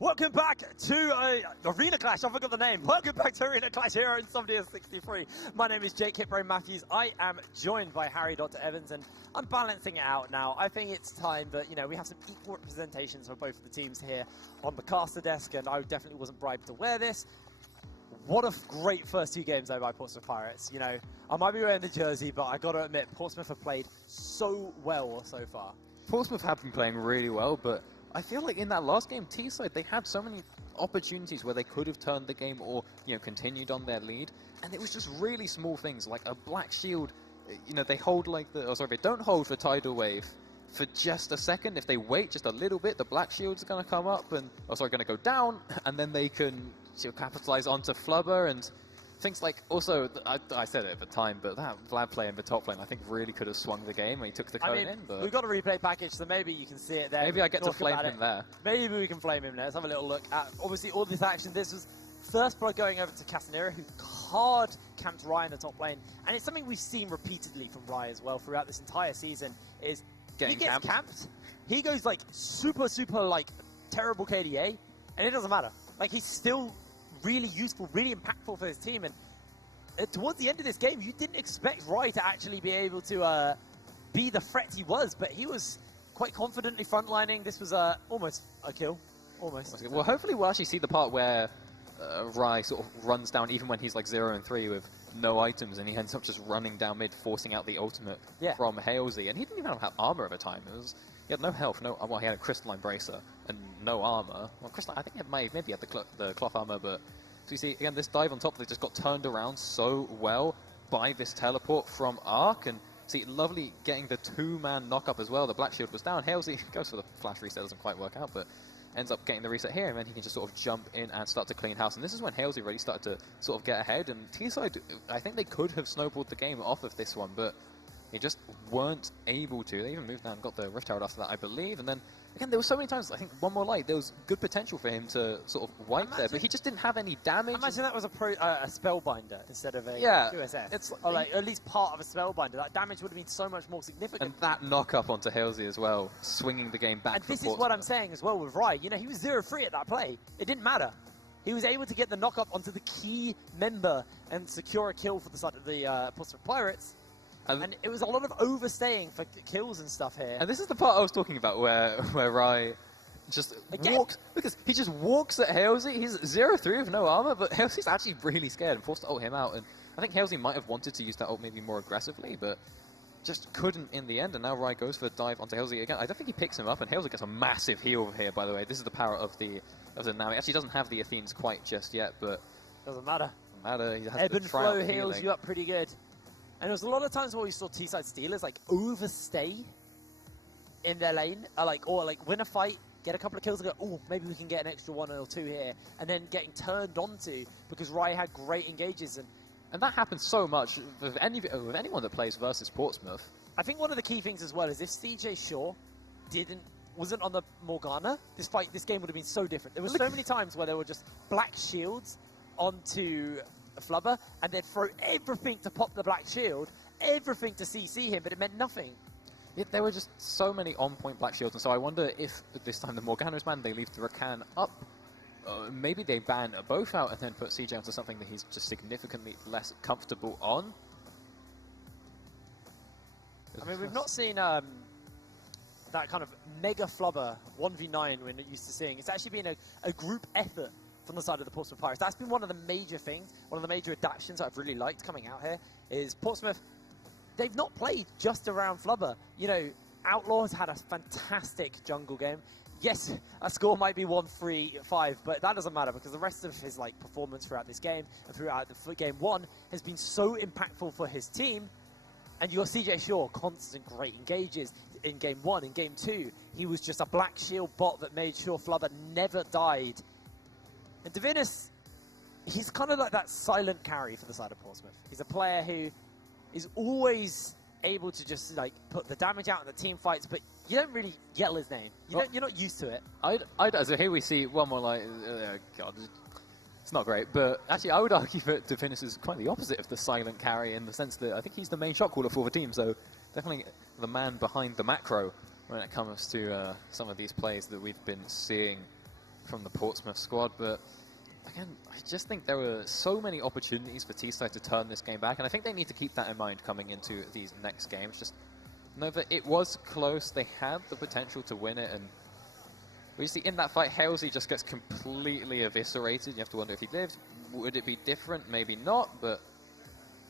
Welcome back to Arena Clash. I forgot the name. Welcome back to Arena Clash here in Insomnia 63. My name is Jake Hitbrain Matthews. I am joined by Harry Dr. Evans, and I'm balancing it out now. I think it's time that, you know, we have some equal representations for both of the teams here on the caster desk, and I definitely wasn't bribed to wear this. What a great first two games, though, by Portsmouth Pirates. You know, I might be wearing the jersey, but I got to admit, Portsmouth have played so well so far. Portsmouth have been playing really well, but I feel like in that last game, Teesside, they had so many opportunities where they could have turned the game or, you know, continued on their lead. And it was just really small things, like a black shield. You know, they hold like the, they don't hold for Tidal Wave for just a second. If they wait just a little bit, the black shield's going to come up and, going to go down, and then they can capitalize onto Flubber and things like, also, I said it at the time, but that Vlad play in the top lane, I think really could have swung the game when he took the cone in. But we've got a replay package, so maybe you can see it there. Maybe I get to flame him there. Maybe we can flame him there. Let's have a little look at, obviously, all this action. This was first blood going over to Castanera, who hard camped Rye in the top lane. And it's something we've seen repeatedly from Rye as well throughout this entire season, is he gets camped. He goes, like, super, like, terrible KDA, and it doesn't matter. Like, he's still really useful, really impactful for his team, and towards the end of this game, you didn't expect Rye to actually be able to be the threat he was, but he was quite confidently frontlining. This was almost a kill, almost. Well, hopefully we'll actually see the part where Rye sort of runs down, even when he's like 0-3 with no items, and he ends up just running down mid, forcing out the ultimate from Halesey, and he didn't even have armor at the time. He had no health, well, he had a crystalline bracer and no armor. Well, crystalline, I think he maybe had the cloth armor, but so you see, again, this dive on top, they just got turned around so well by this teleport from Arc, and see, lovely getting the two-man knock-up as well. The Black Shield was down. Halesey goes for the flash reset, doesn't quite work out, but ends up getting the reset here, and then he can just sort of jump in and start to clean house. And this is when Halesey really started to sort of get ahead, and Teesside, I think they could have snowballed the game off of this one, but they just weren't able to. They even moved down and got the Rift Herald after that, I believe, and then again, there were so many times, I think, one more light, there was good potential for him to sort of wipe there, but he just didn't have any damage. Imagine that was a Spellbinder instead of a QSF. It's or like, at least part of a Spellbinder. That damage would have been so much more significant. And that knock-up onto Halesey as well, swinging the game back. And this is what I'm saying as well with Rye. You know, he was 0-3 at that play. It didn't matter. He was able to get the knock-up onto the key member and secure a kill for the side of the Portsmouth Pirates. And it was a lot of overstaying for kills and stuff here. And this is the part I was talking about where Rye just walks, because he just walks at Halesey. He's 0-3 with no armor, but Halesey's actually really scared and forced to ult him out. And I think Halesey might have wanted to use that ult maybe more aggressively, but just couldn't in the end. And now Rye goes for a dive onto Halesey again. I don't think he picks him up, and Halesey gets a massive heal here, by the way. This is the power of the Nami. Actually doesn't have the Athenes quite just yet, but doesn't matter. He has Ebb and flow heals you up pretty good. And there was a lot of times where we saw Teesside Steelers like overstay in their lane, or win a fight, get a couple of kills and go, oh, maybe we can get an extra 1 or 2 here, and then getting turned onto because Rye had great engages. And that happens so much with anyone that plays versus Portsmouth. I think one of the key things as well is if CJ Shaw wasn't on the Morgana, this game would have been so different. There were so many times where there were just black shields onto Flubber, and they'd throw everything to pop the black shield, everything to CC him, but it meant nothing. Yeah, there were just so many on-point black shields, and so I wonder if this time the Morgana's banned, they leave the Rakan up. Maybe they ban both out and then put CJ onto something that he's just significantly less comfortable on. I mean, we've not seen that kind of mega Flubber 1v9 we're not used to seeing. It's actually been a group effort from the side of the Portsmouth Pirates. That's been one of the major things, one of the major adaptations I've really liked coming out here, is Portsmouth, they've not played just around Flubber. You know, Outlaw has had a fantastic jungle game. Yes, a score might be 1-3-5, but that doesn't matter because the rest of his performance throughout this game and throughout the game 1 has been so impactful for his team. And your CJ Shaw, constant great engages in game 1. In game 2, he was just a black shield bot that made sure Flubber never died. And Divinus, he's kind of like that silent carry for the side of Portsmouth. He's a player who is always able to just put the damage out in the team fights, but you don't really yell his name. You're not used to it. So here we see one more God, it's not great, but actually I would argue that Divinus is quite the opposite of the silent carry in the sense that I think he's the main shot caller for the team, so definitely the man behind the macro when it comes to some of these plays that we've been seeing from the Portsmouth squad, but again, I just think there were so many opportunities for Teesside to turn this game back, and I think they need to keep that in mind coming into these next games. Just know that it was close, they had the potential to win it, and we see in that fight, Halesey just gets completely eviscerated. You have to wonder if he lived. Would it be different? Maybe not, but...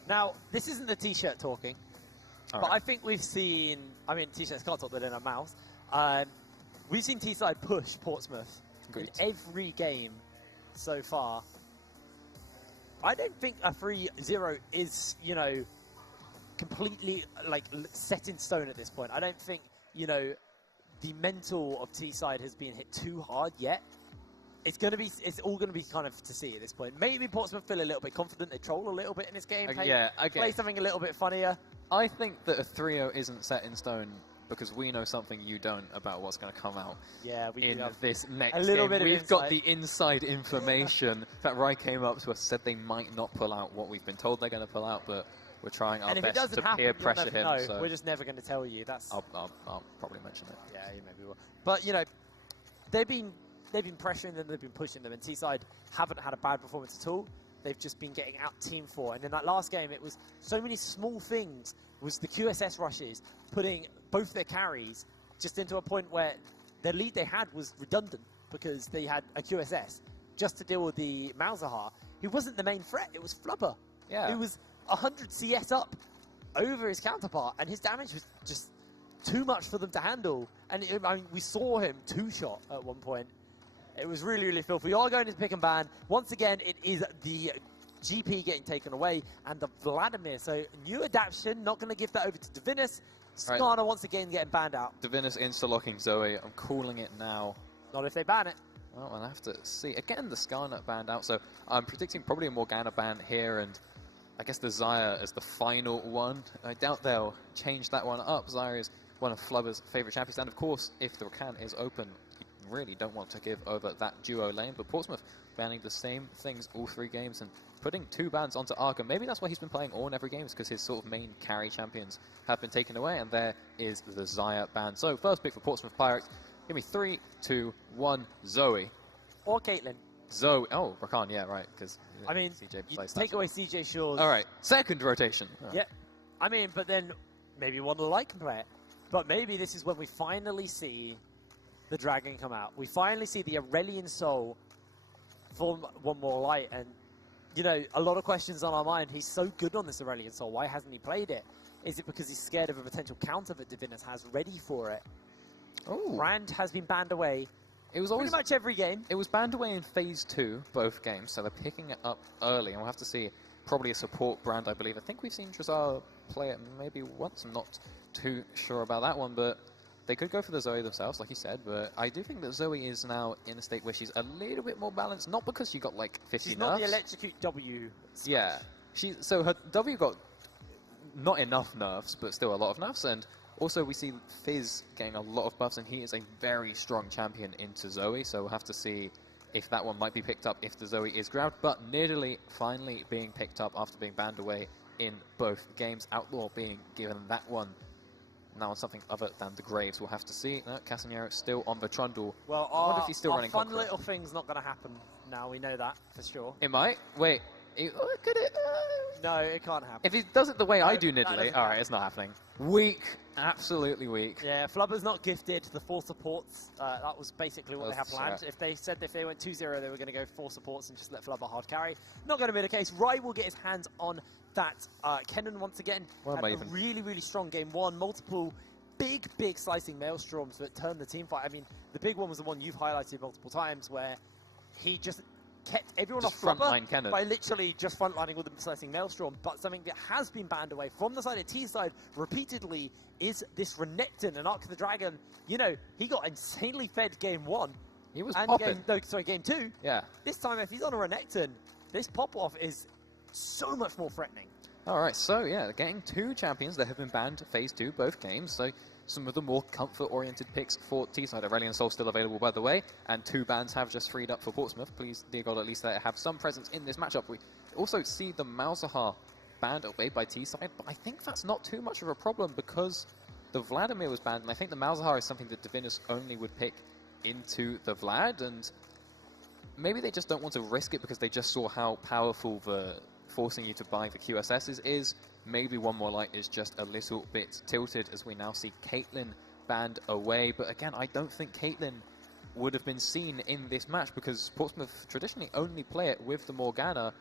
Now, this isn't the T-shirt talking, but I think we've seen... I mean, T-shirts can't talk, they're in a mouse. We've seen Teesside push Portsmouth in every game so far. I don't think a 3-0 is, you know, completely, like, set in stone at this point. I don't think, you know, the mental of Teesside has been hit too hard yet. It's all going to be kind of to see at this point. Maybe Portsmouth feel a little bit confident. They troll a little bit in this game. Play something a little bit funnier. I think that a 3-0 isn't set in stone because we know something you don't about what's going to come out in this next game. We've got the inside information. In fact, Rai came up to us, said they might not pull out what we've been told they're going to pull out, but we're trying our best to peer pressure him. So we're just never going to tell you. I'll probably mention it. Yeah, you maybe will. But, you know, they've been pressuring them, they've been pushing them, and Teesside haven't had a bad performance at all. They've just been getting out team for. And in that last game, it was so many small things. It was the QSS rushes, putting both their carries just into a point where their lead they had was redundant because they had a QSS just to deal with the Malzahar. He wasn't the main threat, it was Flubber. Yeah. It was 100 CS up over his counterpart, and his damage was just too much for them to handle. And I mean, we saw him two-shot at one point. It was really, really filthy. We are going to pick and ban. Once again, it is the GP getting taken away and the Vladimir. So new adaptation, not going to give that over to Divinus. Skarner once again getting banned out. Divinus insta-locking Zoe. I'm calling it now. Not if they ban it. Well, I'll have to see. Again, the Skarner banned out. So I'm predicting probably a Morgana ban here, and I guess the Xayah as the final one. I doubt they'll change that one up. Xayah is one of Flubber's favourite champions. And of course, if the Rakan is open, really don't want to give over that duo lane, but Portsmouth banning the same things all 3 games and putting 2 bans onto Arkham. Maybe that's why he's been playing all in every game, because his sort of main carry champions have been taken away, and there is the Xayah ban. So first pick for Portsmouth Pirates. Give me 3, 2, 1, Zoe. Or Caitlyn. Zoe. Oh, Rakan, yeah, right, because I mean, CJ you plays take away CJ Shaw's. All right, second rotation. Oh. Yeah. I mean, but then maybe one of the light can play it. But maybe this is when we finally see the Dragon come out. We finally see the Aurelian Soul form one more light, and you know, a lot of questions on our mind. He's so good on this Aurelian Soul. Why hasn't he played it? Is it because he's scared of a potential counter that Divinus has ready for it? Oh, Rand has been banned away. It was always pretty much every game. It was banned away in Phase 2, both games, so they're picking it up early, and we'll have to see probably a support brand, I believe. I think we've seen Drazar play it maybe once. I'm not too sure about that one, but they could go for the Zoe themselves, like you said, but I do think that Zoe is now in a state where she's a little bit more balanced, not because she got like 50 She's nerfs. not the electrocute W. Yeah. So her W got not enough nerfs, but still a lot of nerfs, and also we see Fizz getting a lot of buffs, and he is a very strong champion into Zoe, so we'll have to see if that one might be picked up if the Zoe is grabbed, but Nidalee finally being picked up after being banned away in both games. Outlaw being given that one now on something other than the Graves. We'll have to see. Casanero still on the Trundle. Well, I wonder if he's still running fun Conqueror. little thing's not going to happen now. We know that for sure. It might. Wait. Could it? No, it can't happen. If he does it the way I do that Nidalee, doesn't all right, happen. it's not happening. Weak. Absolutely weak. Yeah, Flubber's not gifted the 4 supports. That was basically what they had planned. Yeah. If they went 2-0, they were going to go 4 supports and just let Flubber hard carry. Not going to be the case. Rai will get his hands on that. Kennen once again had a really, really strong game 1. Multiple big slicing maelstroms that turned the team fight. I mean, the big one was the one you've highlighted multiple times where he just kept everyone Just off frontline Flubber by literally just frontlining with the slicing maelstrom. But something that has been banned away from the side of T-side repeatedly is this Renekton and Arc of the Dragon. You know, he got insanely fed game 1. He was and popping. game 2. Yeah. This time, if he's on a Renekton, this pop-off is so much more threatening. All right, so yeah, getting 2 champions that have been banned Phase 2 both games, so some of the more comfort-oriented picks for T-side. Aurelian Soul still available, by the way, and 2 bans have just freed up for Portsmouth. Please, dear God, at least they have some presence in this matchup. We also see the Malzahar banned away by T-side, but I think that's not too much of a problem because the Vladimir was banned, and I think the Malzahar is something that Divinus only would pick into the Vlad, and maybe they just don't want to risk it because they just saw how powerful the forcing you to buy the QSSs is. Maybe One More Light is just a little bit tilted as we now see Caitlyn banned away. But again, I don't think Caitlyn would have been seen in this match because Portsmouth traditionally only play it with the Morgana.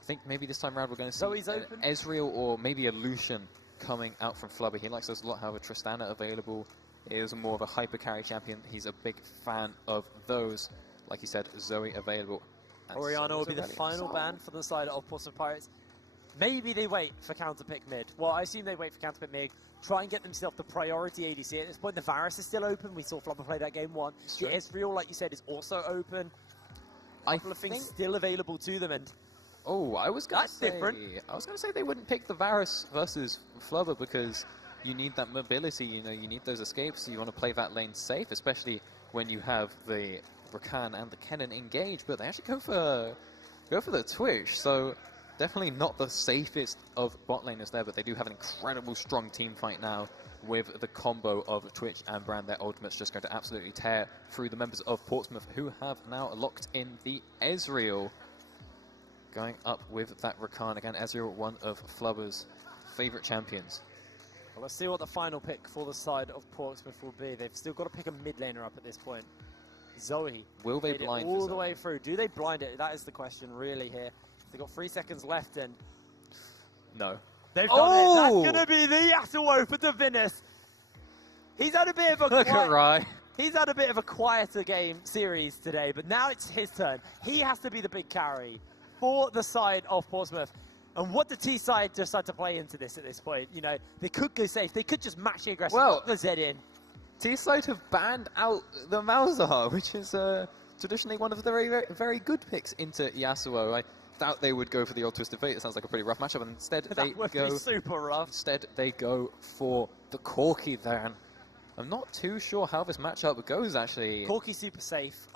I think maybe this time around we're going to see Ezreal or maybe a Lucian coming out from Flubber. He likes those a lot, however Tristana available. He is more of a hyper carry champion. He's a big fan of those. Like you said, Zoe available. Oriana will be the final ban for the side of Portsmouth Pirates. Maybe they wait for counterpick mid. Well, I assume they wait for counterpick mid. Try and get themselves the priority ADC. At this point, the Varus is still open. We saw Flubber play that game 1. The Ezreal, like you said, is also open. A couple of things still available to them. And oh, I was going to say they wouldn't pick the Varus versus Flubber because you need that mobility. You know, you need those escapes. So you want to play that lane safe, especially when you have the Rakan and the Kennen engage. But they actually go for the Twitch. So definitely not the safest of bot laners there, but they do have an incredible strong team fight now with the combo of Twitch and Brand. Their ultimate's just going to absolutely tear through the members of Portsmouth, who have now locked in the Ezreal. Going up with that Rakan. Again, Ezreal, one of Flubber's favourite champions. Well, let's see what the final pick for the side of Portsmouth will be. They've still got to pick a mid laner up at this point. Zoe. Will they blind all the way through? Do they blind it? That is the question really here. They've got 3 seconds left and... No. They've done it. That's going to be the Yasuo for Divinus. He's had a bit of a... Look at Rai. He's had a bit of a quieter game series today, but now it's his turn. He has to be the big carry for the side of Portsmouth. And what the T side decide to play into this at this point? You know, they could go safe. They could just match the aggressive. Well, the Z in. T side have banned out the Malzahar, which is traditionally one of the very, very good picks into Yasuo. I doubt they would go for the old Twisted Fate. It sounds like a pretty rough matchup. And instead, they go super rough. Instead, they go for the Corki there. And I'm not too sure how this matchup goes, actually. Corki's super safe.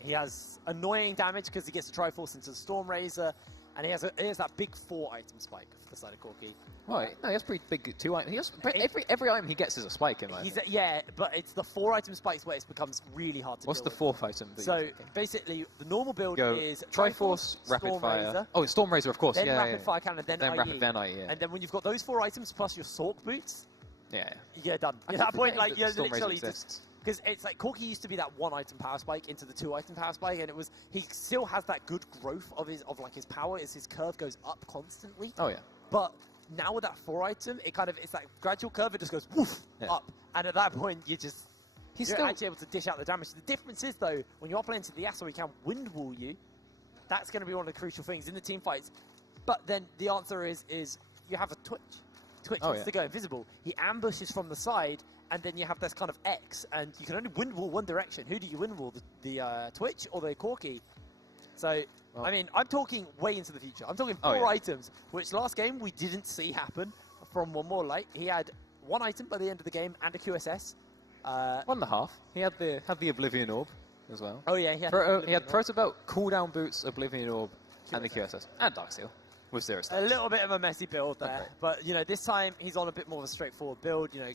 He has annoying damage because he gets the Triforce into the Storm Razor. And he has that big 4-item spike for the side of Corki. Right, no, he has pretty big 2 items. Every item he gets is a spike in life. Yeah, but it's the 4-item spikes where it becomes really hard to What's the 4th item? So basically, the normal build is Triforce, Rapid Fire. Razor, oh, Storm Razor, of course. Then Rapid Fire Cannon, then IE. Rapid, then IE, yeah. And then when you've got those 4 items plus your Sork boots, you get done. At that point, like, you're Storm literally Razor just... Because it's like, Corki used to be that 1-item power spike into the 2-item power spike, and it was, he still has that good growth of his power, as his curve goes up constantly. Oh, yeah. But now with that 4-item, it's that gradual curve, it just goes woof, up. And at that point, you're still actually able to dish out the damage. The difference is, though, when you're playing to the Yasuo, he can wind wall you. That's going to be one of the crucial things in the team fights. But then the answer is you have a Twitch. Twitch wants to go invisible. He ambushes from the side, and then you have this kind of X, and you can only wind wall one direction. Who do you wind wall, the Twitch or the Corki? So, I mean, I'm talking way into the future. I'm talking 4 items, which last game we didn't see happen from One More Light. He had 1 item by the end of the game and a QSS. 1.5. He had the Oblivion Orb as well. Oh yeah, he had Proto Belt, cooldown boots, Oblivion Orb, and the QSS, and Darksteel with 0 stats. A little bit of a messy build there, but you know, this time he's on a bit more of a straightforward build. You know,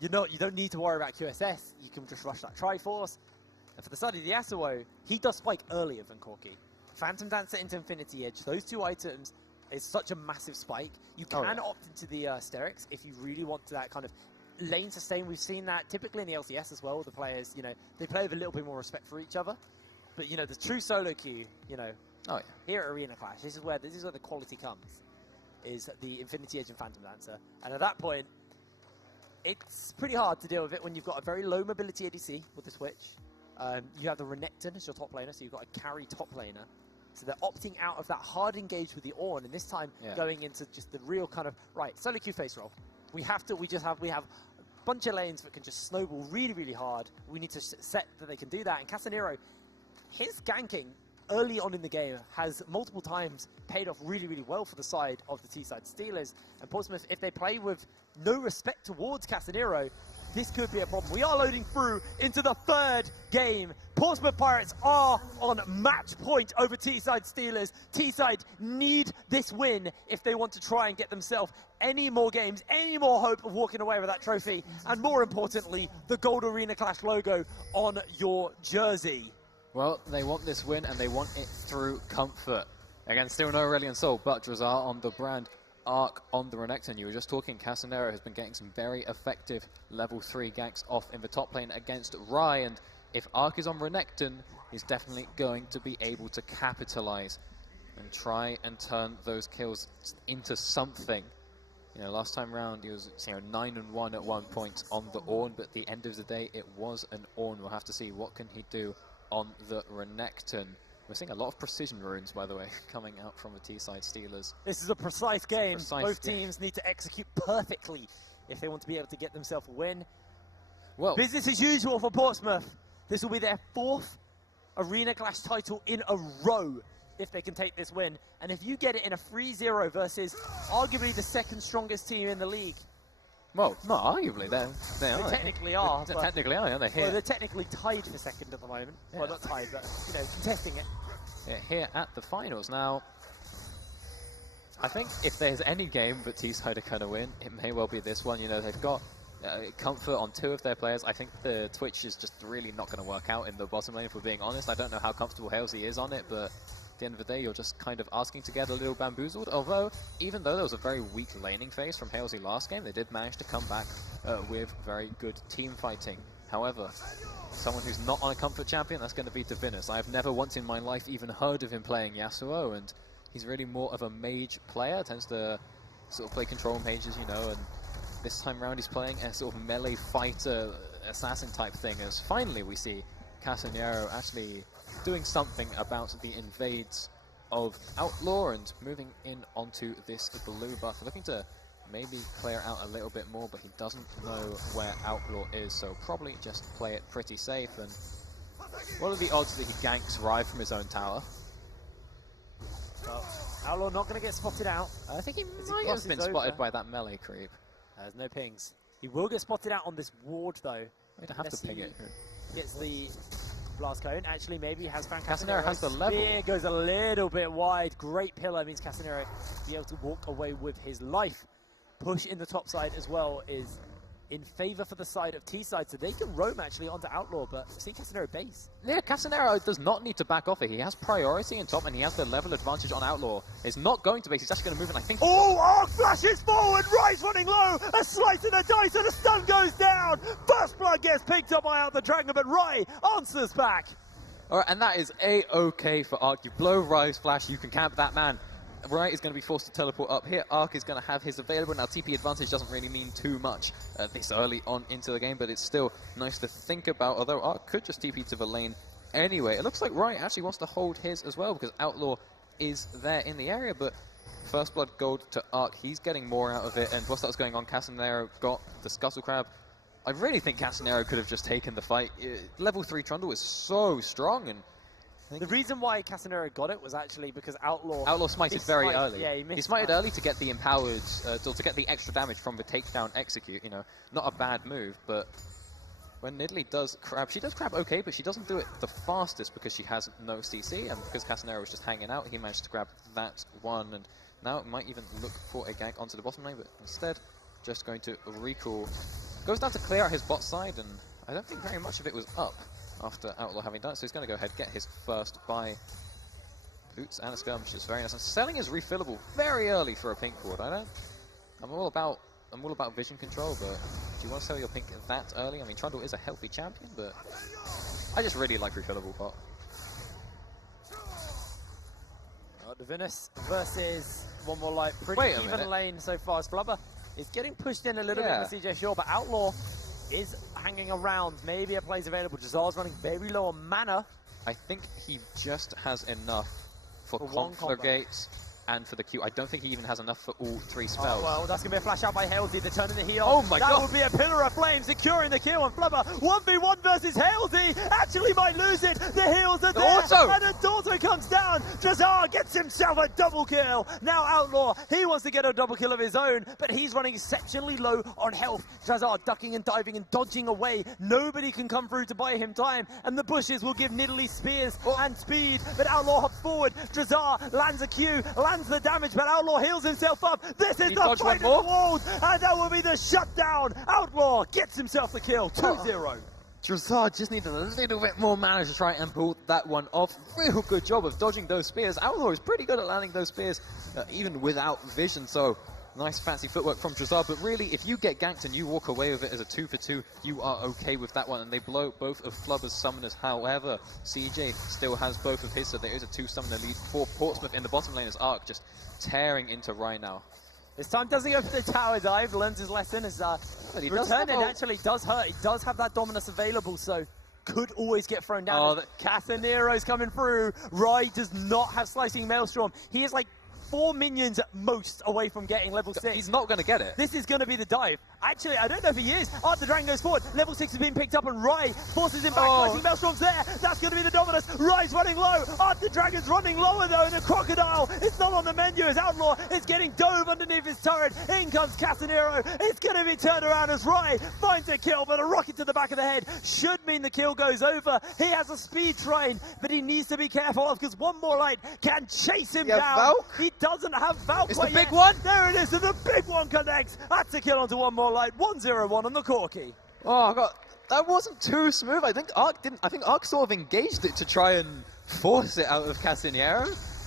you don't need to worry about QSS. You can just rush that Triforce. And for the side of the Yasuo, he does spike earlier than Corki. Phantom Dancer into Infinity Edge. Those 2 items is such a massive spike. You can opt into the Sterix if you really want that kind of lane sustain. We've seen that typically in the LCS as well. The players, you know, they play with a little bit more respect for each other. But you know, the true solo queue, you know, here at Arena Clash, this is where the quality comes. Is the Infinity Edge and Phantom Dancer, and at that point, it's pretty hard to deal with it when you've got a very low mobility ADC with the Switch. You have the Renekton as your top laner, so you've got a carry top laner. So they're opting out of that hard engage with the Ornn, and this time going into just the real kind of, solo queue face roll. We have a bunch of lanes that can just snowball really, really hard. We need to set that they can do that. And Casemiro, his ganking early on in the game has multiple times paid off really, really well for the side of the T-side Steelers. And Portsmouth, if they play with no respect towards Casemiro, this could be a problem. We are loading through into the 3rd game. Portsmouth Pirates are on match point over T-side Steelers. T-side need this win if they want to try and get themselves any more games, any more hope of walking away with that trophy, and more importantly, the Gold Arena Clash logo on your jersey. Well, they want this win, and they want it through comfort. Again, still no Aurelion Soul, but Drazar on the Brand, Arc on the Renekton. You were just talking, Casanero has been getting some very effective level 3 ganks off in the top lane against Rai, and if Arc is on Renekton, he's definitely going to be able to capitalize and try and turn those kills into something. You know, last time round he was 9-1 at one point on the Ornn, but at the end of the day it was an Ornn. We'll have to see what can he do on the Renekton. We're seeing a lot of precision runes, by the way, coming out from the T-side Steelers. This is a precise game. Both game. teams need to execute perfectly if they want to be able to get themselves a win. Well, Business as usual for Portsmouth. This will be their 4th Arena Clash title in a row if they can take this win. And if you get it in a 3-0 versus arguably the 2nd strongest team in the league. well, not arguably, they are. Technically are. They technically are, aren't they? Here. Well, they're technically tied for 2nd at the moment. Yeah. Well, not tied, but, you know, contesting it. Yeah, here at the finals. Now, I think if there's any game that T-side are going to win, it may well be this one. You know, they've got comfort on 2 of their players. I think the Twitch is just really not going to work out in the bottom lane, if we're being honest. I don't know how comfortable Halesey is on it, but at the end of the day, you're just kind of asking to get a little bamboozled. Although, even though there was a very weak laning phase from Halesey last game, they did manage to come back with very good team fighting. However, someone who's not on a comfort champion, that's going to be Divinus. I have never once in my life even heard of him playing Yasuo, and he's really more of a mage player, tends to sort of play control mages, you know, and this time round he's playing a sort of melee fighter, assassin type thing, as finally we see Casanero actually doing something about the invades of Outlaw and moving in onto this blue buff, looking to maybe clear out a little bit more, but he doesn't know where Outlaw is, so probably just play it pretty safe. And what are the odds that he ganks Rai from his own tower? Well, Outlaw not going to get spotted out. I think he might have been spotted by that melee creep. There's no pings. He will get spotted out on this ward, though. We'd have to ping it. Gets the blast cone. Actually, maybe he has found Casanero has the level. Spear goes a little bit wide. Great pillar means Casanero be able to walk away with his life. Push in the top side as well is in favor for the side of T-side, so they can roam actually onto Outlaw, but see Casanero base. Yeah, Casanero does not need to back off it. He has priority in top, and he has the level advantage on Outlaw. He's not going to base, he's actually going to move, and I think... Oh, Arc flashes forward, Rai's running low, a slice and a dice, and a stun goes down. First blood gets picked up by Out the Dragon, but Rai answers back. All right, and that is A-OK for Arc. You blow Rai's flash, you can camp that man. Rai is going to be forced to teleport up here. Arc is going to have his available. Now, TP advantage doesn't really mean too much this early on into the game, but it's still nice to think about, although Arc could just TP to the lane anyway. It looks like Rai actually wants to hold his as well, because Outlaw is there in the area, but First Blood gold to Arc. He's getting more out of it, and whilst that was going on, Casanero got the Scuttle Crab. I really think Casanero could have just taken the fight. Level 3 Trundle is so strong, and the reason why Casanero got it was actually because Outlaw smited very early. Yeah, he smited early to get the empowered, to get the extra damage from the takedown execute. You know, not a bad move, but when Nidalee does crab, she does crab okay, but she doesn't do it the fastest because she has no CC, and because Casanero was just hanging out, he managed to grab that one, and now it might even look for a gank onto the bottom lane, but instead just going to recall. Goes down to clear out his bot side, and I don't think very much of it was up after Outlaw having done it, so he's going to go ahead and get his first buy. Boots and a skirmish, which is very nice. And selling is refillable very early for a pink ward. I'm all about vision control, but do you want to sell your pink that early? I mean, Trundle is a healthy champion, but I just really like refillable pot. Divinus versus one more light. Pretty even lane so far as Flubber is getting pushed in a little bit by CJ Shaw, but Outlaw is hanging around. Maybe a play's available. Jazar's running very low on mana. I think he just has enough for Conflagate and for the Q. I don't think he even has enough for all 3 spells. Oh, well, that's going to be a flash out by Halesey. They're turning the heal. Oh my god. That would be a pillar of flame securing the kill on Flubber. 1v1 versus Halesey. Actually might lose it. The heals are there. Auto. And the auto comes down. Jazar gets himself a double kill. Now Outlaw, he wants to get a double kill of his own, but he's running exceptionally low on health. Jazar ducking and diving and dodging away. Nobody can come through to buy him time, and the bushes will give Nidalee spears and speed, but Outlaw hops forward. Jazar lands a Q, lands the damage, but Outlaw heals himself up. This is the fight of the walls, and that will be the shutdown. Outlaw gets himself the kill. 2-0. Drazar just needed a little bit more mana to try and pull that one off. Real good job of dodging those spears. Outlaw is pretty good at landing those spears, even without vision, so nice fancy footwork from Drazar. But really, if you get ganked and you walk away with it as a 2-for-2, you are okay with that one. And they blow both of Flubber's summoners. However, CJ still has both of his, so there is a 2-summoner lead for Portsmouth in the bottom lane as Arc just tearing into Rye now. This time doesn't go for the tower dive, learns his lesson as returning actually does hurt. He does have that Dominus available, so could always get thrown down. Casanero's coming through. Rye does not have Slicing Maelstrom. He is like 4 minions at most away from getting level 6. He's not going to get it. This is going to be the dive. Actually, I don't know if he is. After Dragon goes forward, level 6 is being picked up and Rye forces him back. Slicing Maelstrom's there. That's going to be the Dominus. Rye's running low. After Dragon's running lower though, and the Crocodile is not on the menu as Outlaw is getting dove underneath his turret. In comes Casanero. It's going to be turned around as Rye finds a kill, but a rocket to the back of the head should mean the kill goes over. He has a speed train, but he needs to be careful of because one more light can chase him down. Valk? He doesn't have Valk. It's the big one. There it is, and the big one connects. That's a kill onto one more light. 1-0-1 on the Corky. Oh God, that wasn't too smooth. I think Arc sort of engaged it to try and force it out of Casanero.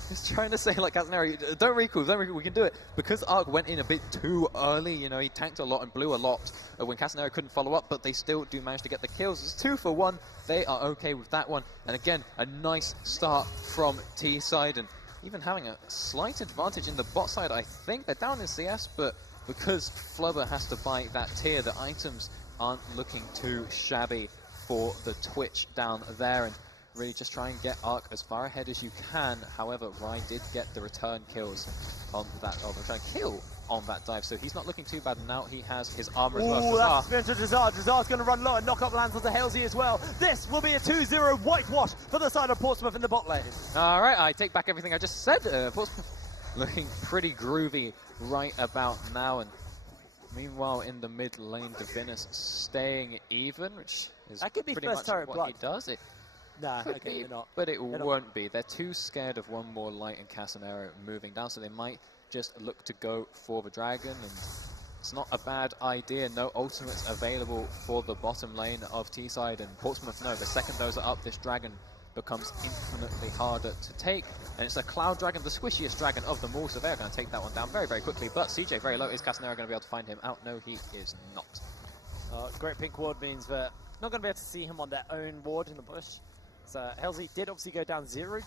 Just trying to say, like, Casanero, don't recall, we can do it. Because Arc went in a bit too early, you know, he tanked a lot and blew a lot when Casanero couldn't follow up, but they still do manage to get the kills. It's 2 for 1. They are okay with that one. And again, a nice start from T-side, and even having a slight advantage in the bot side. I think they're down in CS, but because Flubber has to buy that tier, the items aren't looking too shabby for the Twitch down there, and really just try and get Arc as far ahead as you can. However, Rye did get the return kills on that, or the return kill on that dive, so he's not looking too bad. Now he has his armor as well. Ooh, that's spin to Drazar. Drazar's going to run low and knock up lands onto Halsey as well. This will be a 2-0 whitewash for the side of Portsmouth in the bot lane. All right, I take back everything I just said. Portsmouth looking pretty groovy right about now, and meanwhile in the mid lane, Divinus staying even, which is that could be pretty first much turret what blood. he does. It Nah, could okay, be, they're not. but it They're won't be. They're too scared of one more light and Casanero moving down, so they might just look to go for the dragon, and it's not a bad idea. No ultimates available for the bottom lane of T-side, and Portsmouth know the second those are up, this dragon becomes infinitely harder to take, and it's a Cloud Dragon, the squishiest dragon of them all, so they're going to take that one down very, very quickly. But CJ very low. Is Casanero going to be able to find him out? No, he is not. Great pink ward means that not going to be able to see him on their own ward in the bush. So Halsey did obviously go down 0-2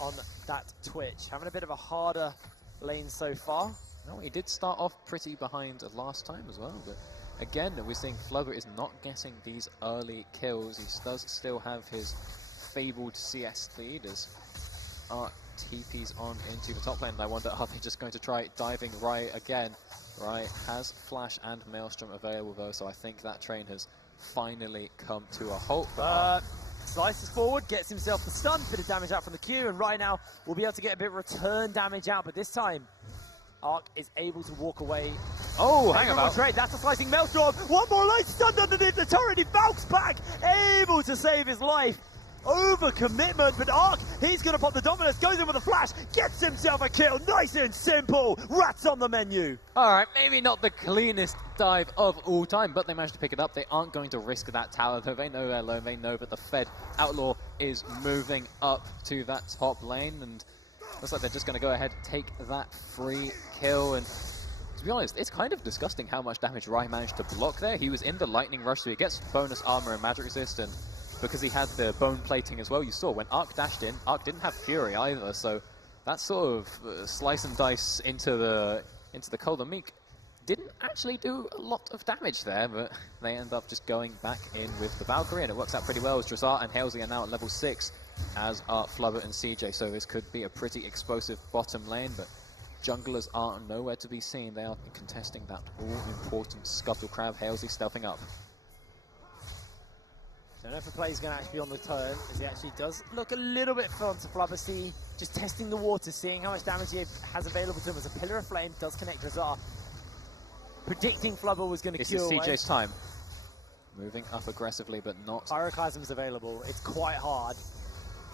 on that Twitch, having a bit of a harder lane so far. No, he did start off pretty behind last time as well, but again, we're seeing Flubber is not getting these early kills. He does still have his fabled CS lead as Arc TPs on into the top lane, and I wonder, are they just going to try diving Rye again? Rye has Flash and Maelstrom available though, so I think that train has finally come to a halt. Slices forward, gets himself the stun, bit of damage out from the Q, and right now we'll be able to get a bit of return damage out, but this time Arc is able to walk away. Oh, hang about. That's a Slicing Maelstrom. One more light stunned underneath the turret. He Valks back, able to save his life. Over commitment, but Arc, he's going to pop the Dominus, goes in with a flash, gets himself a kill. Nice and simple. Rats on the menu. All right, maybe not the cleanest dive of all time, but they managed to pick it up. They aren't going to risk that tower, though. They know they're low. They know that the Fed Outlaw is moving up to that top lane, and looks like they're just going to go ahead and take that free kill. And to be honest, it's kind of disgusting how much damage Rye managed to block there. He was in the lightning rush, so he gets bonus armor and magic resist, and because he had the bone plating as well, you saw when Arc dashed in, Arc didn't have Fury either, so that sort of slice and dice into the Cold and Meek didn't actually do a lot of damage there, but they end up just going back in with the Valkyrie, and it works out pretty well as Drazar and Halsey are now at level 6, as are Flubber and CJ, so this could be a pretty explosive bottom lane, but junglers are nowhere to be seen. They are contesting that all-important Scuttle Crab. Halsey stealthing up. Don't know if the play is going to actually be on the turn, as he actually does look a little bit front to Flubber. See, just testing the water, seeing how much damage he has available to him as a Pillar of Flame does connect Drazar. Predicting Flubber was going to kill. This is CJ's time. Moving up aggressively, but not. Pyroclasm's available. It's quite hard.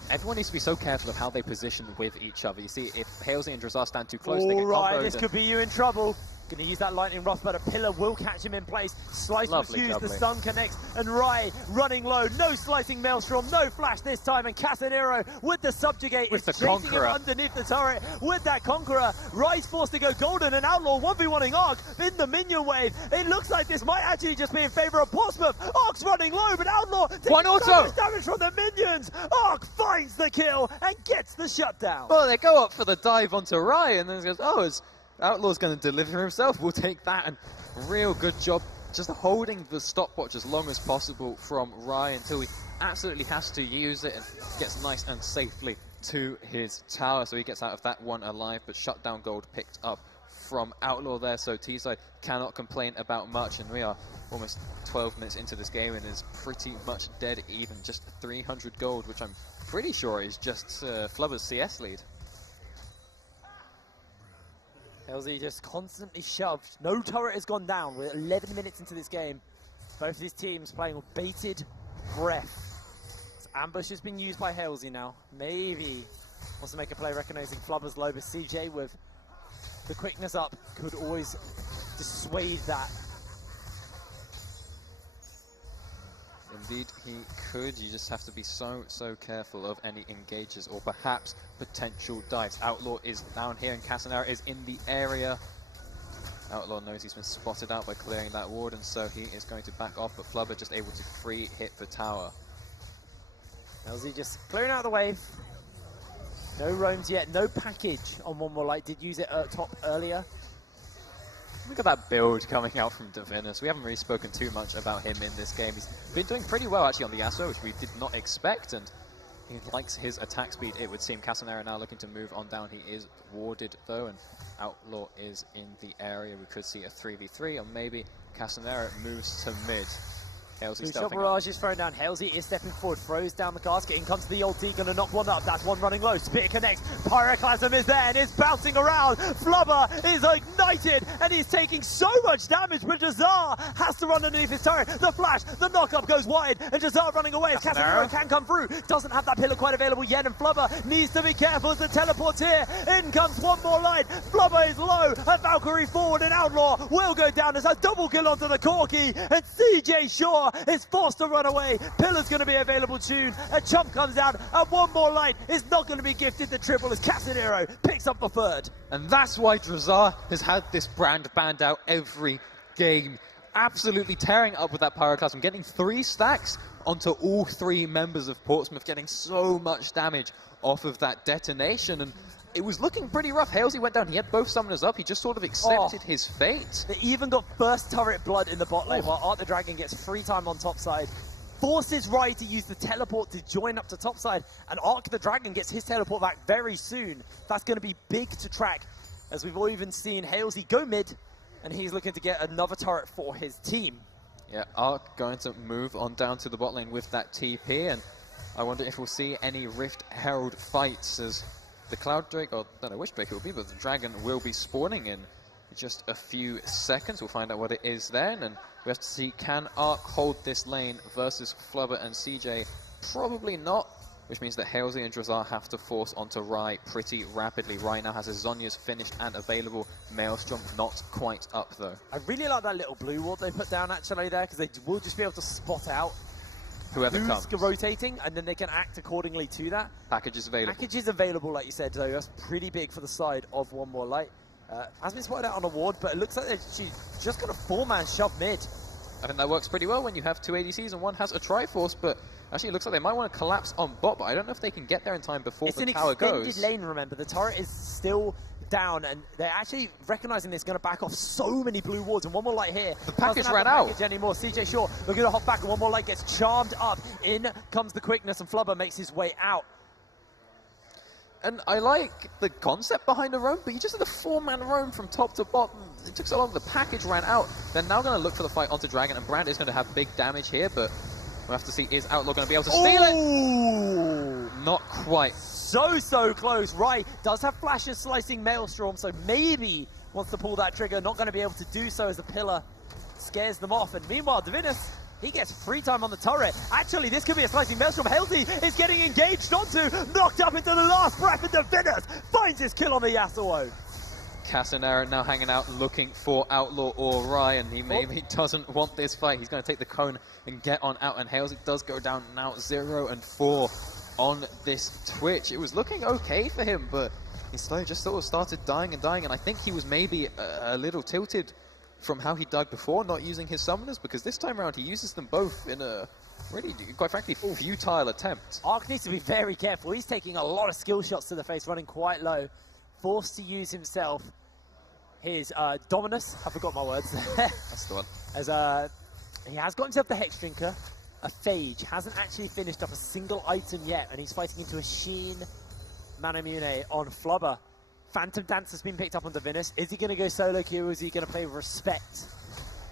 Everyone needs to be so careful of how they position with each other. You see, if Halsey and Drazar stand too close, they get All right, comboed. this could be you in trouble. Going to use that lightning rod, but a pillar will catch him in place. Slice was Lovely used, the juggling. stun connects, and Rai running low. No slicing Maelstrom, no flash this time, and Casanero with the subjugate With is the chasing Conqueror. him underneath the turret with that Conqueror. Rai's forced to go golden, and Outlaw 1v1ing Arc in the minion wave. It looks like this might actually just be in favor of Portsmouth. Arc's running low, but Outlaw taking One so auto. much damage from the minions. Arc finds the kill and gets the shutdown. Well, they go up for the dive onto Rai, and then it goes, oh, it's Outlaw's going to deliver himself. We'll take that. And real good job just holding the stopwatch as long as possible from Rai until he absolutely has to use it and gets nice and safely to his tower. So he gets out of that one alive, but shutdown gold picked up from Outlaw there. So T-side cannot complain about much, and we are almost 12 minutes into this game and is pretty much dead even. Just 300 gold, which I'm pretty sure is just Flubber's CS lead. LZ just constantly shoved. No turret has gone down. We're 11 minutes into this game. Both these teams playing with bated breath. This ambush has been used by Halsey now. Maybe wants to make a play recognizing Flubber's low, but CJ with the quickness up could always dissuade that. Indeed, he could. You just have to be so careful of any engages or perhaps potential dives. Outlaw is down here and Casanera is in the area. Outlaw knows he's been spotted out by clearing that ward, and so he is going to back off, but Flubber just able to free hit the tower. LZ just clearing out the wave. No roams yet, no package on One More Light. Did use it at top earlier. Look at that build coming out from Divinus. We haven't really spoken too much about him in this game. He's been doing pretty well actually on the Yasuo, which we did not expect, and he likes his attack speed, it would seem. Casanera now looking to move on down. He is warded though, and Outlaw is in the area. We could see a 3v3, or maybe Casanera moves to mid. Halsey Blue shot stealthing barrage is thrown down. Halsey is stepping forward, throws down the casket. In comes the old D, gonna knock one up. That's one running low. Spitter connects. Pyroclasm is there and is bouncing around. Flubber is ignited and he's taking so much damage, but Jazar has to run underneath his turret. The flash, the knock-up goes wide, and Jazar running away. Casanero can come through. Doesn't have that pillar quite available yet, and Flubber needs to be careful as the teleport's here. In comes One More Light. Flubber is low, and Valkyrie forward, and Outlaw will go down as a double kill onto the Corki, and CJ Shaw is forced to run away. Pillar's going to be available soon. A chump comes out, and One More Light is not going to be gifted the triple as Casanero picks up the third. And that's why Drazar has had this brand banned out every game. Absolutely tearing up with that Pyroclasm, getting 3 stacks onto all 3 members of Portsmouth, getting so much damage off of that detonation. And it was looking pretty rough. Halsey went down, he had both summoners up, he just sort of accepted his fate. They even got first turret blood in the bot lane, while Art the Dragon gets free time on top side. Forces Rai to use the teleport to join up to top side, and Arc the Dragon gets his teleport back very soon. That's going to be big to track, as we've all even seen Halsey go mid, and he's looking to get another turret for his team. Yeah, Arc going to move on down to the bot lane with that TP, and I wonder if we'll see any Rift Herald fights, as the Cloud Drake, or I don't know which Drake it will be, but the Dragon will be spawning in just a few seconds. We'll find out what it is then, and we have to see, can Arc hold this lane versus Flubber and CJ? Probably not, which means that Halsey and Drazar have to force onto Rai pretty rapidly. Rai now has his Zhonya's finished and available. Maelstrom not quite up though. I really like that little blue ward they put down actually there, because they will just be able to spot out Whoever who's comes. rotating, and then they can act accordingly to that. Package is available. Package is available, like you said, though. That's pretty big for the side of One More Light. Has been spotted out on a ward, but it looks like they're just got a 4-man shove mid. I think that works pretty well when you have 2 ADCs and one has a Triforce, but actually it looks like they might want to collapse on bot, but I don't know if they can get there in time before It's the an tower extended goes. lane, remember. The turret is still down, and they're actually recognizing this, going to back off so many blue wards, and One More Light here. The package doesn't have ran the out. package anymore. CJ Shaw looking to hop back, and One More Light gets charmed up. In comes the quickness, and Flubber makes his way out. And I like the concept behind a roam, but you just had a 4-man roam from top to bottom. It took so long, the package ran out. They're now going to look for the fight onto Dragon, and Brand is going to have big damage here, but we'll have to see, is Outlaw going to be able to steal it? Not quite. So close. Rai does have flashes slicing Maelstrom, so maybe wants to pull that trigger. Not going to be able to do so as the pillar scares them off. And meanwhile, Divinus, he gets free time on the turret. Actually, this could be a slicing Maelstrom. Halsey is getting engaged onto, knocked up into the last breath, and Divinus finds his kill on the Yasuo. Casanera now hanging out looking for Outlaw or Ryan. He maybe doesn't want this fight. He's going to take the cone and get on out, and Hales, it does go down now 0-4 on this Twitch. It was looking okay for him, but he slowly just sort of started dying, and I think he was maybe a little tilted from how he died before, not using his summoners, because this time around he uses them both in a really, quite frankly, futile attempt. Ark needs to be very careful. He's taking a lot of skill shots to the face, running quite low. Forced to use himself his Dominus. I forgot my words. That's the one. As he has got himself the Hex Drinker, a Phage. Hasn't actually finished up a single item yet, and he's fighting into a Sheen Manamune on Flubber. Phantom Dance has been picked up on Divinus. Is he going to go solo queue, or is he going to play with Respect?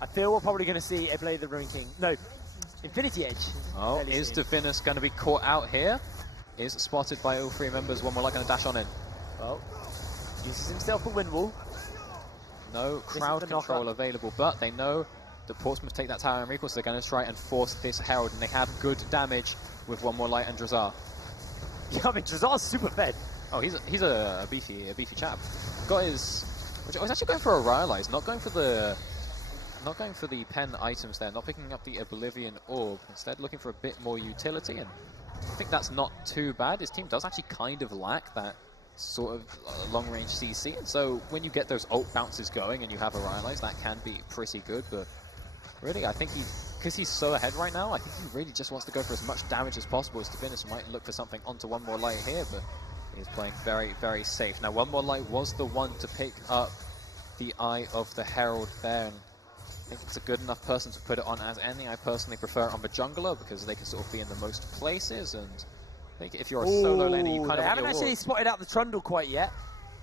I feel we're probably going to see a Blade of the Ruin King. No, Infinity Edge. Oh, is Divinus going to be caught out here? Is spotted by all three members. One more like going to dash on in. Well, uses himself a wind wall. No crowd control available, but they know that Portsmouth take that tower and recourse. They're going to try and force this Herald, and they have good damage with one more light and Drazar. Yeah, I mean, Drazar's super fed. Oh, he's a beefy chap. Got his. I was actually going for a Ryalize, not going for the pen items there, not picking up the Oblivion Orb. Instead, looking for a bit more utility, and I think that's not too bad. His team does actually kind of lack that sort of long-range CC, and so when you get those ult bounces going and you have a Ryalize, that can be pretty good. But really, I think because he's so ahead right now, I think he really just wants to go for as much damage as possible. As Divinus might look for something onto one more light here, but he's playing very, very safe. Now, one more light was the one to pick up the Eye of the Herald there, and I think it's a good enough person to put it on as any. I personally prefer it on the jungler because they can sort of be in the most places, and I think if you're a solo laner, you kind of haven't actually spotted out the Trundle quite yet.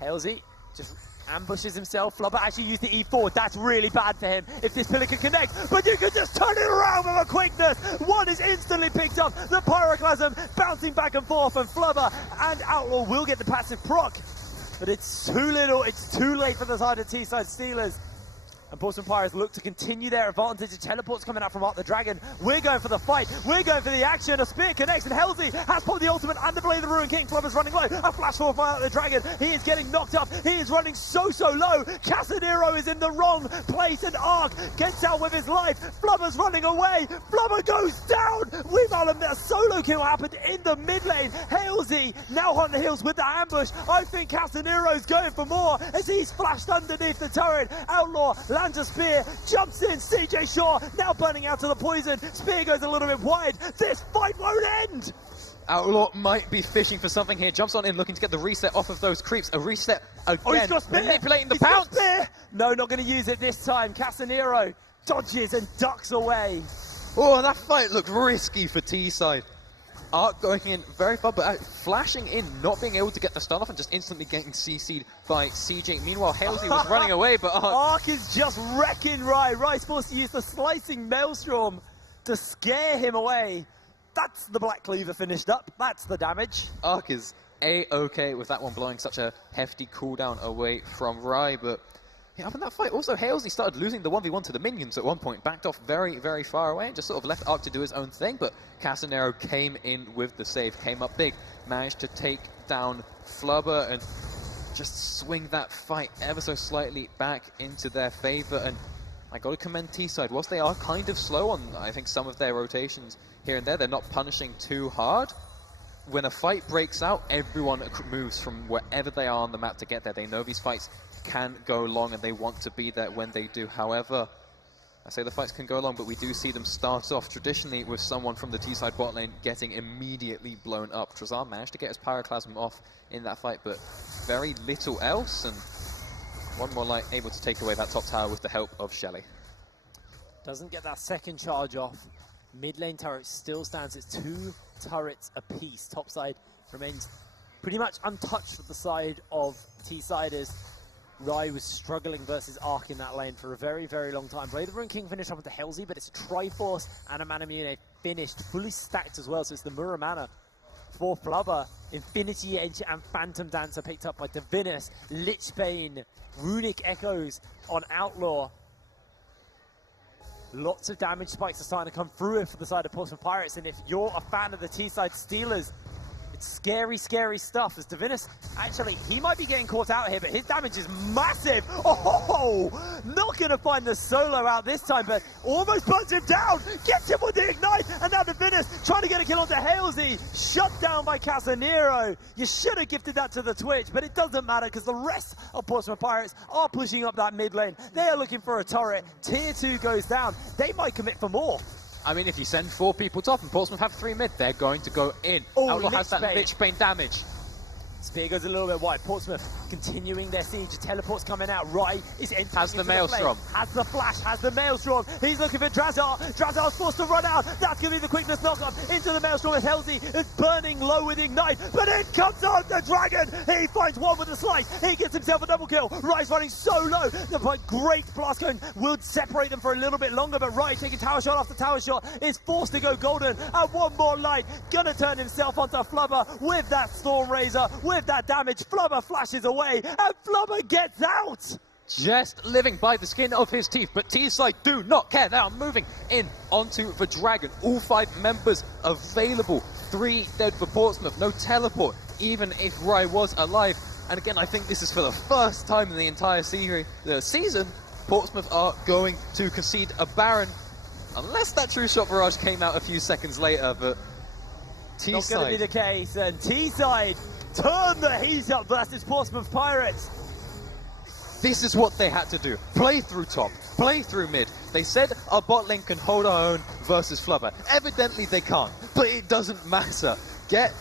Halesy just ambushes himself. Flubber actually used the E4. That's really bad for him if this pillar can connect, but you can just turn it around with a quickness. One is instantly picked up. The Pyroclasm bouncing back and forth, and Flubber and Outlaw will get the passive proc, but it's too little. It's too late for the side of T-side Steelers. And Portsmouth Pirates look to continue their advantage. The teleport's coming out from Art the Dragon. We're going for the fight. We're going for the action. A spear connects, and Halsey has pulled the ultimate and the Blade of the Ruin King. Flubber's running low. A flash forward by Art the Dragon. He is getting knocked up. He is running so low. Casadero is in the wrong place, and Ark gets out with his life. Flubber's running away. Flubber goes down. We've had a solo kill happened in the mid lane. Halsey now on the heels with the ambush. I think Casadero's going for more as he's flashed underneath the turret. Outlaw lands a spear, jumps in, CJ Shaw now burning out to the poison. Spear goes a little bit wide. This fight won't end! Outlaw might be fishing for something here. Jumps on in, looking to get the reset off of those creeps. A reset again. Oh, he's got spear. Manipulating the He's got pounce. spear. No, not going to use it this time. Casanero dodges and ducks away. Oh, that fight looked risky for T-side. Ark going in very far, but flashing in, not being able to get the stun off, and just instantly getting CC'd by CJ. Meanwhile, Halsey was running away, but Ark is just wrecking Rai. Rai's forced to use the slicing Maelstrom to scare him away. That's the Black Cleaver finished up. That's the damage. Ark is A-okay with that one blowing such a hefty cooldown away from Rai, but yeah, up in that fight, also Halsey started losing the 1v1 to the minions at one point, backed off very, very far away, and just sort of left Ark to do his own thing, but Casanero came in with the save, came up big, managed to take down Flubber, and just swing that fight ever so slightly back into their favor. And I got to commend T-side. Whilst they are kind of slow on, I think, some of their rotations here and there, they're not punishing too hard. When a fight breaks out, everyone moves from wherever they are on the map to get there. They know these fights can go long, and they want to be there when they do. However, I say the fights can go long, but we do see them start off traditionally with someone from the T-side bot lane getting immediately blown up. Drazar managed to get his Pyroclasm off in that fight, but very little else, and one more light able to take away that top tower with the help of Shelly. Doesn't get that second charge off. Mid lane turret still stands. It's 2 turrets apiece. Top side remains pretty much untouched for the side of T-siders. Rai was struggling versus Ark in that lane for a very, very long time. Blade of the Ruin King finished up with the Halsey, but it's a Triforce and a Manamune finished, fully stacked as well, so it's the Muramana for Flubber. Infinity Edge and Phantom Dancer picked up by Divinus. Lichbane, Runic Echoes on Outlaw. Lots of damage spikes are starting to come through for the side of Portsmouth Pirates, and if you're a fan of the T-side Steelers, Scary, scary stuff. As Divinus, actually, he might be getting caught out here, but his damage is massive. Oh, not going to find the solo out this time, but almost puts him down. Gets him with the ignite, and now Divinus trying to get a kill onto Halesey. Shut down by Casanero. You should have gifted that to the Twitch, but it doesn't matter because the rest of Portsmouth Pirates are pushing up that mid lane. They are looking for a turret. Tier 2 goes down. They might commit for more. I mean, if you send 4 people top and Portsmouth have 3 mid, they're going to go in. Oh, Outlaw has that Lich Bane. Lich Bane damage. Spear goes a little bit wide. Portsmouth continuing their siege. Teleport's coming out. Rai is entering. Has the into Maelstrom. flame. Has the flash. Has the Maelstrom. He's looking for Drazar. Drazar's forced to run out. That's going to be the quickness knockoff into the Maelstrom with Halsey. It's burning low with Ignite. But in comes out the Dragon. He finds one with a slice. He gets himself a double kill. Rai's running so low. The great blast cone will separate them for a little bit longer. But Rai taking tower shot after tower shot is forced to go golden. And one more light. Gonna turn himself onto Flubber with that Storm Razor. With that damage. Flubber flashes away, and Flubber gets out! Just living by the skin of his teeth, but T-Side do not care. They are moving in onto the Dragon. All 5 members available. 3 dead for Portsmouth. No teleport, even if Rai was alive. And again, I think this is for the first time in the entire season, Portsmouth are going to concede a Baron. Unless that True Shot Barrage came out a few seconds later, but T-Side... Not going to be the case, and T-Side turn the heat up versus Portsmouth Pirates. This is what they had to do. Play through top, play through mid. They said our bot lane can hold our own versus Flubber. Evidently they can't, but it doesn't matter. Get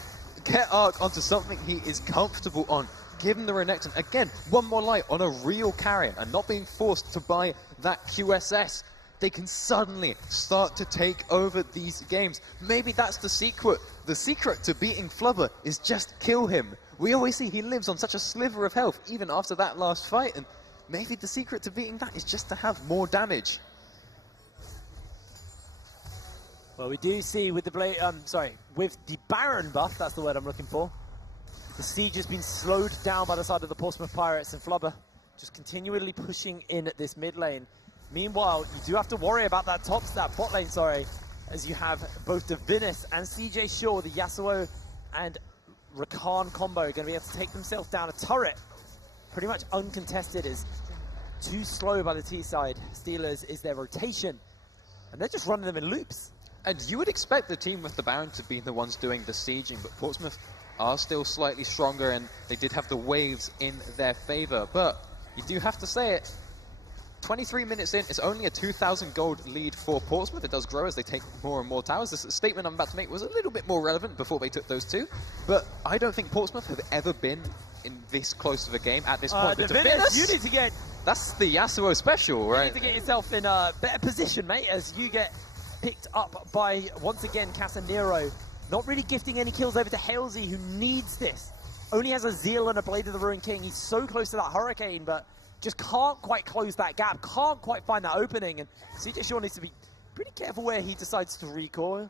Ark onto something he is comfortable on. Give him the Renekton. Again, one more light on a real carrier and not being forced to buy that QSS. They can suddenly start to take over these games. Maybe that's the secret. The secret to beating Flubber is just kill him. We always see he lives on such a sliver of health, even after that last fight, and maybe the secret to beating that is just to have more damage. Well, we do see with the with the Baron buff, that's the word I'm looking for, the siege has been slowed down by the side of the Portsmouth Pirates, and Flubber just continually pushing in at this mid lane. Meanwhile, you do have to worry about that bot lane, as you have both Divinus and CJ Shaw, the Yasuo and Rakan combo, going to be able to take themselves down. A turret, pretty much uncontested, is too slow by the T side. Steelers is their rotation, and they're just running them in loops. And you would expect the team with the Baron to be the ones doing the sieging, but Portsmouth are still slightly stronger, and they did have the waves in their favor. But you do have to say it, 23 minutes in, it's only a 2,000 gold lead for Portsmouth. It does grow as they take more and more towers. This statement I'm about to make was a little bit more relevant before they took those 2, but I don't think Portsmouth have ever been in this close of a game at this point. But Divinus, you need to get... That's the Yasuo special, right? You need to get yourself in a better position, mate, as you get picked up by, once again, Casanero. Not really gifting any kills over to Halesey, who needs this. Only has a Zeal and a Blade of the Ruined King. He's so close to that Hurricane, but just can't quite close that gap, can't quite find that opening, and CJ Shaw needs to be pretty careful where he decides to recoil.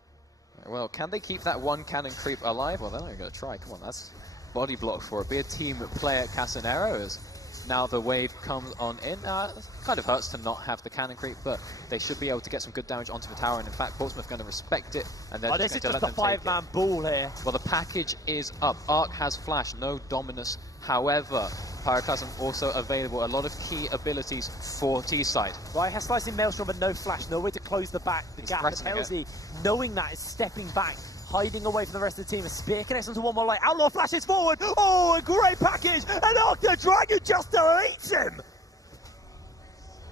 Well, can they keep that one cannon creep alive? Well, they're not even going to try. Come on, that's body block for it. Be a team player, Casanero, as now the wave comes on in. It kind of hurts to not have the cannon creep, but they should be able to get some good damage onto the tower, and in fact, Portsmouth are going to respect it, and they're This just is going to just let a them take it. 5-man ball here. Well, the package is up. Arc has flash, no Dominus. However, Pyroclasm also available. A lot of key abilities for T-side. Right, has slicing Maelstrom, but no flash, no way to close the gap. And threatening it. Halsey, knowing that, is stepping back, hiding away from the rest of the team. A spear connects onto one more light. Outlaw flashes forward. Oh, a great package. And Arc the Dragon just deletes him.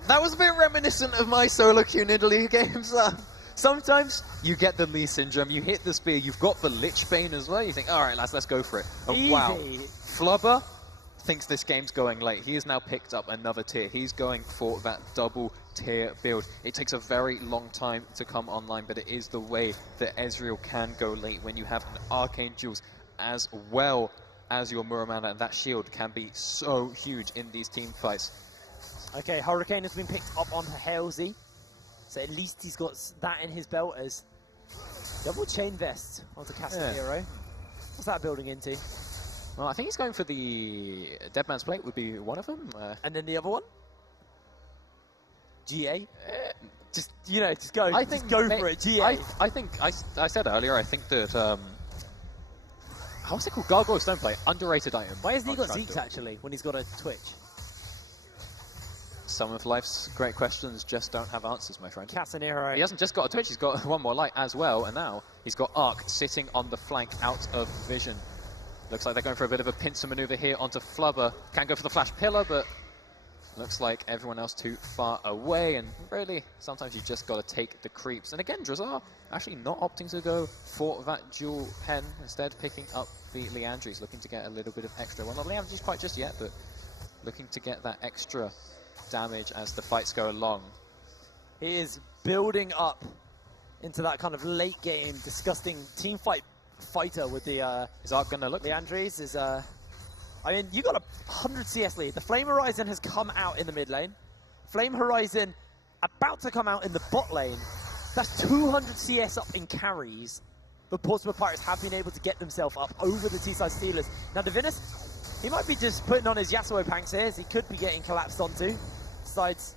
That was a bit reminiscent of my solo queue in Italy games. Sometimes you get the Lee syndrome, you hit the spear, you've got the Lich Bane as well, you think, all right, lads, let's go for it. And wow, Flubber thinks this game's going late. He has now picked up another tier. He's going for that double tier build. It takes a very long time to come online, but it is the way that Ezreal can go late when you have an Archangels as well as your Muramana, and that shield can be so huge in these team fights. Okay, Hurricane has been picked up on Halsey, so at least he's got that in his belt as double chain vest onto Casanero. Yeah. What's that building into? Well, I think he's going for the Dead Man's Plate would be one of them. And then the other one? GA? Just, you know, just go, for it, GA. I think, I said earlier, I think that What's it called? Gargoyle Stoneplay. Underrated item. Why hasn't he on got Trapdoor. Zeke's actually when he's got a Twitch? Some of life's great questions just don't have answers, my friend. Casanero. He hasn't just got a Twitch, he's got one more light as well, and now he's got Arc sitting on the flank out of vision. Looks like they're going for a bit of a pincer maneuver here onto Flubber. Can go for the flash pillar, but looks like everyone else too far away, and really, sometimes you just got to take the creeps. And again, Drazar actually not opting to go for that dual pen, instead picking up the Leandries, looking to get a little bit of extra. Well, not Leandries quite just yet, but looking to get that extra damage as the fights go along. He is building up into that kind of late game, disgusting team fighter with the Is Arc going to look? Leandries is I mean, you got a 100 CS lead. The Flame Horizon has come out in the mid lane. Flame Horizon about to come out in the bot lane. That's 200 CS up in carries. But Portsmouth Pirates have been able to get themselves up over the Teesside Steelers. Now, Divinus, he might be just putting on his Yasuo Panks here, as he could be getting collapsed onto. Sides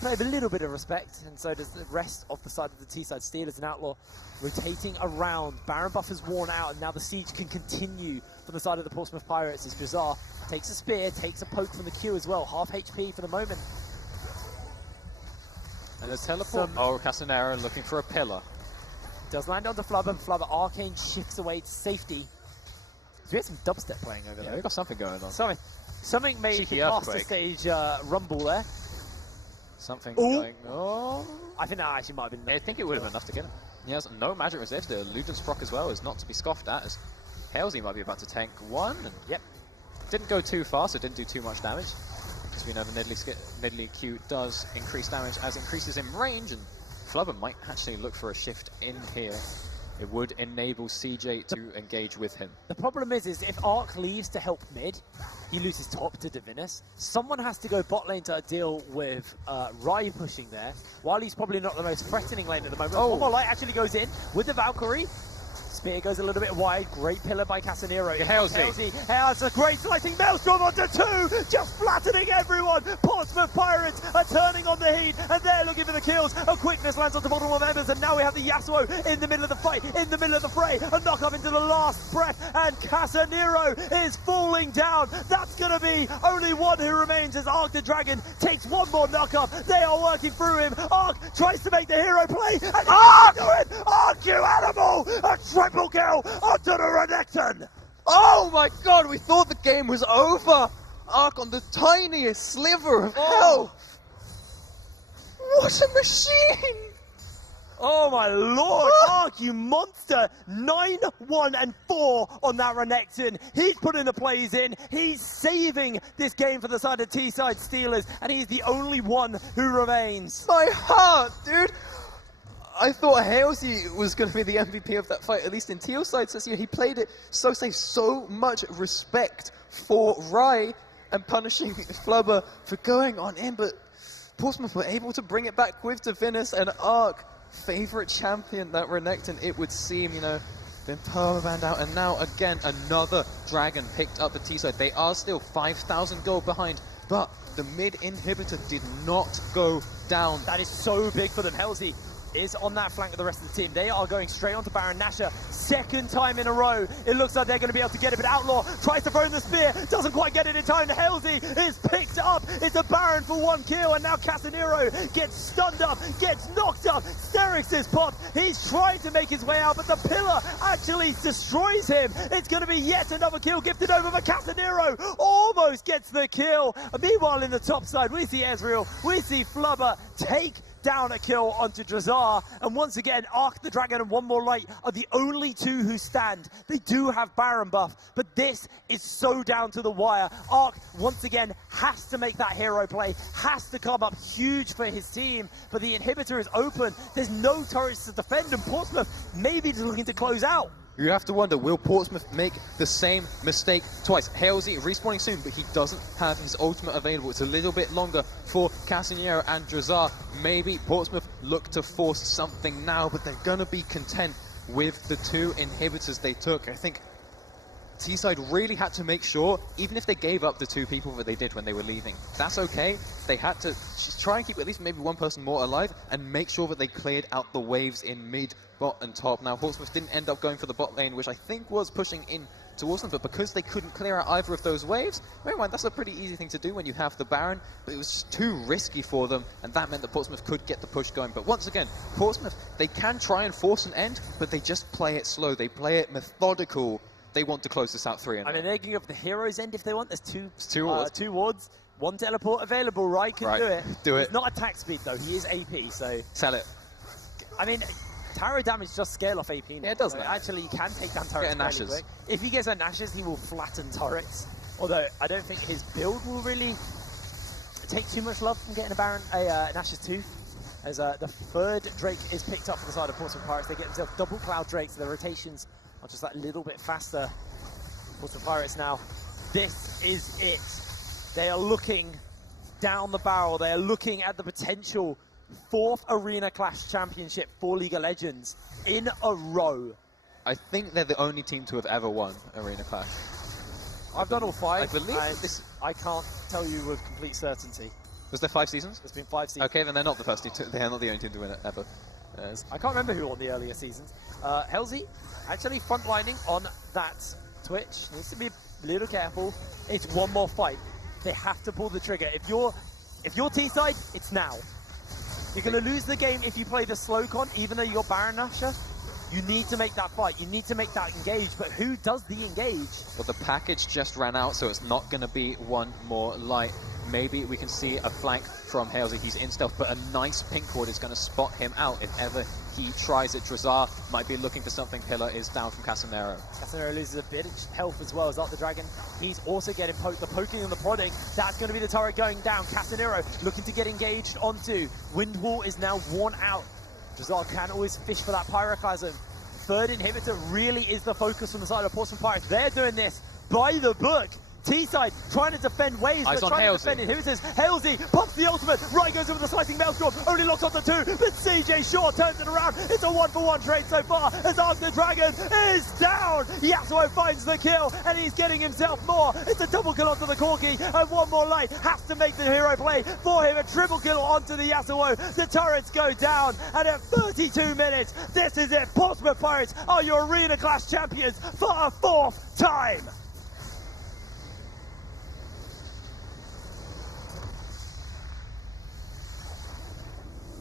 have a little bit of respect, and so does the rest of the side of the Teesside Steelers and Outlaw rotating around. Baron buff is worn out, and now the siege can continue from the side of the Portsmouth Pirates as Drazar takes a spear, takes a poke from the Q as well. Half HP for the moment. And the teleport. Oh, Casanero looking for a pillar. Does land onto Flubber, and Flubber Arcane shifts away to safety. So we have some dubstep playing over Yeah, there. we've got something going on. Something made Cheeky the master earthquake. stage rumble there. Something Ooh. going. Oh. I think that actually might have been. I think it would have been enough to get him. He has no magic resist. Luden's proc as well is not to be scoffed at, as Halesey might be about to tank one. And Yep. didn't go too far, so didn't do too much damage. Because we know the Nidalee Q does increase damage as it increases in range, and Flubber might actually look for a shift in here. It would enable CJ to engage with him. The problem is if Arc leaves to help mid, he loses top to Divinus. Someone has to go bot lane to deal with Rai pushing there, while he's probably not the most threatening lane at the moment. Oh. One more light actually goes in with the Valkyrie. Spear goes a little bit wide. Great pillar by Casanero. Halesey. It's a great slicing maelstrom onto two, just flattening everyone. Portsmouth Pirates are turning on the heat, and they're looking for the kills. A quickness lands on the bottom of Evans, and now we have the Yasuo in the middle of the fight, in the middle of the fray. A knock up into the last breath, and Casanero is falling down. That's going to be only one who remains as Arc the Dragon takes one more knock up. They are working through him. Arc tries to make the hero play, and Arc do it! Arc, you animal! A triple kill onto the Renekton! Oh my god, we thought the game was over! Arc on the tiniest sliver of health! What a machine! Oh my lord, Arc, you monster! 9, 1, and 4 on that Renekton. He's putting the plays in. He's saving this game for the side of Teesside Steelers, and he's the only one who remains. My heart, dude! I thought Halesey was going to be the MVP of that fight, at least in Teal's side. So he played it so safe, so much respect for Rai and punishing Flubber for going on in, but Portsmouth were able to bring it back with Divinus and Arc. Favorite champion, that Renekton, it would seem, you know, been permabanned out, and now again another dragon picked up the T-side. They are still 5,000 gold behind, but the mid inhibitor did not go down. That is so big for them. Halsey is on that flank with the rest of the team. They are going straight onto Baron Nashor. Second time in a row. It looks like they're going to be able to get it, but Outlaw tries to throw in the spear. Doesn't quite get it in time. Halsey is picked up. It's a Baron for one kill, and now Casanero gets stunned up, gets knocked up. Sterix is popped. He's trying to make his way out, but the pillar actually destroys him. It's going to be yet another kill gifted over for Casanero. Almost gets the kill. Meanwhile, in the top side, we see Ezreal, we see Flubber take down a kill onto Drazar, and once again Arc the Dragon and One More Light are the only two who stand. They do have Baron buff, but this is so down to the wire. Arc once again has to make that hero play, has to come up huge for his team, but the inhibitor is open. There's no turrets to defend, and Portsmouth maybe just looking to close out. You have to wonder, will Portsmouth make the same mistake twice? Halsey respawning soon, but he doesn't have his ultimate available. It's a little bit longer for Casanero and Drazar. Maybe Portsmouth look to force something now, but they're going to be content with the two inhibitors they took. I think Teesside really had to make sure, even if they gave up the two people that they did when they were leaving, that's okay. They had to just try and keep at least maybe one person more alive and make sure that they cleared out the waves in mid, bot, and top. Now, Portsmouth didn't end up going for the bot lane, which I think was pushing in towards them, but because they couldn't clear out either of those waves, bear in mind, that's a pretty easy thing to do when you have the Baron, but it was just too risky for them, and that meant that Portsmouth could get the push going. But once again, Portsmouth, they can try and force an end, but they just play it slow, they play it methodical. They want to close this out 3-0. I mean, they're giving up the hero's end if they want. There's two wards. One teleport available. Right can Right. do it. Do it. He's not attack speed, though. He is AP, so... Sell it. I mean, Taro damage does scale off AP now. Yeah, it does So now. actually, he can take down turrets Get a fairly Nash's. quick. If he gets a Nash's, he will flatten turrets. Although, I don't think his build will really take too much love from getting a Baron, Nash's Tooth. As the third Drake is picked up from the side of Portsmouth Pirates, they get themselves double Cloud Drakes. The rotations are just that little bit faster. Portsmouth Pirates now, this is it. They are looking down the barrel. They are looking at the potential 4th Arena Clash Championship for League of Legends in a row. I think they're the only team to have ever won Arena Clash. I've done all 5. I believe and this... I can't tell you with complete certainty. Was there 5 seasons? There's been 5 seasons. Okay, then they're not the first team. They're not the only team to win it ever. I can't remember who won the earlier seasons. Helzy actually frontlining on that Twitch. Needs to be a little careful. It's one more fight. They have to pull the trigger. If you're T-side, it's now. You're going to lose the game if you play the slow con, even though you got Baron Nashor. You need to make that fight. You need to make that engage. But who does the engage? Well, the package just ran out, so it's not going to be one more light. Maybe we can see a flank from Halesy. He's in stealth, but a nice pink ward is going to spot him out if ever he tries it. Drazar might be looking for something. Pillar is down from Casemiro. Casemiro loses a bit of health as well as Art the Dragon. He's also getting poked. The poking and the prodding. That's going to be the turret going down. Casemiro looking to get engaged onto. Wind Wall is now worn out. Drazar can always fish for that Pyroclasm. Third inhibitor really is the focus on the side of Portsmouth Pirates. They're doing this by the book. T-side trying to defend waves, but trying to defend inhibitors. Halesy pops the ultimate. Right goes over the slicing maelstrom. Only locks on the 2, but CJ Shaw turns it around. It's a 1-for-1 trade so far as Arc the Dragon is down. Yasuo finds the kill, and he's getting himself more. It's a double kill onto the Corki, and one more light has to make the hero play for him. A triple kill onto the Yasuo. The turrets go down, and at 32 minutes, this is it. Portsmouth Pirates are your Arena Clash champions for a 4th time.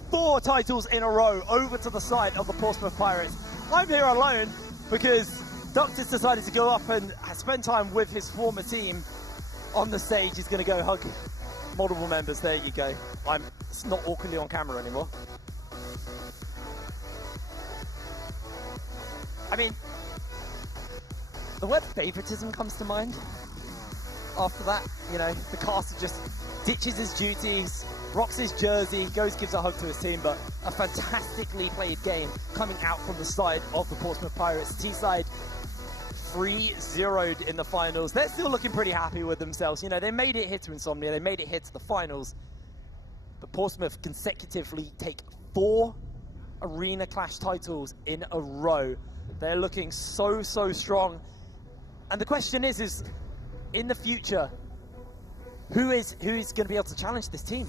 Four titles in a row over to the side of the Portsmouth Pirates. I'm here alone because Doctor's decided to go up and spend time with his former team on the stage. He's going to go hug multiple members. There you go. It's not awkwardly on camera anymore. I mean, the word favoritism comes to mind. After that, you know, the caster just ditches his duties, rocks his jersey, gives a hug to his team, but a fantastically played game coming out from the side of the Portsmouth Pirates. T-side 3-0'd in the finals. They're still looking pretty happy with themselves. You know, they made it here to Insomnia, they made it here to the finals, but Portsmouth consecutively take 4 Arena Clash titles in a row. They're looking so strong. And the question is in the future, who is going to be able to challenge this team?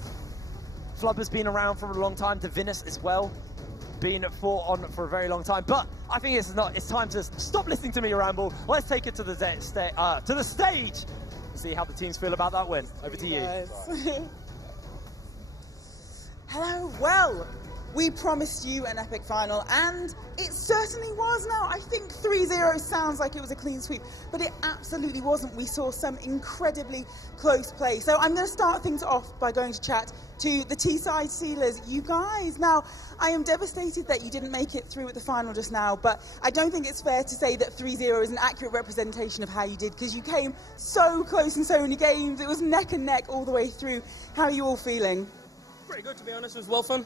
Flubber's been around for a long time, Divinus as well, been on for a very long time. But I think it's time to stop listening to me ramble. Let's take it to the stage and see how the teams feel about that win. Over to you. Hello, well, we promised you an epic final, and it certainly was. Now, I think 3-0 sounds like it was a clean sweep, but it absolutely wasn't. We saw some incredibly close play. So I'm going to start things off by going to chat to the T-side Steelers. You guys, now, I am devastated that you didn't make it through at the final just now, but I don't think it's fair to say that 3-0 is an accurate representation of how you did, because you came so close in so many games. It was neck and neck all the way through. How are you all feeling? Pretty good, to be honest. It was well fun.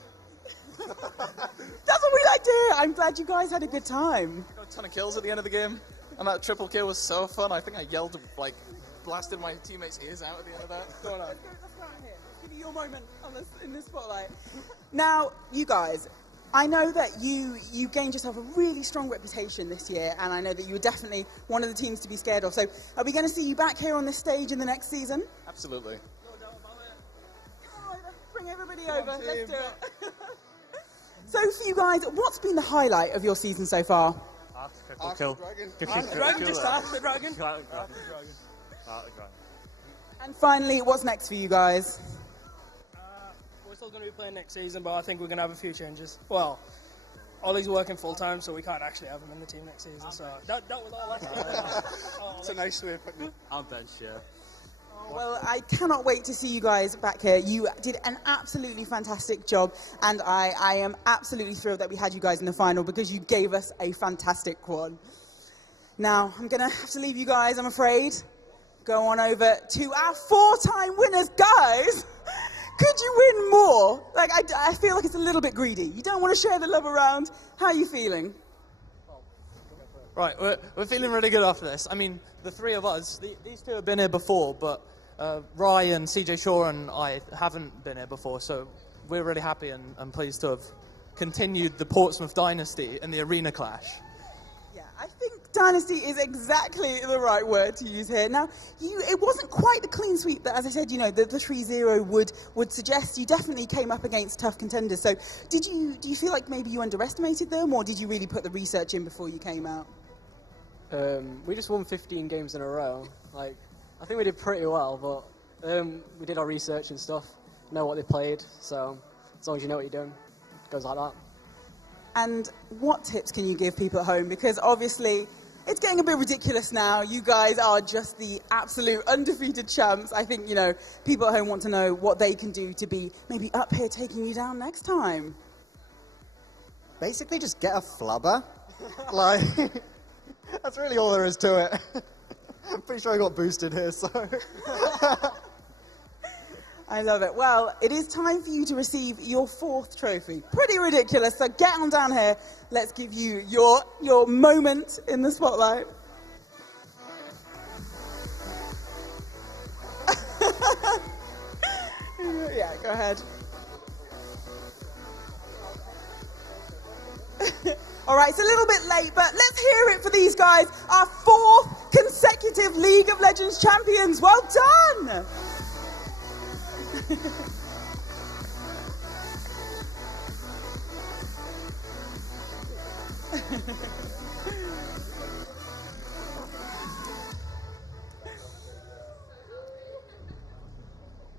That's what we like to hear. I'm glad you guys had a good time. I got a ton of kills at the end of the game, and that triple kill was so fun. I think I yelled, like, blasted my teammates' ears out at the end of that. Going on. Let's go out here. Give me your moment in this spotlight. Now, you guys, I know that you gained yourself a really strong reputation this year, and I know that you were definitely one of the teams to be scared of. So, are we going to see you back here on this stage in the next season? Absolutely. No doubt about it. Oh, let's bring everybody over. Let's do it. So for you guys, what's been the highlight of your season so far? Kill. Dragon, just after Dragon. And finally, what's next for you guys? We're still going to be playing next season, but I think we're going to have a few changes. Well, Ollie's working full time, so we can't actually have him in the team next season. So that was all last year. It's a nice way of putting it. I'm benched, yeah. Well, I cannot wait to see you guys back here. You did an absolutely fantastic job, and I am absolutely thrilled that we had you guys in the final because you gave us a fantastic one. Now, I'm going to have to leave you guys, I'm afraid. Go on over to our 4-time winners. Guys, could you win more? Like, I feel like it's a little bit greedy. You don't want to share the love around. How are you feeling? Right, we're feeling really good after this. I mean, the three of us, these two have been here before, but Ryan, CJ Shaw and I haven't been here before, so we're really happy and pleased to have continued the Portsmouth dynasty in the arena clash. Yeah, I think dynasty is exactly the right word to use here. Now, it wasn't quite the clean sweep that, as I said, you know, the 3-0 would suggest. You definitely came up against tough contenders. So do you feel like maybe you underestimated them, or did you really put the research in before you came out? We just won 15 games in a row. Like, I think we did pretty well, but we did our research and stuff, know what they played, so as long as you know what you're doing, it goes like that. And what tips can you give people at home? Because obviously, it's getting a bit ridiculous now. You guys are just the absolute undefeated champs. I think, you know, people at home want to know what they can do to be maybe up here taking you down next time. Basically, just get a flubber. Like, that's really all there is to it. I'm pretty sure I got boosted here, so... I love it. Well, it is time for you to receive your 4th trophy. Pretty ridiculous, so get on down here. Let's give you your moment in the spotlight. Yeah, go ahead. All right, it's a little bit late, but let's hear it for these guys, our 4th consecutive League of Legends champions. Well done!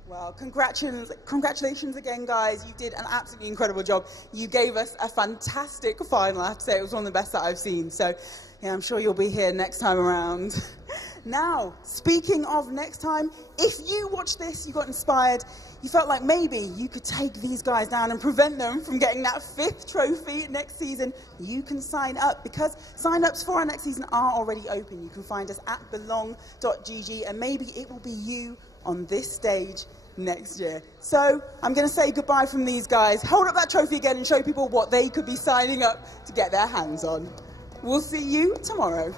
Well, congratulations again, guys. You did an absolutely incredible job. You gave us a fantastic final. I have to say, it was one of the best that I've seen. So, yeah, I'm sure you'll be here next time around. Now, speaking of next time, if you watched this, you got inspired, you felt like maybe you could take these guys down and prevent them from getting that 5th trophy next season, you can sign up, because sign-ups for our next season are already open. You can find us at belong.gg, and maybe it will be you on this stage next year. So I'm going to say goodbye from these guys. Hold up that trophy again and show people what they could be signing up to get their hands on. We'll see you tomorrow.